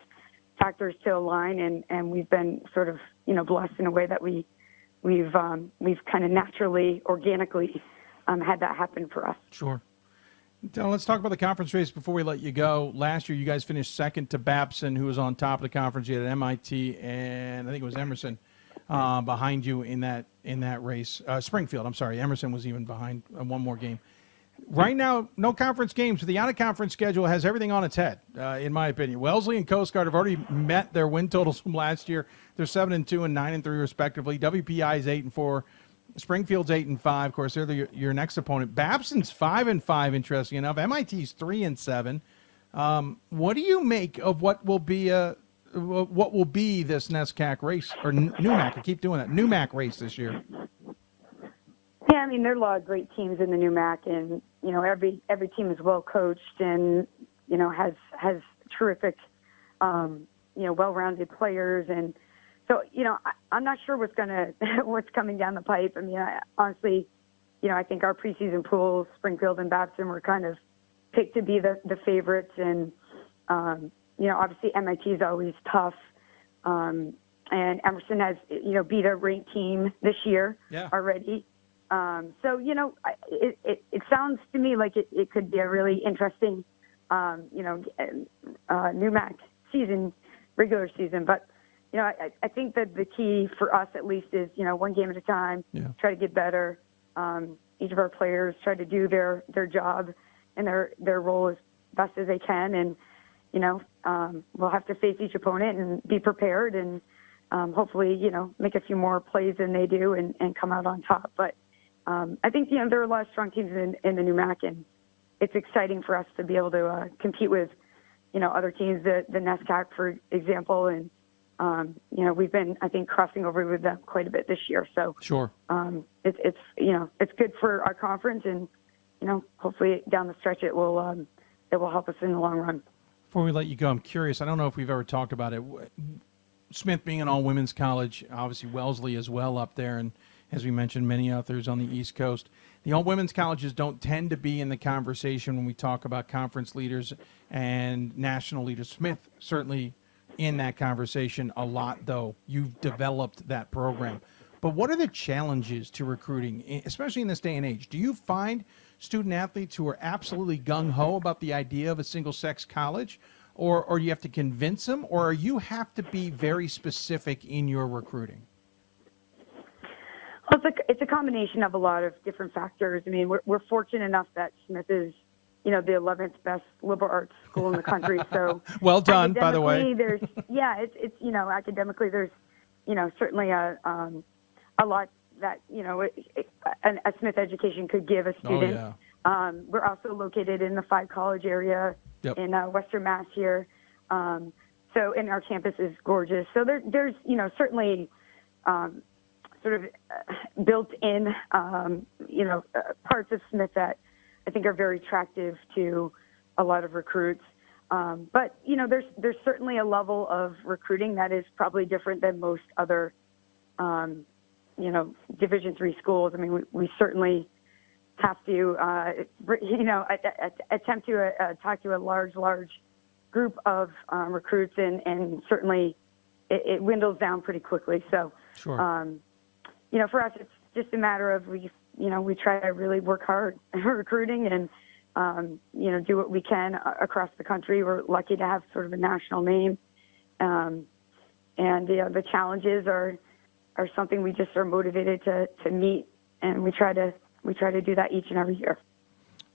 factors to align, and we've been sort of blessed in a way that we've kind of naturally, organically had that happen for us. Sure. Let's talk about the conference race before we let you go. Last year, you guys finished second to Babson, who was on top of the conference. You had MIT and I think it was Emerson behind you in that race. Springfield, I'm sorry. Emerson was even behind one more game. Right now, no conference games. So the out-of-conference schedule has everything on its head, in my opinion. Wellesley and Coast Guard have already met their win totals from last year. They're 7-2 and 9-3 respectively. WPI is 8-4. Springfield's 8-5. Of course, they're your next opponent. Babson's 5-5. Interesting enough. MIT's 3-7. What do you make of what will be this NESCAC race, or NUMAC? I keep doing that. NUMAC race this year. Yeah, I mean, there are a lot of great teams in the NUMAC, and every team is well coached and has terrific, well-rounded players, and so I'm not sure what's coming down the pipe. I mean, honestly, I think our preseason pools, Springfield and Babson, were kind of picked to be the favorites, and obviously MIT is always tough, and Emerson has beat a ranked team this year already. So it sounds to me like it could be a really interesting NUMAC season, regular season, but I think that the key for us at least is one game at a time. Try to get better. Each of our players try to do their job and their role as best as they can, and we'll have to face each opponent and be prepared, and hopefully make a few more plays than they do and come out on top. But I think there are a lot of strong teams in the NUMAC, and it's exciting for us to be able to compete with other teams, the NESCAC, for example, and we've been, I think, crossing over with them quite a bit this year. So sure, it's good for our conference, and hopefully down the stretch it will help us in the long run. Before we let you go, I'm curious. I don't know if we've ever talked about it. Smith being an all-women's college, obviously Wellesley as well up there, and as we mentioned, many others on the East Coast. The all-women's colleges don't tend to be in the conversation when we talk about conference leaders and national leaders. Smith certainly in that conversation a lot, though. You've developed that program. But what are the challenges to recruiting, especially in this day and age? Do you find student-athletes who are absolutely gung-ho about the idea of a single-sex college, or do you have to convince them, or you have to be very specific in your recruiting? Well, it's a combination of a lot of different factors. I mean, we're fortunate enough that Smith is, the 11th best liberal arts school in the country. So well done, by the way. It's academically there's, certainly a lot that a Smith education could give a student. Oh, yeah. We're also located in the 5 college area in Western Mass here. And our campus is gorgeous. So there's certainly sort of built-in, parts of Smith that I think are very attractive to a lot of recruits. But there's certainly a level of recruiting that is probably different than most other, Division III schools. I mean, we certainly have to, attempt to talk to a large group of recruits, and certainly it dwindles down pretty quickly. So, sure. For us, it's just a matter of we try to really work hard at recruiting and, do what we can across the country. We're lucky to have sort of a national name. And the challenges are something we just are motivated to meet, and we try to do that each and every year.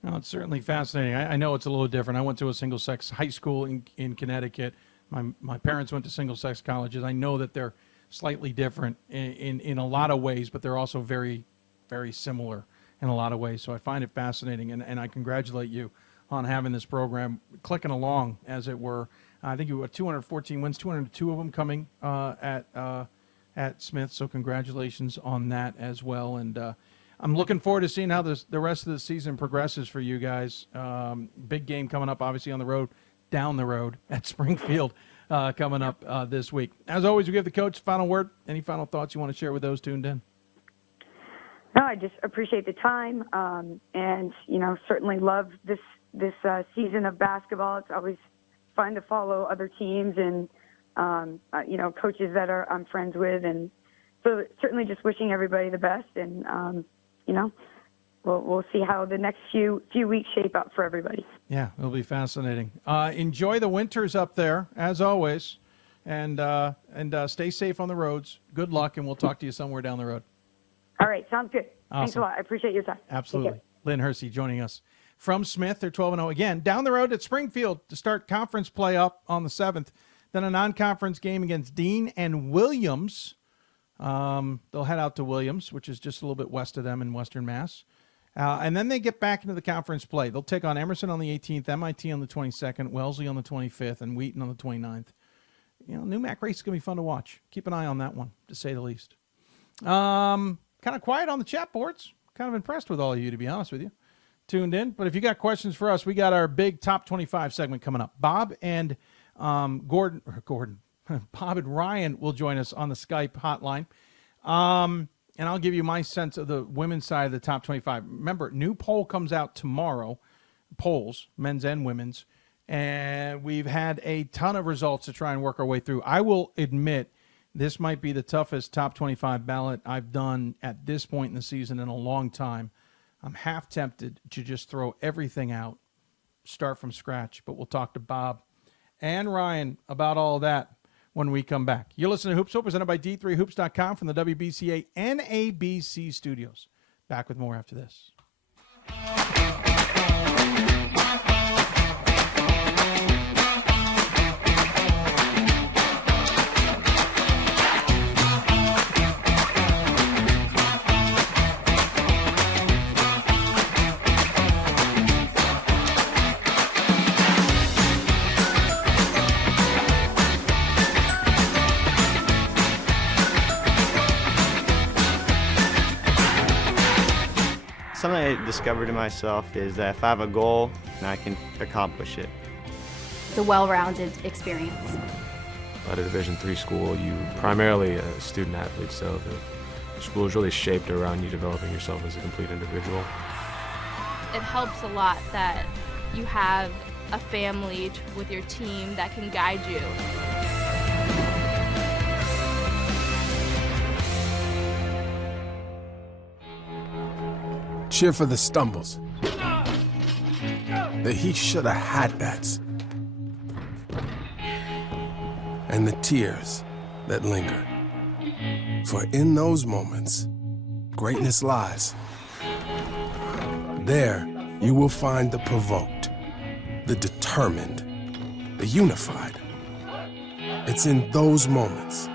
No, it's certainly fascinating. I know it's a little different. I went to a single-sex high school in Connecticut. My parents went to single-sex colleges. I know that they're slightly different in a lot of ways, but they're also very, very similar in a lot of ways. So I find it fascinating, and I congratulate you on having this program clicking along, as it were. I think you had 214 wins, 202 of them coming at Smith, so congratulations on that as well. And I'm looking forward to seeing how the rest of the season progresses for you guys. Big game coming up, obviously, on the road, down the road at Springfield coming up this week. As always, we give the coach final word. Any final thoughts you want to share with those tuned in? No, I just appreciate the time, and certainly love this season of basketball. It's always fun to follow other teams and coaches that I'm friends with, and so certainly just wishing everybody the best, and we'll see how the next few weeks shape up for everybody. Yeah, it'll be fascinating. Enjoy the winters up there, as always, and stay safe on the roads. Good luck, and we'll talk to you somewhere down the road. All right, sounds good. Awesome. Thanks a lot. I appreciate your time. Absolutely. Lynn Hersey joining us from Smith. They're 12-0 again. Down the road at Springfield to start conference play up on the 7th. Then a non-conference game against Dean and Williams. They'll head out to Williams, which is just a little bit west of them in Western Mass. And then they get back into the conference play. They'll take on Emerson on the 18th, MIT on the 22nd, Wellesley on the 25th, and Wheaton on the 29th. New MAC race is going to be fun to watch. Keep an eye on that one, to say the least. Kind of quiet on the chat boards. Kind of impressed with all of you, to be honest with you. Tuned in. But if you got questions for us, we got our big top 25 segment coming up. Bob and Bob and Ryan will join us on the Skype hotline. And I'll give you my sense of the women's side of the top 25. Remember, new poll comes out tomorrow, polls, men's and women's, and we've had a ton of results to try and work our way through. I will admit this might be the toughest top 25 ballot I've done at this point in the season in a long time. I'm half tempted to just throw everything out, start from scratch, but we'll talk to Bob and Ryan about all that when we come back. You're listening to Hoopsville, presented by D3Hoops.com from the WBCA NABC studios. Back with more after this. Something I discovered in myself is that if I have a goal, then I can accomplish it. It's a well-rounded experience. At a Division III school, you primarily a student athlete, so the school is really shaped around you developing yourself as a complete individual. It helps a lot that you have a family with your team that can guide you. Cheer for the stumbles. The he shoulda had that's. And the tears that linger. For in those moments, greatness lies. There, you will find the provoked, the determined, the unified. It's in those moments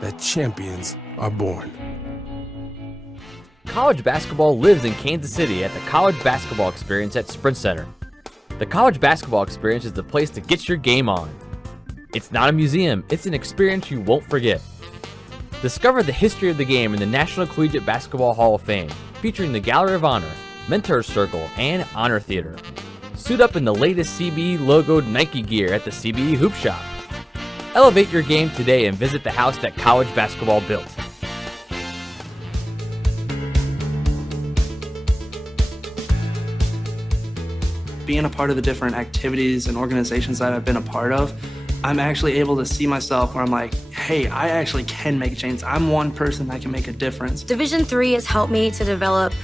that champions are born. College basketball lives in Kansas City at the College Basketball Experience at Sprint Center. The College Basketball Experience is the place to get your game on. It's not a museum, it's an experience you won't forget. Discover the history of the game in the National Collegiate Basketball Hall of Fame, featuring the Gallery of Honor, Mentor's Circle, and Honor Theater. Suit up in the latest CBE logoed Nike gear at the CBE Hoop Shop. Elevate your game today and visit the house that college basketball built. Being a part of the different activities and organizations that I've been a part of, I'm actually able to see myself where I'm like, hey, I actually can make a change. I'm one person that can make a difference. Division III has helped me to develop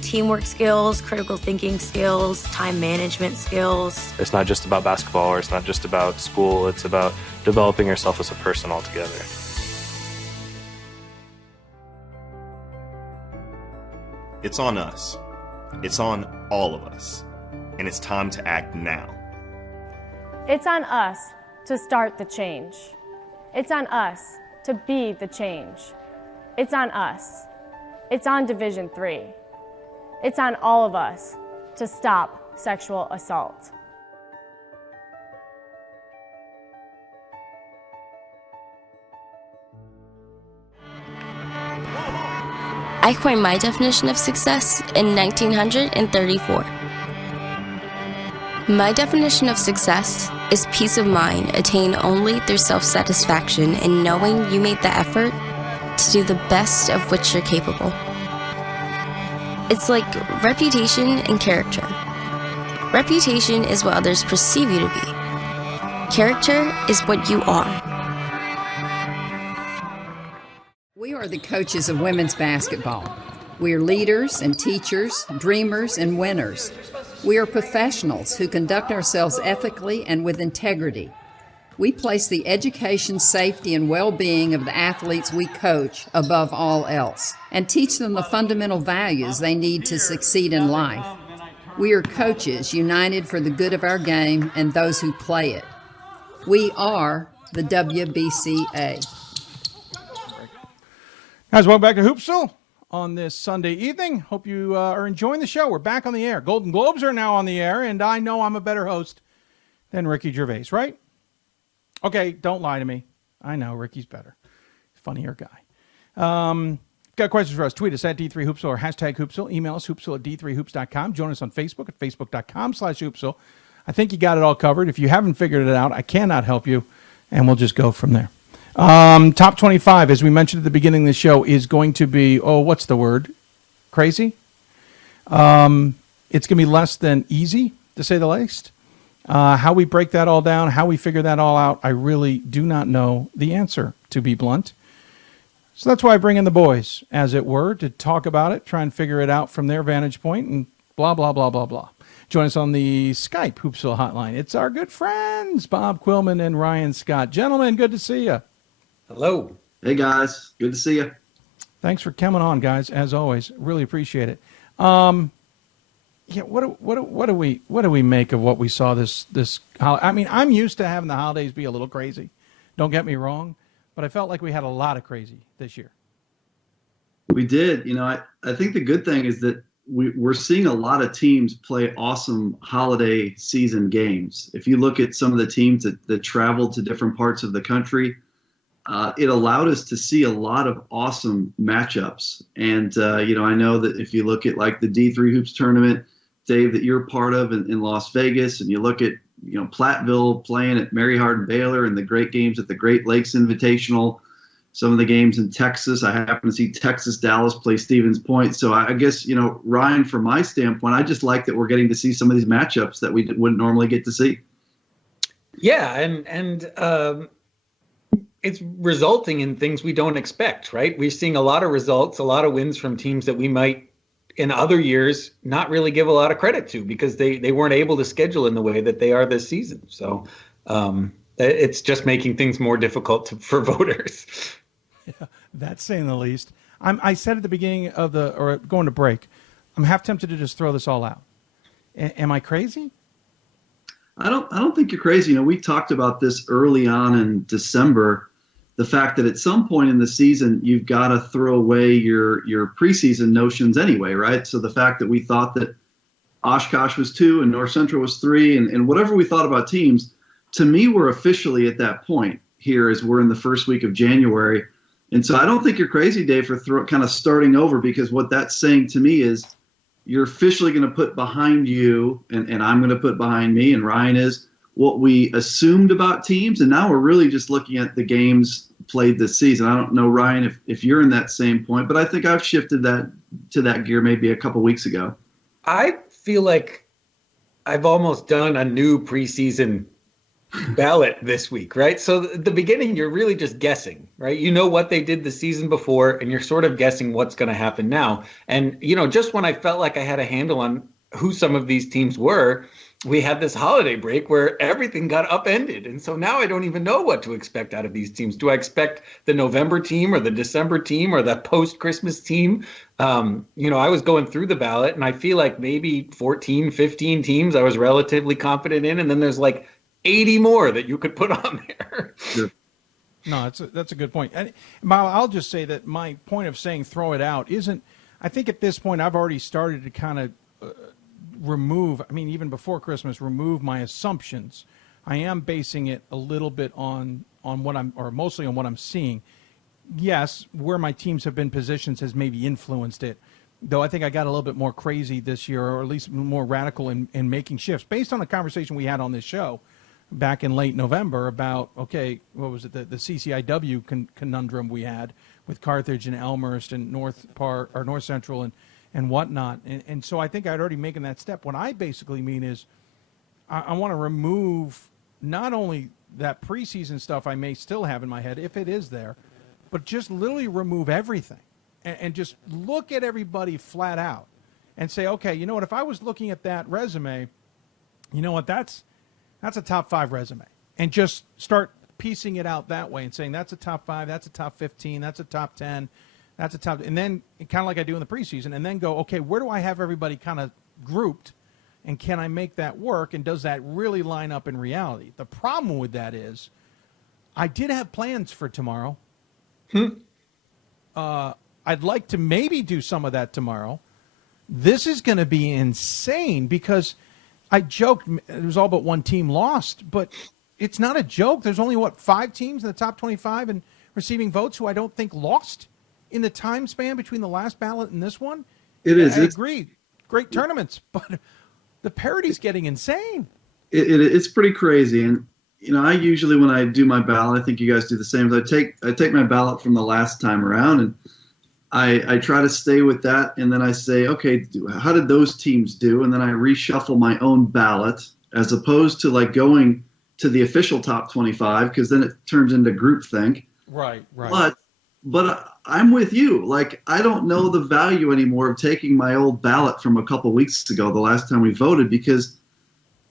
teamwork skills, critical thinking skills, time management skills. It's not just about basketball, or it's not just about school, it's about developing yourself as a person altogether. It's on us. It's on all of us. And it's time to act now. It's on us to start the change. It's on us to be the change. It's on us. It's on Division III. It's on all of us to stop sexual assault. I coined my definition of success in 1934. My definition of success is peace of mind attained only through self-satisfaction in knowing you made the effort to do the best of which you're capable. It's like reputation and character. Reputation is what others perceive you to be. Character is what you are. We are the coaches of women's basketball. We are leaders and teachers, dreamers and winners. We are professionals who conduct ourselves ethically and with integrity. We place the education, safety, and well-being of the athletes we coach above all else and teach them the fundamental values they need to succeed in life. We are coaches united for the good of our game and those who play it. We are the WBCA. Guys, welcome back to Hoopsville on this Sunday evening. Hope you are enjoying the show. We're back on the air. Golden Globes are now on the air, and I know I'm a better host than Ricky Gervais, right? Okay, don't lie to me. I know Ricky's better. Funnier guy. Got questions for us? Tweet us at D3Hoopsville or hashtag Hoopsville. Email us, hoopsville at D3Hoops.com. Join us on Facebook at Facebook.com/Hoopsville. I think you got it all covered. If you haven't figured it out, I cannot help you, and we'll just go from there. Top 25, as we mentioned at the beginning of the show, is going to be, what's the word? Crazy? It's going to be less than easy, to say the least. How we break that all down, how we figure that all out, I really do not know the answer, to be blunt. So that's why I bring in the boys, as it were, to talk about it, try and figure it out from their vantage point, and blah, blah, blah, blah, blah. Join us on the Skype Hoopsville hotline. It's our good friends, Bob Quillman and Ryan Scott. Gentlemen, good to see you. Hello. Hey, guys. Good to see you. Thanks for coming on, guys, as always. Really appreciate it. What do we make of what we saw this I mean, I'm used to having the holidays be a little crazy. Don't get me wrong. But I felt like we had a lot of crazy this year. We did. I think the good thing is that we're seeing a lot of teams play awesome holiday season games. If you look at some of the teams that traveled to different parts of the country, it allowed us to see a lot of awesome matchups. And, I know that if you look at like the D3 Hoops tournament, Dave, that you're part of in Las Vegas, and you look at Platteville playing at Mary Hardin Baylor and the great games at the Great Lakes Invitational, some of the games in Texas. I happen to see Texas Dallas play Stevens Point. So I guess, Ryan, from my standpoint, I just like that we're getting to see some of these matchups that we wouldn't normally get to see. Yeah, and it's resulting in things we don't expect, right? We're seeing a lot of results, a lot of wins from teams that we might in other years not really give a lot of credit to because they weren't able to schedule in the way that they are this season. So it's just making things more difficult for voters. Yeah, that's saying the least. I said at the beginning of going to break, I'm half tempted to just throw this all out. Am I crazy? I don't think you're crazy. We talked about this early on in December, the fact that at some point in the season, you've got to throw away your preseason notions anyway, right? So the fact that we thought that Oshkosh was 2 and North Central was 3 and whatever we thought about teams, to me, we're officially at that point here as we're in the first week of January. And so I don't think you're crazy, Dave, for kind of starting over, because what that's saying to me is you're officially going to put behind you, and I'm going to put behind me, and Ryan is, what we assumed about teams, and now we're really just looking at the games played this season. I don't know, Ryan, if you're in that same point, but I think I've shifted that to that gear maybe a couple weeks ago. I feel like I've almost done a new preseason ballot this week, right? So at the beginning, you're really just guessing, right? You know what they did the season before, and you're sort of guessing what's going to happen now. And, just when I felt like I had a handle on who some of these teams were, we had this holiday break where everything got upended. And so now I don't even know what to expect out of these teams. Do I expect the November team or the December team or the post-Christmas team? I was going through the ballot and I feel like maybe 14, 15 teams I was relatively confident in. And then there's like 80 more that you could put on there. Sure. No, that's a good point. And I'll just say that my point of saying throw it out isn't, I think at this point I've already started to kind of even before Christmas, remove my assumptions. I am basing it a little bit on mostly on what I'm seeing. Yes, where my teams have been positioned has maybe influenced it, though I think I got a little bit more crazy this year, or at least more radical in making shifts based on the conversation we had on this show back in late November about, okay, what was it, the CCIW conundrum we had with Carthage and Elmhurst and North Central and whatnot. And so I think I'd already making that step. What I basically mean is I want to remove not only that preseason stuff I may still have in my head, if it is there, but just literally remove everything and just look at everybody flat out and say, okay, you know what, if I was looking at that resume, you know what, that's a top 5 resume. And just start piecing it out that way and saying that's a top 5, that's a top 15, that's a top 10, that's a top, and then kind of like I do in the preseason, and then go, okay, where do I have everybody kind of grouped, and can I make that work, and does that really line up in reality? The problem with that is I did have plans for tomorrow. I'd like to maybe do some of that tomorrow. This is going to be insane because I joked it was all but one team lost, but it's not a joke. There's only, 5 teams in the top 25 and receiving votes who I don't think lost in the time span between the last ballot and this one. It is. I agree. Great tournaments, but the parity's getting insane. It's pretty crazy. And, I usually, when I do my ballot, I think you guys do the same. I take my ballot from the last time around, and I try to stay with that. And then I say, okay, how did those teams do? And then I reshuffle my own ballot as opposed to like going to the official top 25, because then it turns into groupthink. Right. But I'm with you. Like, I don't know the value anymore of taking my old ballot from a couple weeks ago, the last time we voted, because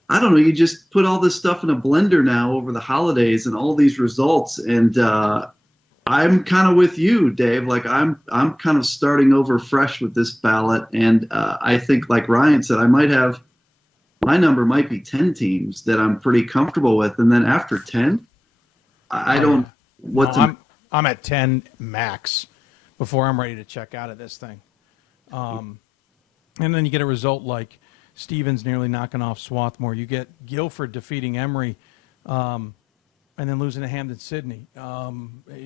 I don't know, you just put all this stuff in a blender now over the holidays and all these results. And I'm kind of with you, Dave. Like, I'm kind of starting over fresh with this ballot. And I think, like Ryan said, my number might be 10 teams that I'm pretty comfortable with. And then after 10, I don't I'm at 10 max before I'm ready to check out of this thing. And then you get a result like Stevens nearly knocking off Swarthmore. You get Guilford defeating Emory and then losing to Hampden Sydney.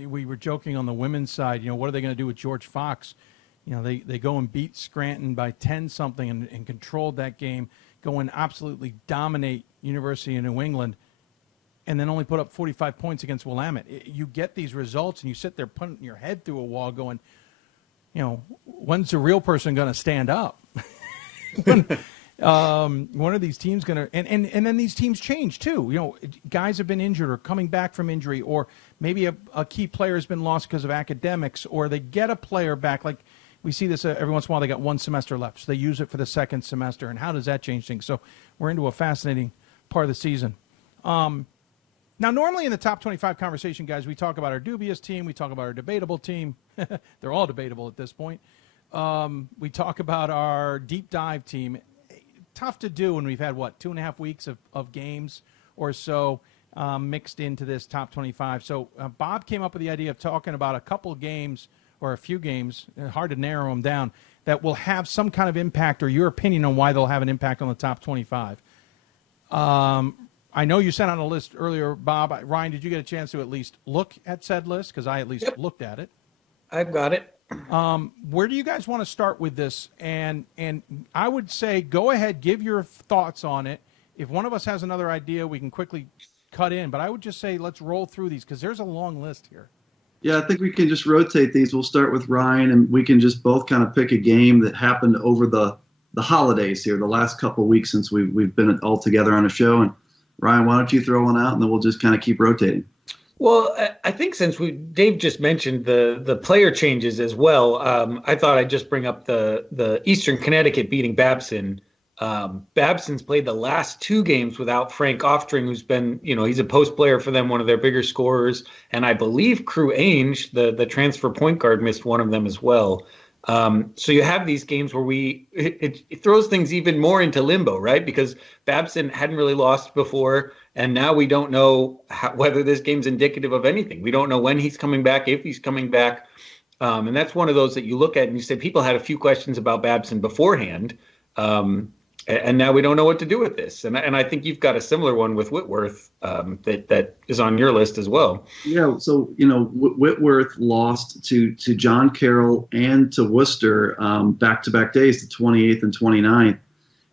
We were joking on the women's side, what are they going to do with George Fox? They go and beat Scranton by 10-something and controlled that game, go and absolutely dominate University of New England, and then only put up 45 points against Willamette. You get these results, and you sit there putting your head through a wall going, when's the real person going to stand up? When are these teams going to – and then these teams change too. Guys have been injured or coming back from injury, or maybe a key player has been lost because of academics, or they get a player back. Like we see this every once in a while. They got one semester left, so they use it for the second semester. And how does that change things? So we're into a fascinating part of the season. Now, normally in the top 25 conversation, guys, we talk about our dubious team. We talk about our debatable team. They're all debatable at this point. We talk about our deep dive team. Tough to do when we've had, 2.5 weeks of games or so mixed into this top 25. So Bob came up with the idea of talking about a couple games or a few games, hard to narrow them down, that will have some kind of impact, or your opinion on why they'll have an impact on the top 25. I know you sent out a list earlier, Bob. Ryan, did you get a chance to at least look at said list? Because I at least looked at it. I've got it. Where do you guys want to start with this? And I would say go ahead, give your thoughts on it. If one of us has another idea, we can quickly cut in. But I would just say let's roll through these because there's a long list here. Yeah, I think we can just rotate these. We'll start with Ryan, and we can just both kind of pick a game that happened over the holidays here, the last couple of weeks since we've been all together on a show. And Ryan, why don't you throw one out, and then we'll just kind of keep rotating. Well, I think since Dave just mentioned the player changes as well, I thought I'd just bring up the Eastern Connecticut beating Babson. Babson's played the last 2 games without Frank Oftring, who's been, he's a post player for them, one of their bigger scorers. And I believe Crew Ainge, the transfer point guard, missed one of them as well. So you have these games where it throws things even more into limbo, right? Because Babson hadn't really lost before, and now we don't know whether this game's indicative of anything. We don't know when he's coming back, if he's coming back. And that's one of those that you look at and you say people had a few questions about Babson beforehand, and now we don't know what to do with this. And I think you've got a similar one with Whitworth that is on your list as well. Yeah, so, Whitworth lost to John Carroll and to Worcester back-to-back days, the 28th and 29th.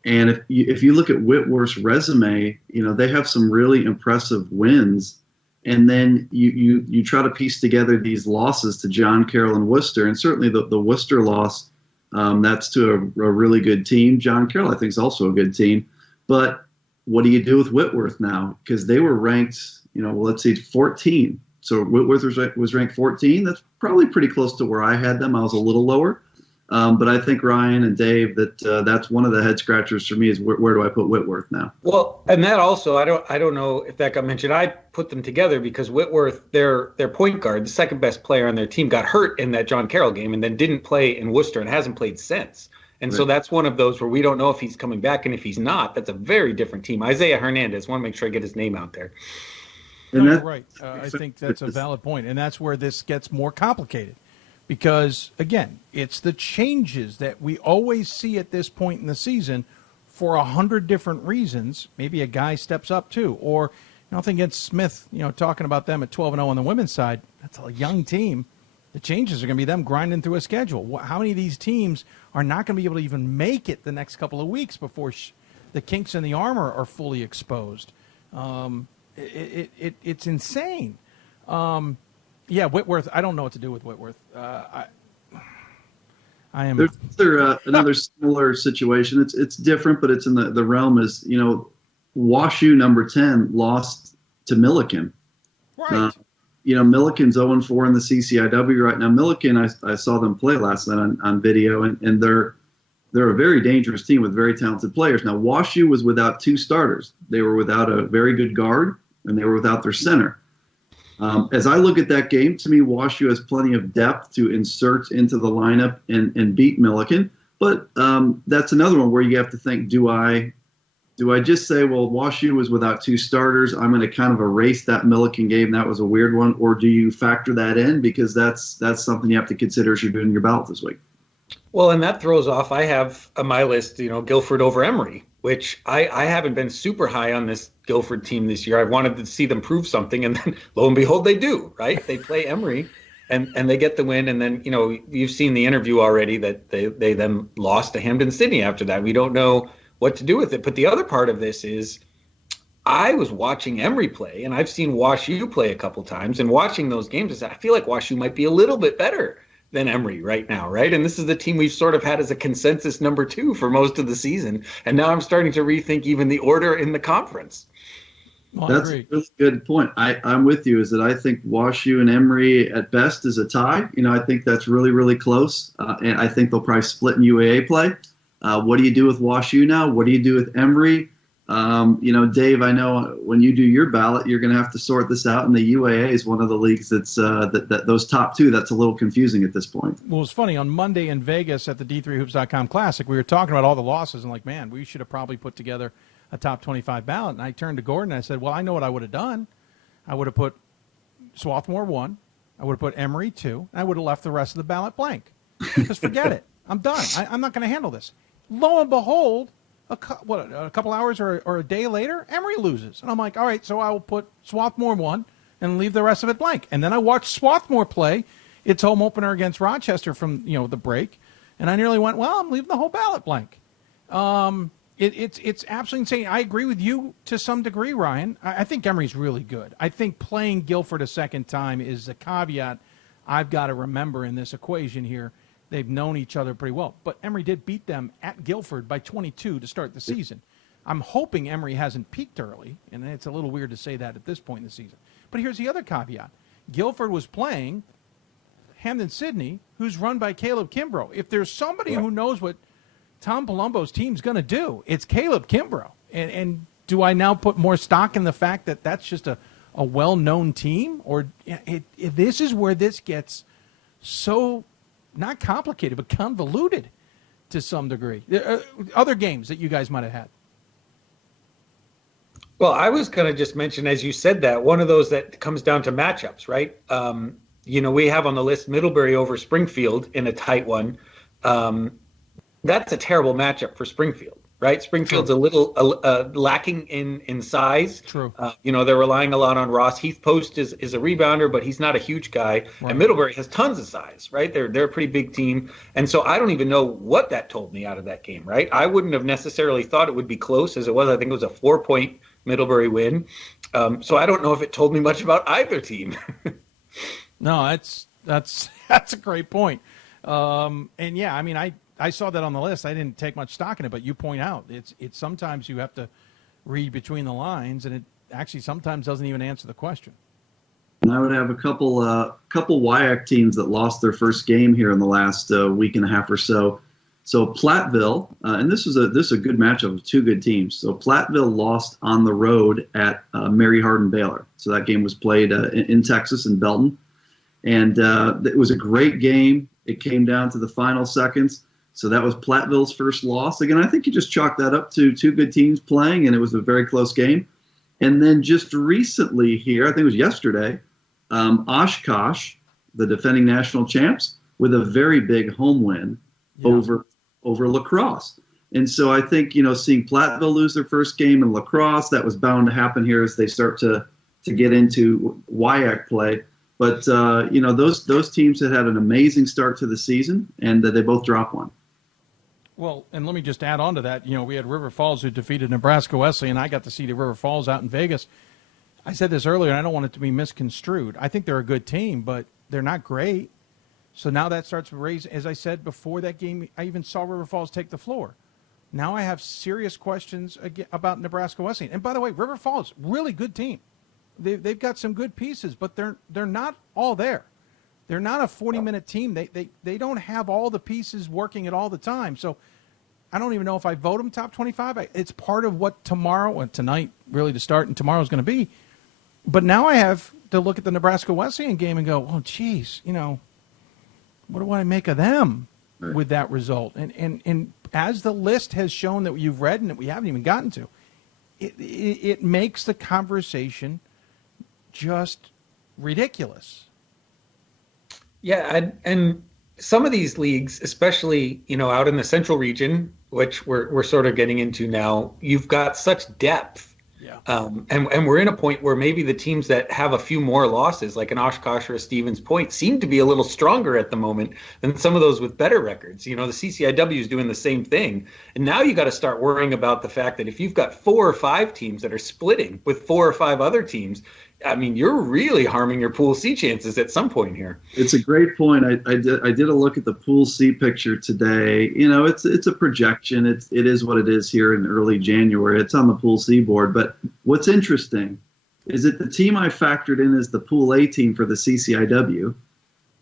And if you look at Whitworth's resume, they have some really impressive wins. And then you try to piece together these losses to John Carroll and Worcester, and certainly the Worcester loss, that's to a really good team. John Carroll, I think, is also a good team. But what do you do with Whitworth now? Because they were ranked, let's see, 14. So Whitworth was ranked 14. That's probably pretty close to where I had them. I was a little lower. But I think Ryan and Dave, that's one of the head scratchers for me is where do I put Whitworth now? Well, and that also, I don't know if that got mentioned. I put them together because Whitworth, their point guard, the second best player on their team, got hurt in that John Carroll game and then didn't play in Worcester and hasn't played since. And so that's one of those where we don't know if he's coming back. And if he's not, that's a very different team. Isaiah Hernandez, want to make sure I get his name out there. No, you're right. I think that's a valid point. And that's where this gets more complicated. because, again, it's the changes that we always see at this point in the season for 100 different reasons. Maybe a guy steps up too, or nothing against Smith, talking about them at 12-0 on the women's side. That's a young team. The changes are going to be them grinding through a schedule. How many of these teams are not going to be able to even make it the next couple of weeks before the kinks in the armor are fully exposed? It's insane. Whitworth, I don't know what to do with Whitworth. I am. There's another similar situation. It's different, but it's in the realm is, WashU number 10 lost to Milliken. Right. Milliken's 0-4 in the CCIW right now. Milliken, I saw them play last night on video, and they're a very dangerous team with very talented players. Now, WashU was without 2 starters. They were without a very good guard, and they were without their center. As I look at that game, to me, WashU has plenty of depth to insert into the lineup and beat Milliken. But that's another one where you have to think, do I just say, well, WashU was without 2 starters, I'm going to kind of erase that Milliken game, that was a weird one, or do you factor that in? Because that's something you have to consider as you're doing your ballot this week. Well, and that throws off, I have on my list, Guilford over Emory, which I haven't been super high on this Guilford team this year. I wanted to see them prove something, and then lo and behold, they do, right? They play Emory, and they get the win, and then, you've seen the interview already that they then lost to Hampden Sydney after that. We don't know what to do with it. But the other part of this is I was watching Emory play, and I've seen WashU play a couple times, and watching those games, I feel like WashU might be a little bit better than Emory right now, right? And this is the team we've sort of had as a consensus number 2 for most of the season. And now I'm starting to rethink even the order in the conference. Well, that's a really good point. I'm with you, is that I think WashU and Emory at best is a tie. I think that's really, really close. And I think they'll probably split in UAA play. What do you do with WashU now? What do you do with Emory? Dave, I know when you do your ballot, you're going to have to sort this out. And the UAA is one of the leagues that's that those top 2, that's a little confusing at this point. Well, it's funny. On Monday in Vegas at the D3Hoops.com Classic, we were talking about all the losses and like, man, we should have probably put together a top 25 ballot. And I turned to Gordon and I said, well, I know what I would have done. I would have put Swarthmore 1. I would have put Emory 2. And I would have left the rest of the ballot blank. Just forget it. I'm done. I'm not going to handle this. Lo and behold, a couple hours or a day later, Emory loses. And I'm like, all right, so I will put Swarthmore 1 and leave the rest of it blank. And then I watched Swarthmore play its home opener against Rochester from the break. And I nearly went, well, I'm leaving the whole ballot blank. It's absolutely insane. I agree with you to some degree, Ryan. I think Emory's really good. I think playing Guilford a second time is a caveat I've got to remember in this equation here. They've known each other pretty well. But Emory did beat them at Guilford by 22 to start the season. I'm hoping Emory hasn't peaked early, and it's a little weird to say that at this point in the season. But here's the other caveat. Guilford was playing Hampden Sydney, who's run by Caleb Kimbrough. If there's somebody who knows what Tom Palumbo's team's going to do, it's Caleb Kimbrough. And do I now put more stock in the fact that that's just a well-known team? Or this is where this gets so not complicated, but convoluted to some degree. Other games that you guys might have had. Well, I was going to just mention, as you said that, one of those that comes down to matchups, right? We have on the list Middlebury over Springfield in a tight one. That's a terrible matchup for Springfield, right? Springfield's a little lacking in size. True. They're relying a lot on Ross. Heath Post is a rebounder, but he's not a huge guy. Right. And Middlebury has tons of size, right? They're a pretty big team. And so I don't even know what that told me out of that game, right? I wouldn't have necessarily thought it would be close as it was. I think it was a 4-point Middlebury win. So I don't know if it told me much about either team. No, that's a great point. And yeah, I mean, I saw that on the list. I didn't take much stock in it, but you point out it's sometimes you have to read between the lines, and it actually sometimes doesn't even answer the question. And I would have a couple WIAC teams that lost their first game here in the last week and a half or so. So Platteville, and this is a good matchup of 2 good teams. So Platteville lost on the road at Mary Hardin Baylor. So that game was played in Texas, in Belton. And it was a great game. It came down to the final seconds. So that was Platteville's first loss. Again, I think you just chalk that up to 2 good teams playing, and it was a very close game. And then just recently here, I think it was yesterday, Oshkosh, the defending national champs, with a very big home win over La Crosse. And so I think, seeing Platteville lose their first game in La Crosse, that was bound to happen here as they start to get into WIAC play. But, those teams had an amazing start to the season, and they both dropped one. Well, and let me just add on to that. We had River Falls who defeated Nebraska Wesleyan. I got to see the River Falls out in Vegas. I said this earlier, and I don't want it to be misconstrued. I think they're a good team, but they're not great. So now that starts to raise, as I said before that game, I even saw River Falls take the floor. Now I have serious questions about Nebraska Wesleyan. And by the way, River Falls, really good team. They've got some good pieces, but they're not all there. They're not a 40-minute team. They don't have all the pieces working at all the time. So I don't even know if I vote them top 25. It's part of what tomorrow and tonight really to start and tomorrow is going to be. But now I have to look at the Nebraska Wesleyan game and go, oh, geez, what do I make of them with that result? And as the list has shown that you've read and that we haven't even gotten to, it makes the conversation just ridiculous. Yeah, and some of these leagues, especially, out in the central region, which we're sort of getting into now, you've got such depth. Yeah. And we're in a point where maybe the teams that have a few more losses, like an Oshkosh or a Stevens Point, seem to be a little stronger at the moment than some of those with better records. The CCIW is doing the same thing. And now you got to start worrying about the fact that if you've got 4 or 5 teams that are splitting with 4 or 5 other teams, you're really harming your Pool C chances at some point here. It's a great point. I did a look at the Pool C picture today. It's a projection. It is what it is here in early January. It's on the Pool C board. But what's interesting is that the team I factored in as the Pool A team for the CCIW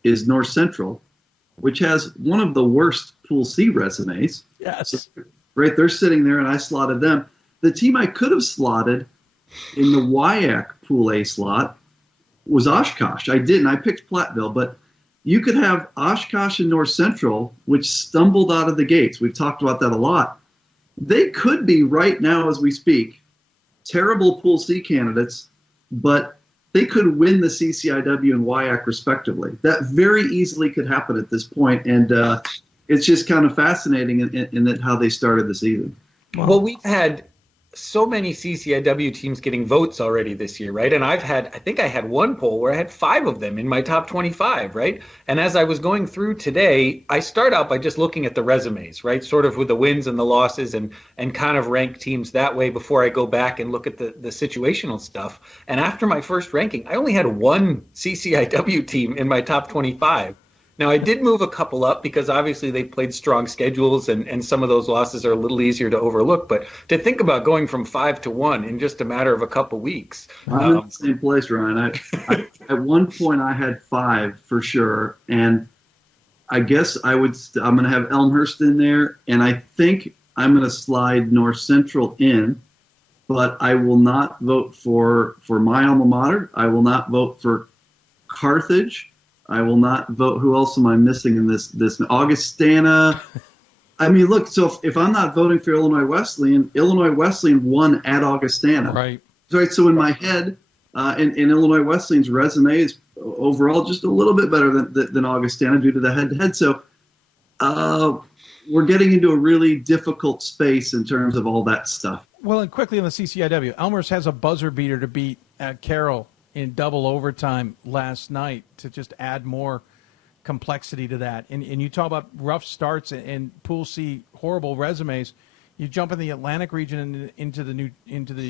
is North Central, which has one of the worst Pool C resumes. Yes. So, right, they're sitting there, and I slotted them. The team I could have slotted in the WIAC Pool A slot was Oshkosh. I didn't. I picked Platteville, but you could have Oshkosh and North Central, which stumbled out of the gates. We've talked about that a lot. They could be right now as we speak terrible Pool C candidates, but they could win the CCIW and WIAC respectively. That very easily could happen at this point, and it's just kind of fascinating in that how they started the season. Well, we've had so many CCIW teams getting votes already this year, right? And I think I had one poll where I had 5 of them in my top 25, right? And as I was going through today, I start out by just looking at the resumes, right? Sort of with the wins and the losses and kind of rank teams that way before I go back and look at the situational stuff. And after my first ranking, I only had 1 CCIW team in my top 25. Now, I did move a couple up because obviously they played strong schedules and some of those losses are a little easier to overlook. But to think about going from 5 to 1 in just a matter of a couple weeks. I'm in the same place, Ryan. I at one point, I had 5 for sure. And I guess I'm going to have Elmhurst in there. And I think I'm going to slide North Central in. But I will not vote for my alma mater. I will not vote for Carthage. I will not vote. Who else am I missing in this Augustana? I mean, look, so if I'm not voting for Illinois Wesleyan won at Augustana. Right. Right. So in my head, in Illinois Wesleyan's resume is overall just a little bit better than Augustana due to the head-to-head. So we're getting into a really difficult space in terms of all that stuff. Well, and quickly on the CCIW, Elmhurst has a buzzer beater to beat Carroll in double overtime last night to just add more complexity to that. And you talk about rough starts and Pool C horrible resumes. You jump in the Atlantic region into the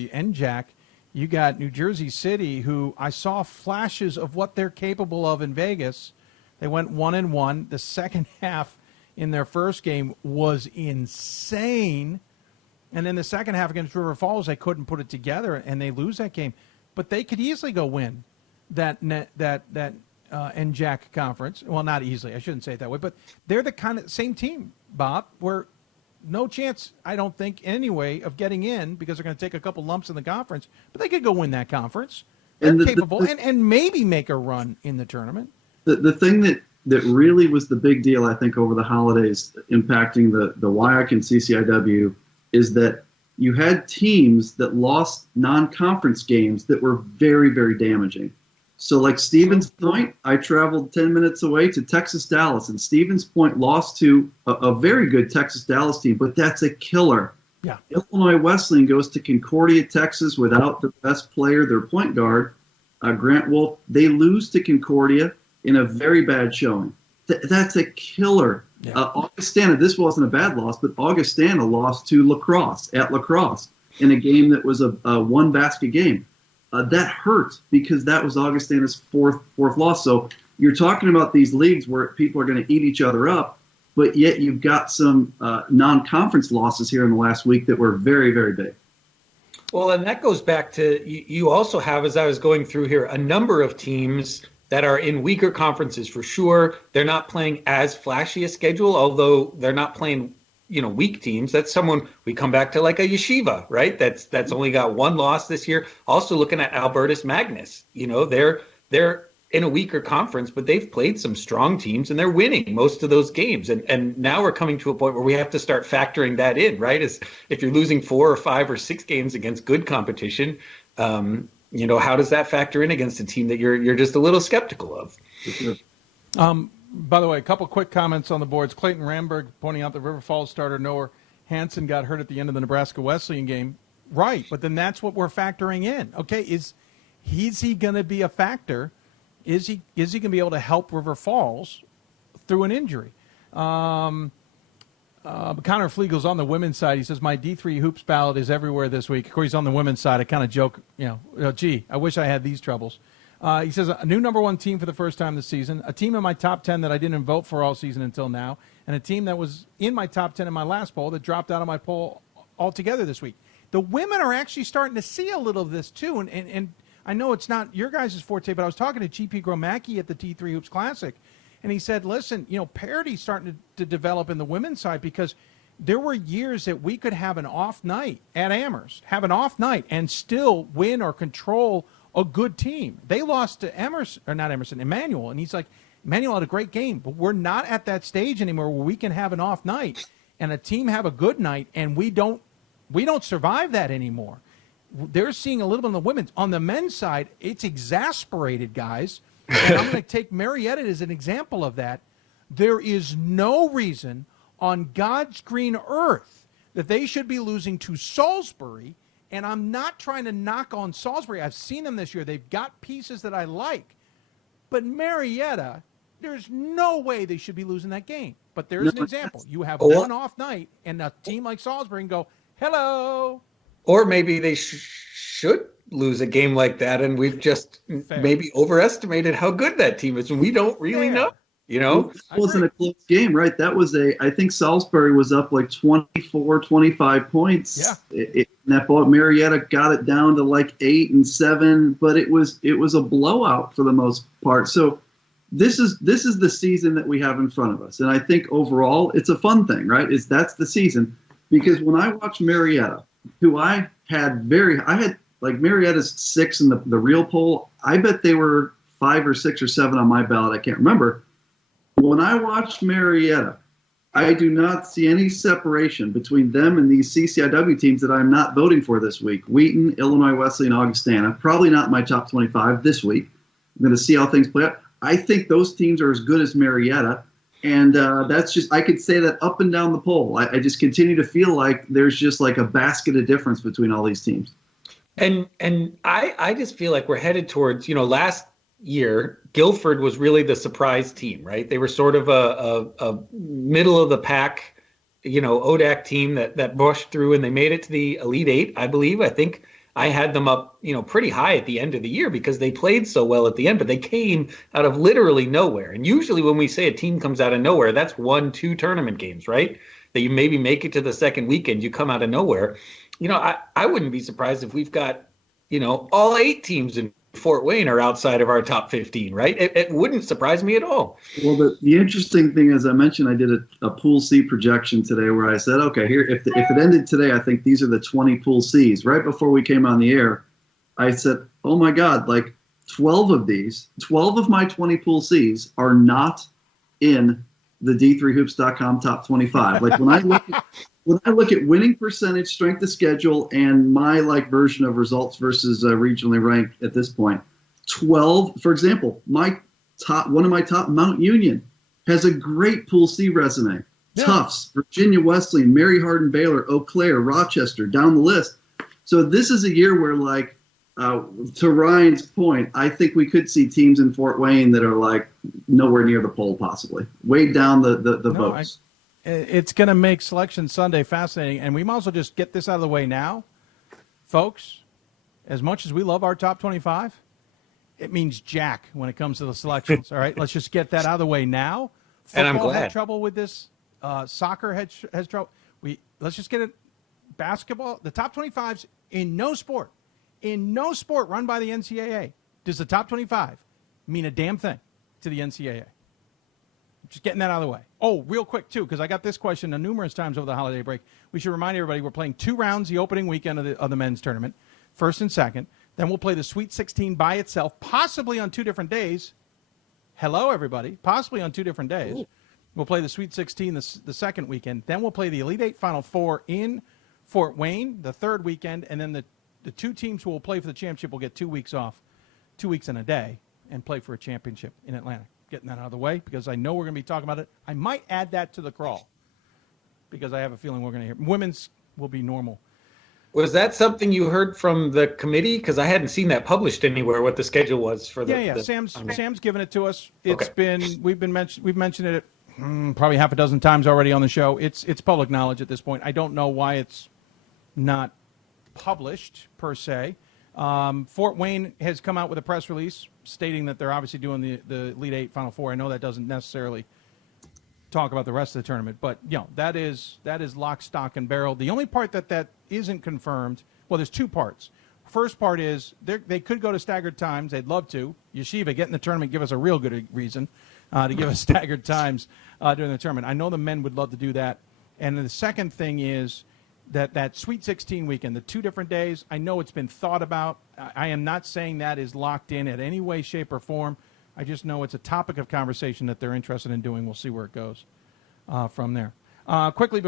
NJAC. You got New Jersey City, who I saw flashes of what they're capable of in Vegas. They went 1-1. The second half in their first game was insane. And then the second half against River Falls, they couldn't put it together, and they lose that game. But they could easily go win that NJAC conference. Well, not easily. I shouldn't say it that way. But they're the kind of same team, Bob, where no chance, I don't think, anyway, of getting in because they're going to take a couple lumps in the conference. But they could go win that conference. They're capable and maybe make a run in the tournament. The thing that really was the big deal, I think, over the holidays impacting the WIAC and CCIW is that you had teams that lost non-conference games that were very, very damaging. So like Stevens Point, I traveled 10 minutes away to Texas Dallas, and Stevens Point lost to a very good Texas Dallas team, but that's a killer. Yeah. Illinois Wesleyan goes to Concordia, Texas without their best player, their point guard, Grant Wolf. They lose to Concordia in a very bad showing. That's a killer. Yeah. Augustana, this wasn't a bad loss, but Augustana lost to La Crosse in a game that was a one-basket game. That hurt because that was Augustana's fourth loss. So you're talking about these leagues where people are going to eat each other up, but yet you've got some non-conference losses here in the last week that were very, very big. Well, and that goes back to you also have, as I was going through here, a number of teams that are in weaker conferences for sure. They're not playing as flashy a schedule, although they're not playing weak teams. That's someone we come back to like a Yeshiva, right? That's only got one loss this year. Also looking at Albertus Magnus, they're in a weaker conference, but they've played some strong teams and they're winning most of those games. And now we're coming to a point where we have to start factoring that in, right? As if you're losing 4 or 5 or 6 games against good competition, how does that factor in against a team that you're just a little skeptical of? By the way, a couple quick comments on the boards. Clayton Ramberg pointing out the River Falls starter Noah Hansen got hurt at the end of the Nebraska Wesleyan game. Right, but then that's what we're factoring in. Okay, is he going to be a factor? Is he going to be able to help River Falls through an injury? Connor Fliegel's on the women's side. He says, my D3 Hoops ballot is everywhere this week. Of course, he's on the women's side. I kind of joke, gee, I wish I had these troubles. He says, a new number 1 team for the first time this season, a team in my top 10 that I didn't vote for all season until now, and a team that was in my top 10 in my last poll that dropped out of my poll altogether this week. The women are actually starting to see a little of this, too, and I know it's not your guys' forte, but I was talking to G.P. Gromacki at the T3 Hoops Classic, and he said, listen, parity's starting to develop in the women's side because there were years that we could have an off night at Amherst, and still win or control a good team. They lost to Emmanuel, and he's like, Emmanuel had a great game, but we're not at that stage anymore where we can have an off night and a team have a good night, and we don't survive that anymore. They're seeing a little bit on the women's. On the men's side, it's exasperated, guys. And I'm going to take Marietta as an example of that. There is no reason on God's green earth that they should be losing to Salisbury. And I'm not trying to knock on Salisbury. I've seen them this year. They've got pieces that I like. But Marietta, there's no way they should be losing that game. But there's an example. You have one off night, and a team like Salisbury can go, hello. Or maybe they should lose a game like that, and we've just maybe overestimated how good that team is, and we don't really know. It wasn't a close game, right? That was I think Salisbury was up like 24, 25 points. Yeah. That ball, Marietta got it down to like 8 and 7, but it was a blowout for the most part. So this is the season that we have in front of us, and I think overall it's a fun thing, right? That's the season, because when I watch Marietta, who I had like Marietta's 6 in the real poll. I bet they were 5 or 6 or 7 on my ballot. I can't remember. When I watched Marietta, I do not see any separation between them and these CCIW teams that I'm not voting for this week. Wheaton, Illinois Wesleyan, Augustana. Probably not in my top 25 this week. I'm going to see how things play out. I think those teams are as good as Marietta. And that's just, I could say that up and down the poll. I just continue to feel like there's just like a basket of difference between all these teams. And I just feel like we're headed towards, last year, Guilford was really the surprise team, right? They were sort of a middle of the pack, ODAC team that brushed through, and they made it to the Elite Eight, I believe. I think I had them up, pretty high at the end of the year because they played so well at the end, but they came out of literally nowhere. And usually when we say a team comes out of nowhere, that's 1-2 tournament games, right? That you maybe make it to the second weekend, you come out of nowhere. I wouldn't be surprised if we've got, all 8 teams in Fort Wayne are outside of our top 15, right? It wouldn't surprise me at all. Well, the interesting thing, as I mentioned, I did a Pool C projection today where I said, okay, here, if it ended today, I think these are the 20 Pool Cs. Right before we came on the air, I said, oh my God, like 12 of my 20 Pool Cs are not in the D3Hoops.com top 25. Like when I look at winning percentage, strength of schedule, and my version of results versus regionally ranked at this point, 12, for example, one of my top, Mount Union, has a great Pool C resume. Yeah. Tufts, Virginia Wesleyan, Mary Hardin Baylor, Eau Claire, Rochester, down the list. So this is a year where, like, to Ryan's point, I think we could see teams in Fort Wayne that are like nowhere near the poll, possibly way down the votes. It's going to make Selection Sunday fascinating, and we might as well just get this out of the way now, folks. As much as we love our top 25, it means jack when it comes to the selections. All right, let's just get that out of the way now. Football and I'm glad. Had trouble with this. Soccer has trouble. Let's just get it. Basketball, the top 25s in no sport run by the NCAA does the top 25 mean a damn thing to the NCAA. Just getting that out of the way. Oh, real quick, too, because I got this question numerous times over the holiday break. We should remind everybody we're playing 2 rounds the opening weekend of the men's tournament, first and second. Then we'll play the Sweet 16 by itself, possibly on 2 different days. Hello, everybody. Possibly on 2 different days. Ooh. We'll play the Sweet 16 the second weekend. Then we'll play the Elite Eight Final Four in Fort Wayne the third weekend, and then the 2 teams who will play for the championship will get 2 weeks off, 2 weeks and a day, and play for a championship in Atlanta. Getting that out of the way because I know we're going to be talking about it. I might add that to the crawl because I have a feeling we're going to hear. Women's will be normal. Was that something you heard from the committee? Because I hadn't seen that published anywhere. What the schedule was for the Yeah. Sam's given it to us. It's been we've mentioned it probably half a dozen times already on the show. It's public knowledge at this point. I don't know why it's not published per se. Fort Wayne has come out with a press release stating that they're obviously doing the Elite Eight Final Four. I know that doesn't necessarily talk about the rest of the tournament, but that is lock, stock, and barrel. The only part that isn't confirmed, well, there's 2 parts. First part is they could go to staggered times. They'd love to. Yeshiva, get in the tournament, give us a real good reason to give us staggered times during the tournament. I know the men would love to do that. And the second thing is that Sweet 16 weekend, the 2 different days, I know it's been thought about. I am not saying that is locked in at any way, shape, or form. I just know it's a topic of conversation that they're interested in doing. We'll see where it goes from there. Quickly,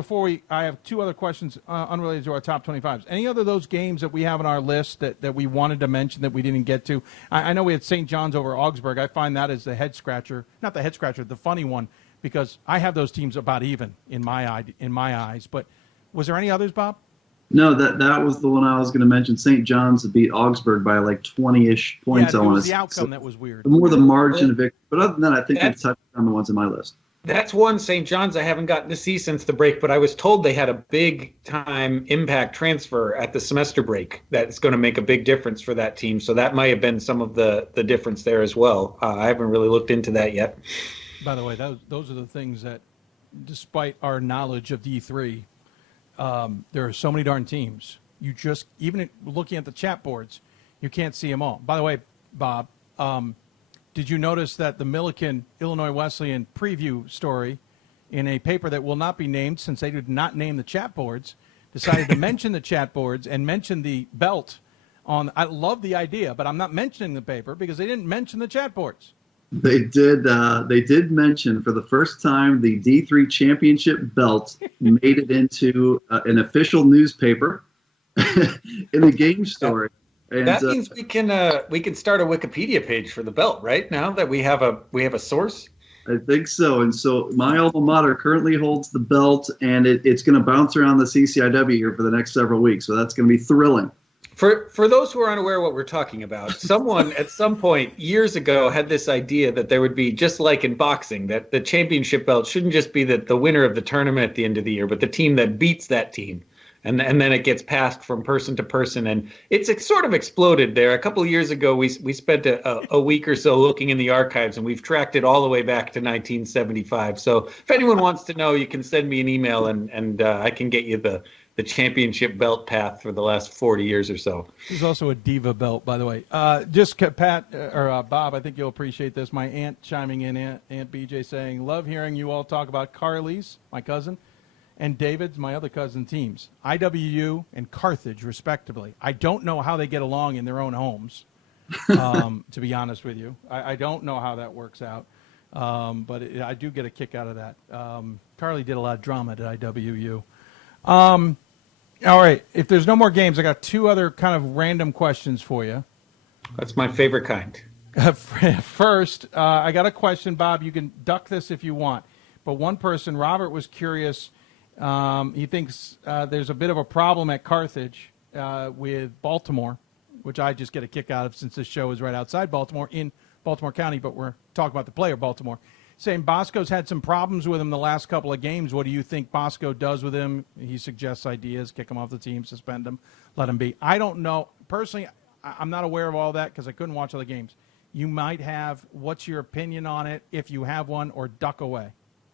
I have 2 other questions unrelated to our top 25s. Any other of those games that we have on our list that we wanted to mention that we didn't get to? I know we had St. John's over Augsburg. I find that as the head scratcher, not the head scratcher, the funny one, because I have those teams about even in my eyes. But was there any others, Bob? No, that was the one I was going to mention. St. John's beat Augsburg by like 20-ish points. Yeah, it was the outcome that was weird. More the margin of victory. But other than that, I think we've touched on the ones in my list. That's one St. John's I haven't gotten to see since the break, but I was told they had a big-time impact transfer at the semester break that's going to make a big difference for that team. So that might have been some of the difference there as well. I haven't really looked into that yet. By the way, those are the things that, despite our knowledge of D3, there are so many darn teams. You just, even looking at the chat boards, you can't see them all. By the way, Bob, did you notice that the Milliken Illinois Wesleyan preview story in a paper that will not be named since they did not name the chat boards, decided to mention the chat boards and mention the belt on, I love the idea, but I'm not mentioning the paper because they didn't mention the chat boards. They did mention for the first time the D3 championship belt made it into an official newspaper in a game story. And, that means we can start a Wikipedia page for the belt, right? Now that we have a source. I think so. And so my alma mater currently holds the belt, and it's going to bounce around the CCIW here for the next several weeks. So that's going to be thrilling. For those who are unaware of what we're talking about, someone at some point years ago had this idea that there would be, just like in boxing, that the championship belt shouldn't just be the winner of the tournament at the end of the year, but the team that beats that team. And then it gets passed from person to person. And it's sort of exploded there. A couple of years ago, we spent a week or so looking in the archives, and we've tracked it all the way back to 1975. So if anyone wants to know, you can send me an email, and I can get you the championship belt path for the last 40 years or so. There's also a diva belt, by the way. Just Pat or Bob, I think you'll appreciate this. My aunt chiming in, Aunt BJ, saying, love hearing you all talk about Carly's, my cousin, and David's, my other cousin, teams, IWU and Carthage, respectively. I don't know how they get along in their own homes, to be honest with you. I don't know how that works out, but I do get a kick out of that. Carly did a lot of drama at IWU. All right, if there's no more games, I got 2 other kind of random questions for you. That's my favorite kind. First, I got a question, Bob. You can duck this if you want. But one person, Robert, was curious. He thinks there's a bit of a problem at Carthage with Baltimore, which I just get a kick out of since this show is right outside Baltimore, in Baltimore County, but we're talking about the player, Baltimore. Saying Bosco's had some problems with him the last couple of games. What do you think Bosco does with him? He suggests ideas, kick him off the team, suspend him, let him be. I don't know. Personally, I'm not aware of all that because I couldn't watch all the games. You might have. What's your opinion on it, if you have one, or duck away?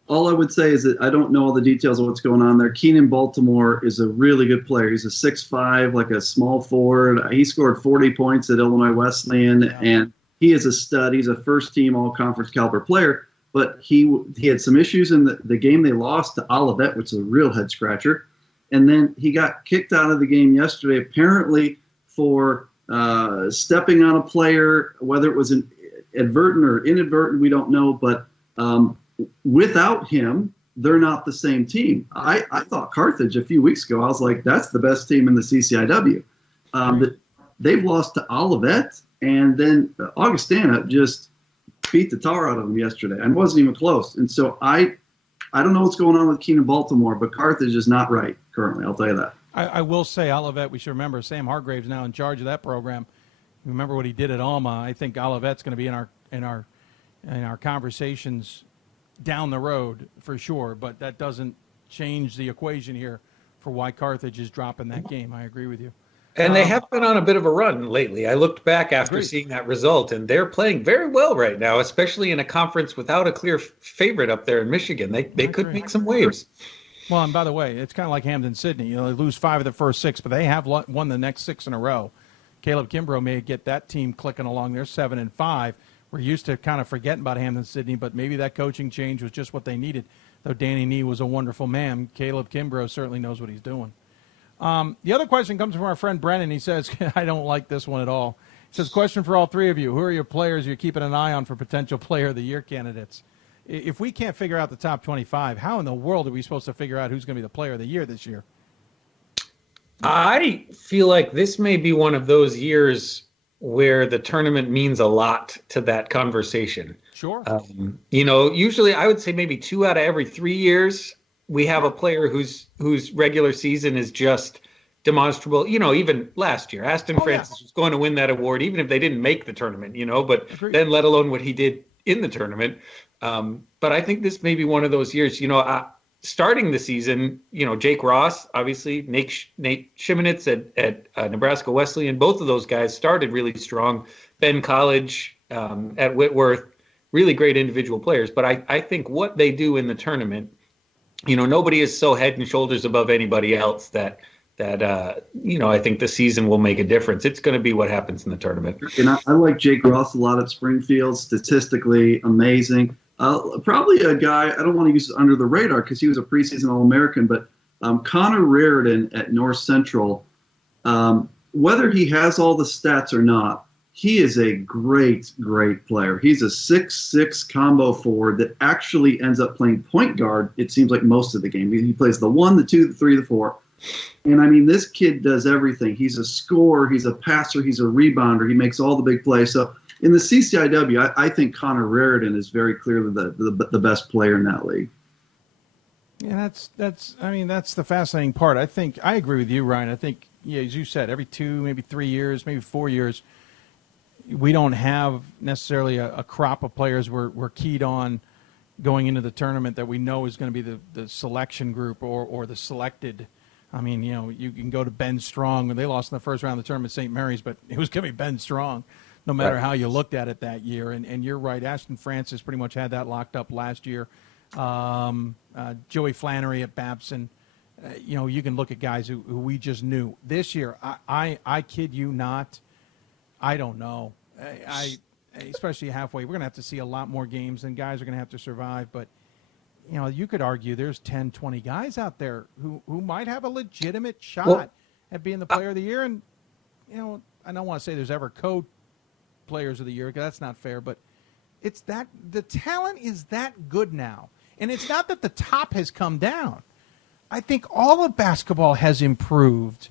All I would say is that I don't know all the details of what's going on there. Keenan Baltimore is a really good player. He's a 6'5", like a small forward. He scored 40 points at Illinois Wesleyan, and he is a stud. He's a first-team all-conference caliber player. But he had some issues in the game they lost to Olivet, which is a real head-scratcher. And then he got kicked out of the game yesterday, apparently for stepping on a player, whether it was an advertent or inadvertent, we don't know. But without him, they're not the same team. I thought Carthage a few weeks ago, I was like, that's the best team in the CCIW. They've lost to Olivet, and then Augustana just beat the tar out of them yesterday. And it wasn't even close. And so I don't know what's going on with Keenan Baltimore, but Carthage is not right currently. I'll tell you that. I will say Olivet, we should remember Sam Hargrave's now in charge of that program. Remember what he did at Alma. I think Olivet's going to be in our conversations down the road for sure, but that doesn't change the equation here for why Carthage is dropping that game. I agree with you. And they have been on a bit of a run lately. I looked back after seeing that result, and they're playing very well right now, especially in a conference without a clear favorite up there in Michigan. They could make some waves. Well, and by the way, it's kind of like Hampden-Sydney. You know, they lose 5 of the first 6, but they have won the next 6 in a row. Caleb Kimbrough may get that team clicking along. They're 7-5. We're used to kind of forgetting about Hampden-Sydney, but maybe that coaching change was just what they needed. Though Danny Nee was a wonderful man, Caleb Kimbrough certainly knows what he's doing. The other question comes from our friend Brennan. He says, I don't like this one at all. He says, question for all three of you. Who are your players you're keeping an eye on for potential player of the year candidates? If we can't figure out the top 25, how in the world are we supposed to figure out who's going to be the player of the year this year? I feel like this may be one of those years where the tournament means a lot to that conversation. Sure. Usually I would say maybe 2 out of every 3 years we have a player whose regular season is just demonstrable. Even last year, Aston Francis was going to win that award, even if they didn't make the tournament, but then let alone what he did in the tournament. But I think this may be one of those years, starting the season, Jake Ross, obviously, Nate Shimonitz at Nebraska Wesleyan, both of those guys started really strong. Ben College at Whitworth, really great individual players. But I think what they do in the tournament, nobody is so head and shoulders above anybody else that I think the season will make a difference. It's going to be what happens in the tournament. And I like Jake Ross a lot at Springfield, statistically amazing. Probably a guy, I don't want to use under the radar because he was a preseason All-American, but Connor Raridan at North Central, whether he has all the stats or not, he is a great, great player. He's a 6'6" combo forward that actually ends up playing point guard, it seems like, most of the game. He plays the 1, the 2, the 3, the 4. And, this kid does everything. He's a scorer. He's a passer. He's a rebounder. He makes all the big plays. So in the CCIW, I think Connor Raridan is very clearly the best player in that league. Yeah, that's the fascinating part. I think I agree with you, Ryan. I think, as you said, every 2, maybe 3 years, maybe 4 years, we don't have necessarily a crop of players we're keyed on going into the tournament that we know is going to be the selection group or the selected. You can go to Ben Strong when they lost in the first round of the tournament at St. Mary's, but it was going to be Ben Strong no matter how you looked at it that year. And you're right, Aston Francis pretty much had that locked up last year. Joey Flannery at Babson. You can look at guys who we just knew. This year, I kid you not, I don't know. I especially halfway, we're going to have to see a lot more games, and guys are going to have to survive. But, you could argue there's 10, 20 guys out there who might have a legitimate shot at being the player of the year. And, I don't want to say there's ever co-players of the year, because that's not fair. But it's that the talent is that good now. And it's not that the top has come down. I think all of basketball has improved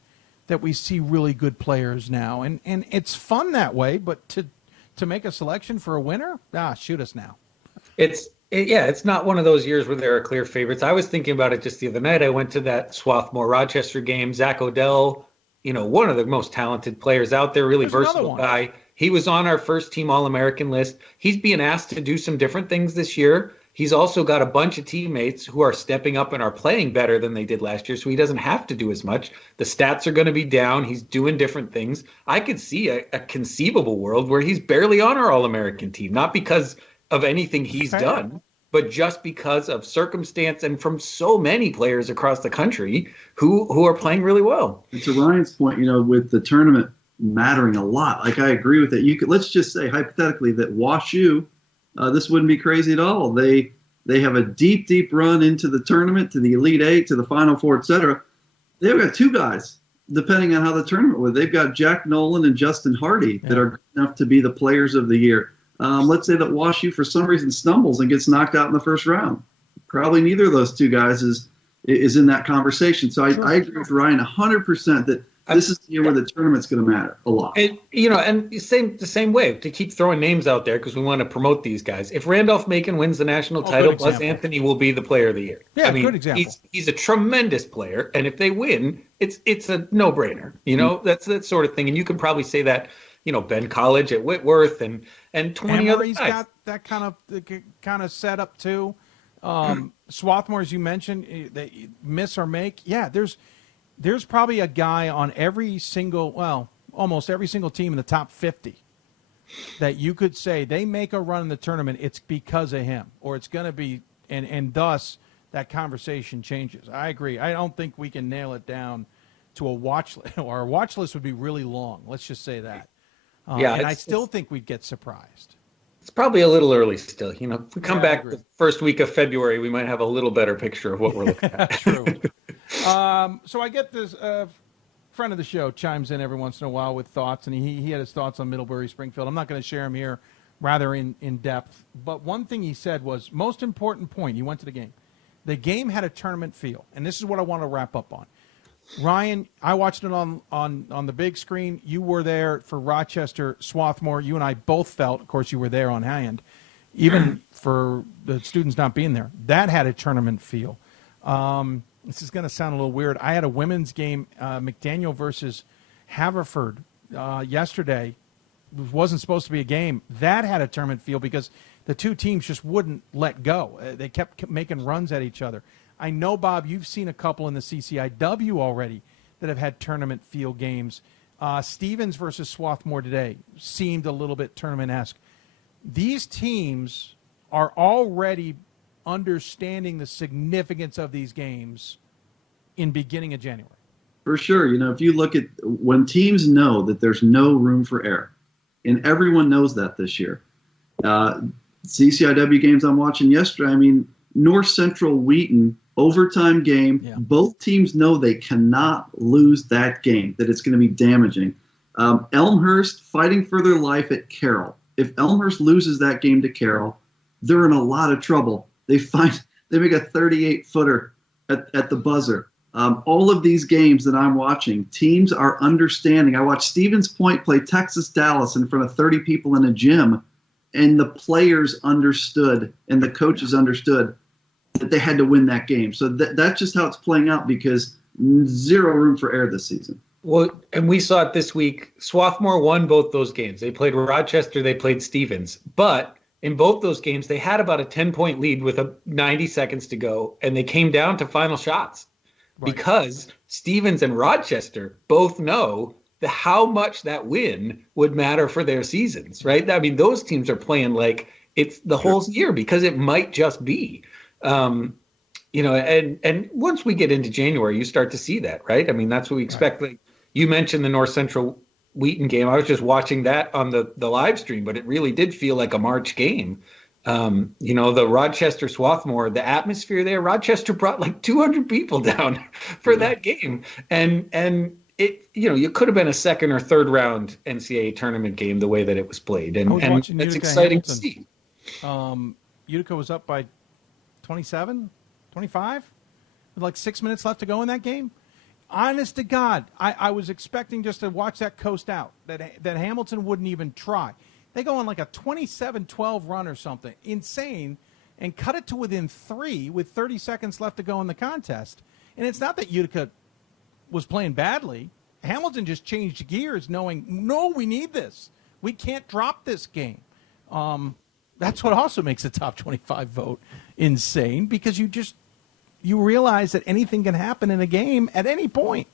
that we see really good players now. And it's fun that way, but to make a selection for a winner, shoot us now. It's not one of those years where there are clear favorites. I was thinking about it just the other night. I went to that Swarthmore-Rochester game. Zach Odell, one of the most talented players out there, really versatile guy. He was on our first team All-American list. He's being asked to do some different things this year. He's also got a bunch of teammates who are stepping up and are playing better than they did last year, so he doesn't have to do as much. The stats are going to be down. He's doing different things. I could see a conceivable world where he's barely on our All-American team, not because of anything he's done, but just because of circumstance and from so many players across the country who are playing really well. And to Ryan's point, with the tournament mattering a lot, like I agree with that. Let's just say hypothetically that WashU, this wouldn't be crazy at all. They have a deep run into the tournament, to the Elite Eight, to the Final Four, etc. They've got two guys, depending on how the tournament was. They've got Jack Nolan and Justin Hardy that are good enough to be the players of the year. Let's say that WashU for some reason stumbles and gets knocked out in the first round. Probably neither of those two guys is in that conversation. So I agree with Ryan 100% that this is the year where the tournament's going to matter a lot. And the same way, to keep throwing names out there because we want to promote these guys. If Randolph-Macon wins the national title, Buzz Anthony will be the player of the year. Yeah, good example. He's a tremendous player, and if they win, it's a no-brainer. That's that sort of thing. And you can probably say that, Ben College at Whitworth and 20 other guys. Got that kind of set up too. Swarthmore, as you mentioned, they miss or make. Yeah, there's probably a guy on almost every single team in the top 50 that you could say they make a run in the tournament, it's because of him, or it's going to be, and thus that conversation changes. I agree. I don't think we can nail it down to a watch list. Our watch list would be really long. Let's just say that. And I still think we'd get surprised. It's probably a little early still. If we come back the first week of February, we might have a little better picture of what we're looking at. True. So I get this friend of the show chimes in every once in a while with thoughts, and he had his thoughts on Middlebury Springfield. I'm not going to share them here rather in depth. But one thing he said was, most important point, he went to the game. The game had a tournament feel, and this is what I want to wrap up on. Ryan, I watched it on the big screen. You were there for Rochester, Swarthmore. You and I both felt, of course, you were there on hand, even for the students not being there. That had a tournament feel. This is going to sound a little weird. I had a women's game, McDaniel versus Haverford, yesterday. It wasn't supposed to be a game. That had a tournament feel because the two teams just wouldn't let go. They kept making runs at each other. I know, Bob, you've seen a couple in the CCIW already that have had tournament feel games. Stevens versus Swarthmore today seemed a little bit tournament-esque. These teams are already understanding the significance of these games in beginning of January. For sure. If you look at when teams know that there's no room for error, and everyone knows that this year. CCIW games I'm watching yesterday, North Central Wheaton overtime game. Yeah. Both teams know they cannot lose that game, that it's going to be damaging. Elmhurst fighting for their life at Carroll. If Elmhurst loses that game to Carroll, they're in a lot of trouble. They make a 38-footer at the buzzer. All of these games that I'm watching, teams are understanding. I watched Stevens Point play Texas Dallas in front of 30 people in a gym, and the players understood and the coaches understood that they had to win that game. So that's just how it's playing out because zero room for error this season. Well, and we saw it this week. Swarthmore won both those games. They played Rochester, they played Stevens. But in both those games, they had about a 10-point lead with 90 seconds to go, and they came down to final shots. Right. Because Stevens and Rochester both know how much that win would matter for their seasons, right? Those teams are playing like it's the whole year because it might just be. And once we get into January, you start to see that, right? That's what we expect. Right. Like you mentioned the North Central Wheaton game. I was just watching that on the live stream, but it really did feel like a March game. The Rochester Swarthmore, the atmosphere there, Rochester brought like 200 people down for that game. And it, you could have been a second or third round NCAA tournament game the way that it was played. And it's exciting to see. Utica was up by 27, 25, with like 6 minutes left to go in that game. honest to God, I was expecting just to watch that coast out, that Hamilton wouldn't even try. They go on like a 27-12 run or something, insane, and cut it to within 3 with 30 seconds left to go in the contest. And it's not that Utica was playing badly. Hamilton just changed gears knowing, no, we need this. We can't drop this game. That's what also makes the top 25 vote insane, because you realize that anything can happen in a game at any point.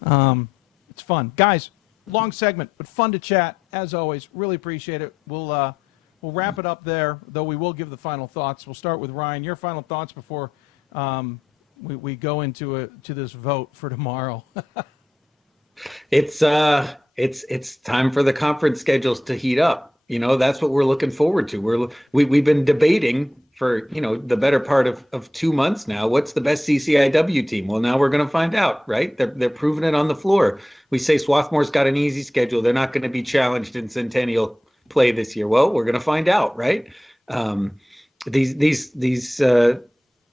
It's fun. Guys, long segment, but fun to chat, as always. Really appreciate it. We'll wrap it up there, though we will give the final thoughts. We'll start with Ryan. Your final thoughts before we go into to this vote for tomorrow. It's time for the conference schedules to heat up. That's what we're looking forward to. We've been debating for, the better part of 2 months now. What's the best CCIW team? Well, now we're going to find out, right? They're proving it on the floor. We say Swarthmore's got an easy schedule. They're not going to be challenged in Centennial play this year. Well, we're going to find out, right? These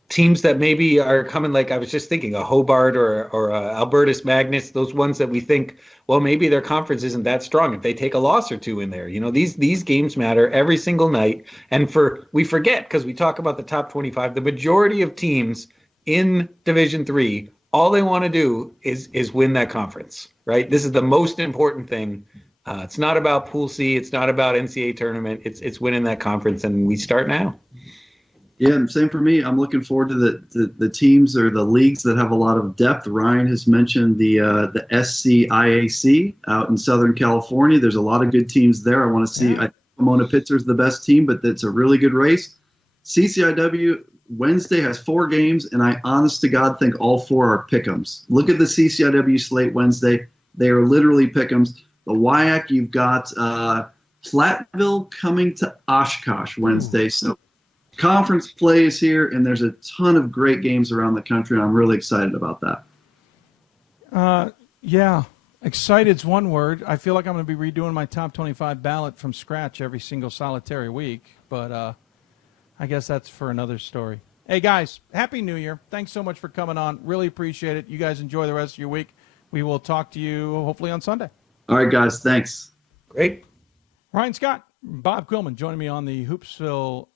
teams that maybe are coming, like I was just thinking, a Hobart or Albertus Magnus, those ones that we think, well, maybe their conference isn't that strong if they take a loss or two in there. These games matter every single night. And we forget, because we talk about the top 25, the majority of teams in Division III, all they want to do is win that conference, right? This is the most important thing. It's not about Pool C. It's not about NCAA tournament. It's winning that conference, and we start now. Yeah, same for me. I'm looking forward to the teams or the leagues that have a lot of depth. Ryan has mentioned the SCIAC out in Southern California. There's a lot of good teams there. I want to see. I think Pomona Pitzer's the best team, but it's a really good race. CCIW Wednesday has 4 games, and I honest to God think all 4 are pick'ems. Look at the CCIW slate Wednesday. They are literally pick'ems. The WIAC, you've got Platteville coming to Oshkosh Wednesday. So conference play is here, and there's a ton of great games around the country, and I'm really excited about that. Yeah, excited's one word. I feel like I'm going to be redoing my top 25 ballot from scratch every single solitary week, but I guess that's for another story. Hey, guys, Happy New Year. Thanks so much for coming on. Really appreciate it. You guys enjoy the rest of your week. We will talk to you hopefully on Sunday. All right, guys, thanks. Great. Ryan Scott, Bob Quillman joining me on the Hoopsville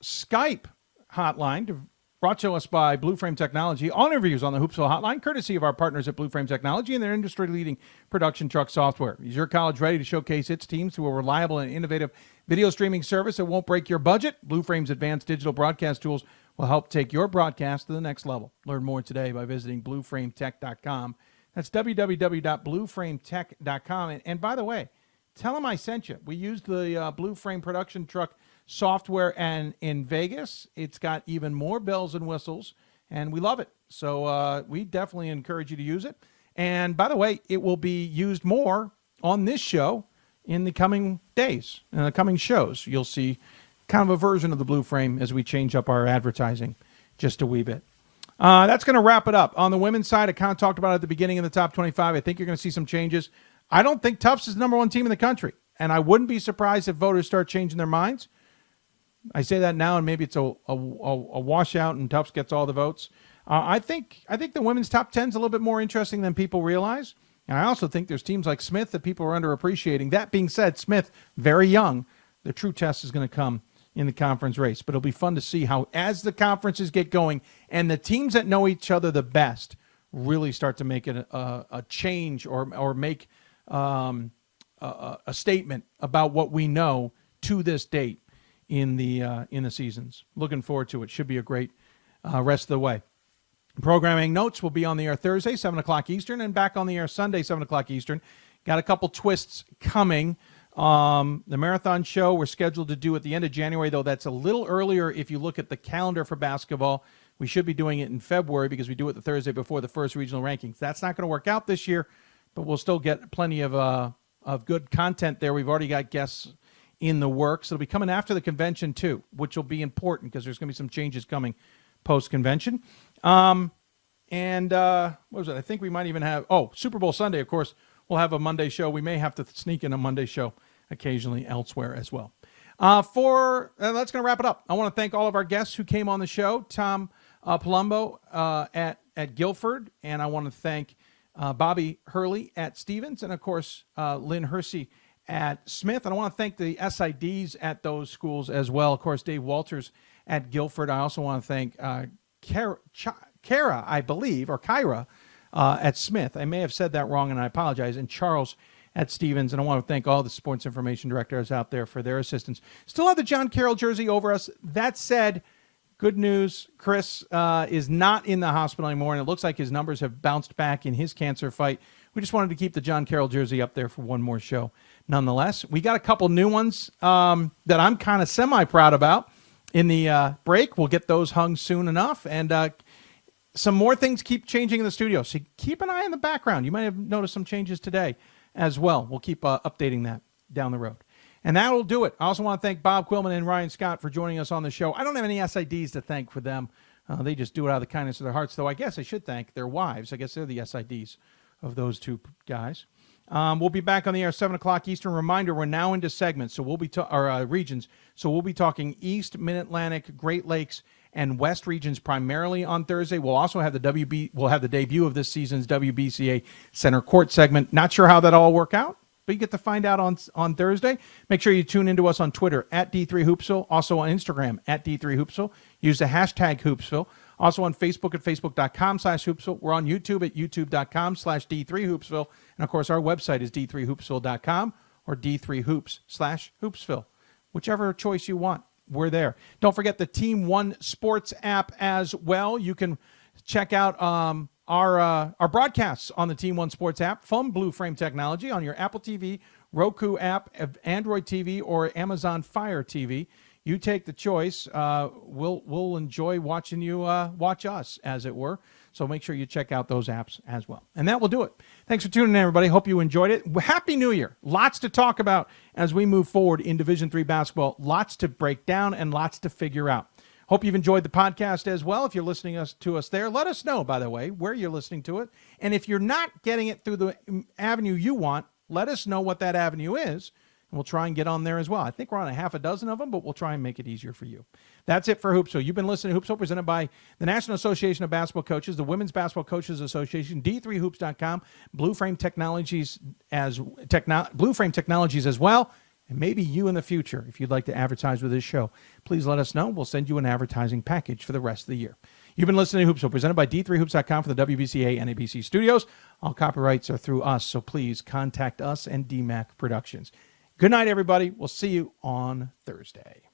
Skype hotline, brought to us by Blue Frame Technology. All interviews on the Hoopsville hotline, courtesy of our partners at Blue Frame Technology and their industry-leading production truck software. Is your college ready to showcase its teams through a reliable and innovative video streaming service that won't break your budget? Blue Frame's advanced digital broadcast tools will help take your broadcast to the next level. Learn more today by visiting blueframetech.com. That's www.blueframetech.com. And by the way, tell them I sent you. We used the Blue Frame production truck software and in Vegas. It's got even more bells and whistles, and we love it. So we definitely encourage you to use it. And by the way, it will be used more on this show in the coming days, in the coming shows. You'll see kind of a version of the Blue Frame as we change up our advertising just a wee bit. That's going to wrap it up. On the women's side, I kind of talked about it at the beginning of the top 25. I think you're going to see some changes. I don't think Tufts is the number 1 team in the country, and I wouldn't be surprised if voters start changing their minds. I say that now, and maybe it's a washout, and Tufts gets all the votes. I think the women's top 10 is a little bit more interesting than people realize. And I also think there's teams like Smith that people are underappreciating. That being said, Smith, very young. The true test is going to come in the conference race. But it'll be fun to see how, as the conferences get going and the teams that know each other the best really start to make it a change or make a statement about what we know to this date in the seasons. Looking forward to it. Should be a great rest of the way. Programming notes will be on the air Thursday, 7 o'clock Eastern, and back on the air Sunday, 7 o'clock Eastern. Got a couple twists coming. The marathon show we're scheduled to do at the end of January, though that's a little earlier if you look at the calendar for basketball. We should be doing it in February because we do it the Thursday before the first regional rankings. That's not going to work out this year, but we'll still get plenty of good content there. We've already got guests in the works. It'll be coming after the convention, too, which will be important because there's going to be some changes coming post-convention. What was it? I think we might even have, Super Bowl Sunday, of course, we'll have a Monday show. We may have to sneak in a Monday show occasionally elsewhere as well. That's going to wrap it up. I want to thank all of our guests who came on the show. Tom Palumbo at at Guilford, and I want to thank Bobby Hurley at Stevens, and, of course, Lynn Hersey at Smith. And I want to thank the SIDs at those schools as well. Of course, Dave Walters at Guilford. I also want to thank Kara, I believe, or Kyra at Smith. I may have said that wrong, and I apologize. And Charles at Stevens. And I want to thank all the sports information directors out there for their assistance. Still have the John Carroll jersey over us. That said, good news, Chris is not in the hospital anymore, and it looks like his numbers have bounced back in his cancer fight. We just wanted to keep the John Carroll jersey up there for one more show. Nonetheless, we got a couple new ones that I'm kind of semi-proud about in the break. We'll get those hung soon enough, and some more things keep changing in the studio, so keep an eye on the background. You might have noticed some changes today as well. We'll keep updating that down the road. And that will do it. I also want to thank Bob Quillman and Ryan Scott for joining us on the show. I don't have any SIDs to thank for them. They just do it out of the kindness of their hearts, though I guess I should thank their wives. I guess they're the SIDs of those two guys. We'll be back on the air 7 o'clock Eastern. Reminder, we're now into segments, so we'll be regions. So we'll be talking East, Mid-Atlantic, Great Lakes, and West regions primarily on Thursday. We'll also have we'll have the debut of this season's WBCA Center Court segment. Not sure how that'll all work out, but you get to find out on Thursday. Make sure you tune into us on Twitter at D3Hoopsville, also on Instagram at D3Hoopsville. Use the hashtag Hoopsville. Also on Facebook at facebook.com/Hoopsville. We're on YouTube at youtube.com/D3Hoopsville. And, of course, our website is D3Hoopsville.com or D3Hoops/Hoopsville. Whichever choice you want, we're there. Don't forget the Team One Sports app as well. You can check out our broadcasts on the Team One Sports app from Blue Frame Technology on your Apple TV, Roku app, Android TV, or Amazon Fire TV. You take the choice. We'll enjoy watching you watch us, as it were. So make sure you check out those apps as well. And that will do it. Thanks for tuning in, everybody. Hope you enjoyed it. Happy New Year. Lots to talk about as we move forward in Division III basketball. Lots to break down and lots to figure out. Hope you've enjoyed the podcast as well. If you're listening to us there, let us know, by the way, where you're listening to it. And if you're not getting it through the avenue you want, let us know what that avenue is, and we'll try and get on there as well. I think we're on a half a dozen of them, but we'll try and make it easier for you. That's it for Hoopsville. You've been listening to Hoopsville, presented by the National Association of Basketball Coaches, the Women's Basketball Coaches Association, D3Hoops.com, Blue Frame Technologies as well, and maybe you in the future, if you'd like to advertise with this show. Please let us know. We'll send you an advertising package for the rest of the year. You've been listening to Hoopsville, presented by D3Hoops.com for the WBCA and ABC studios. All copyrights are through us, so please contact us and DMAC Productions. Good night, everybody. We'll see you on Thursday.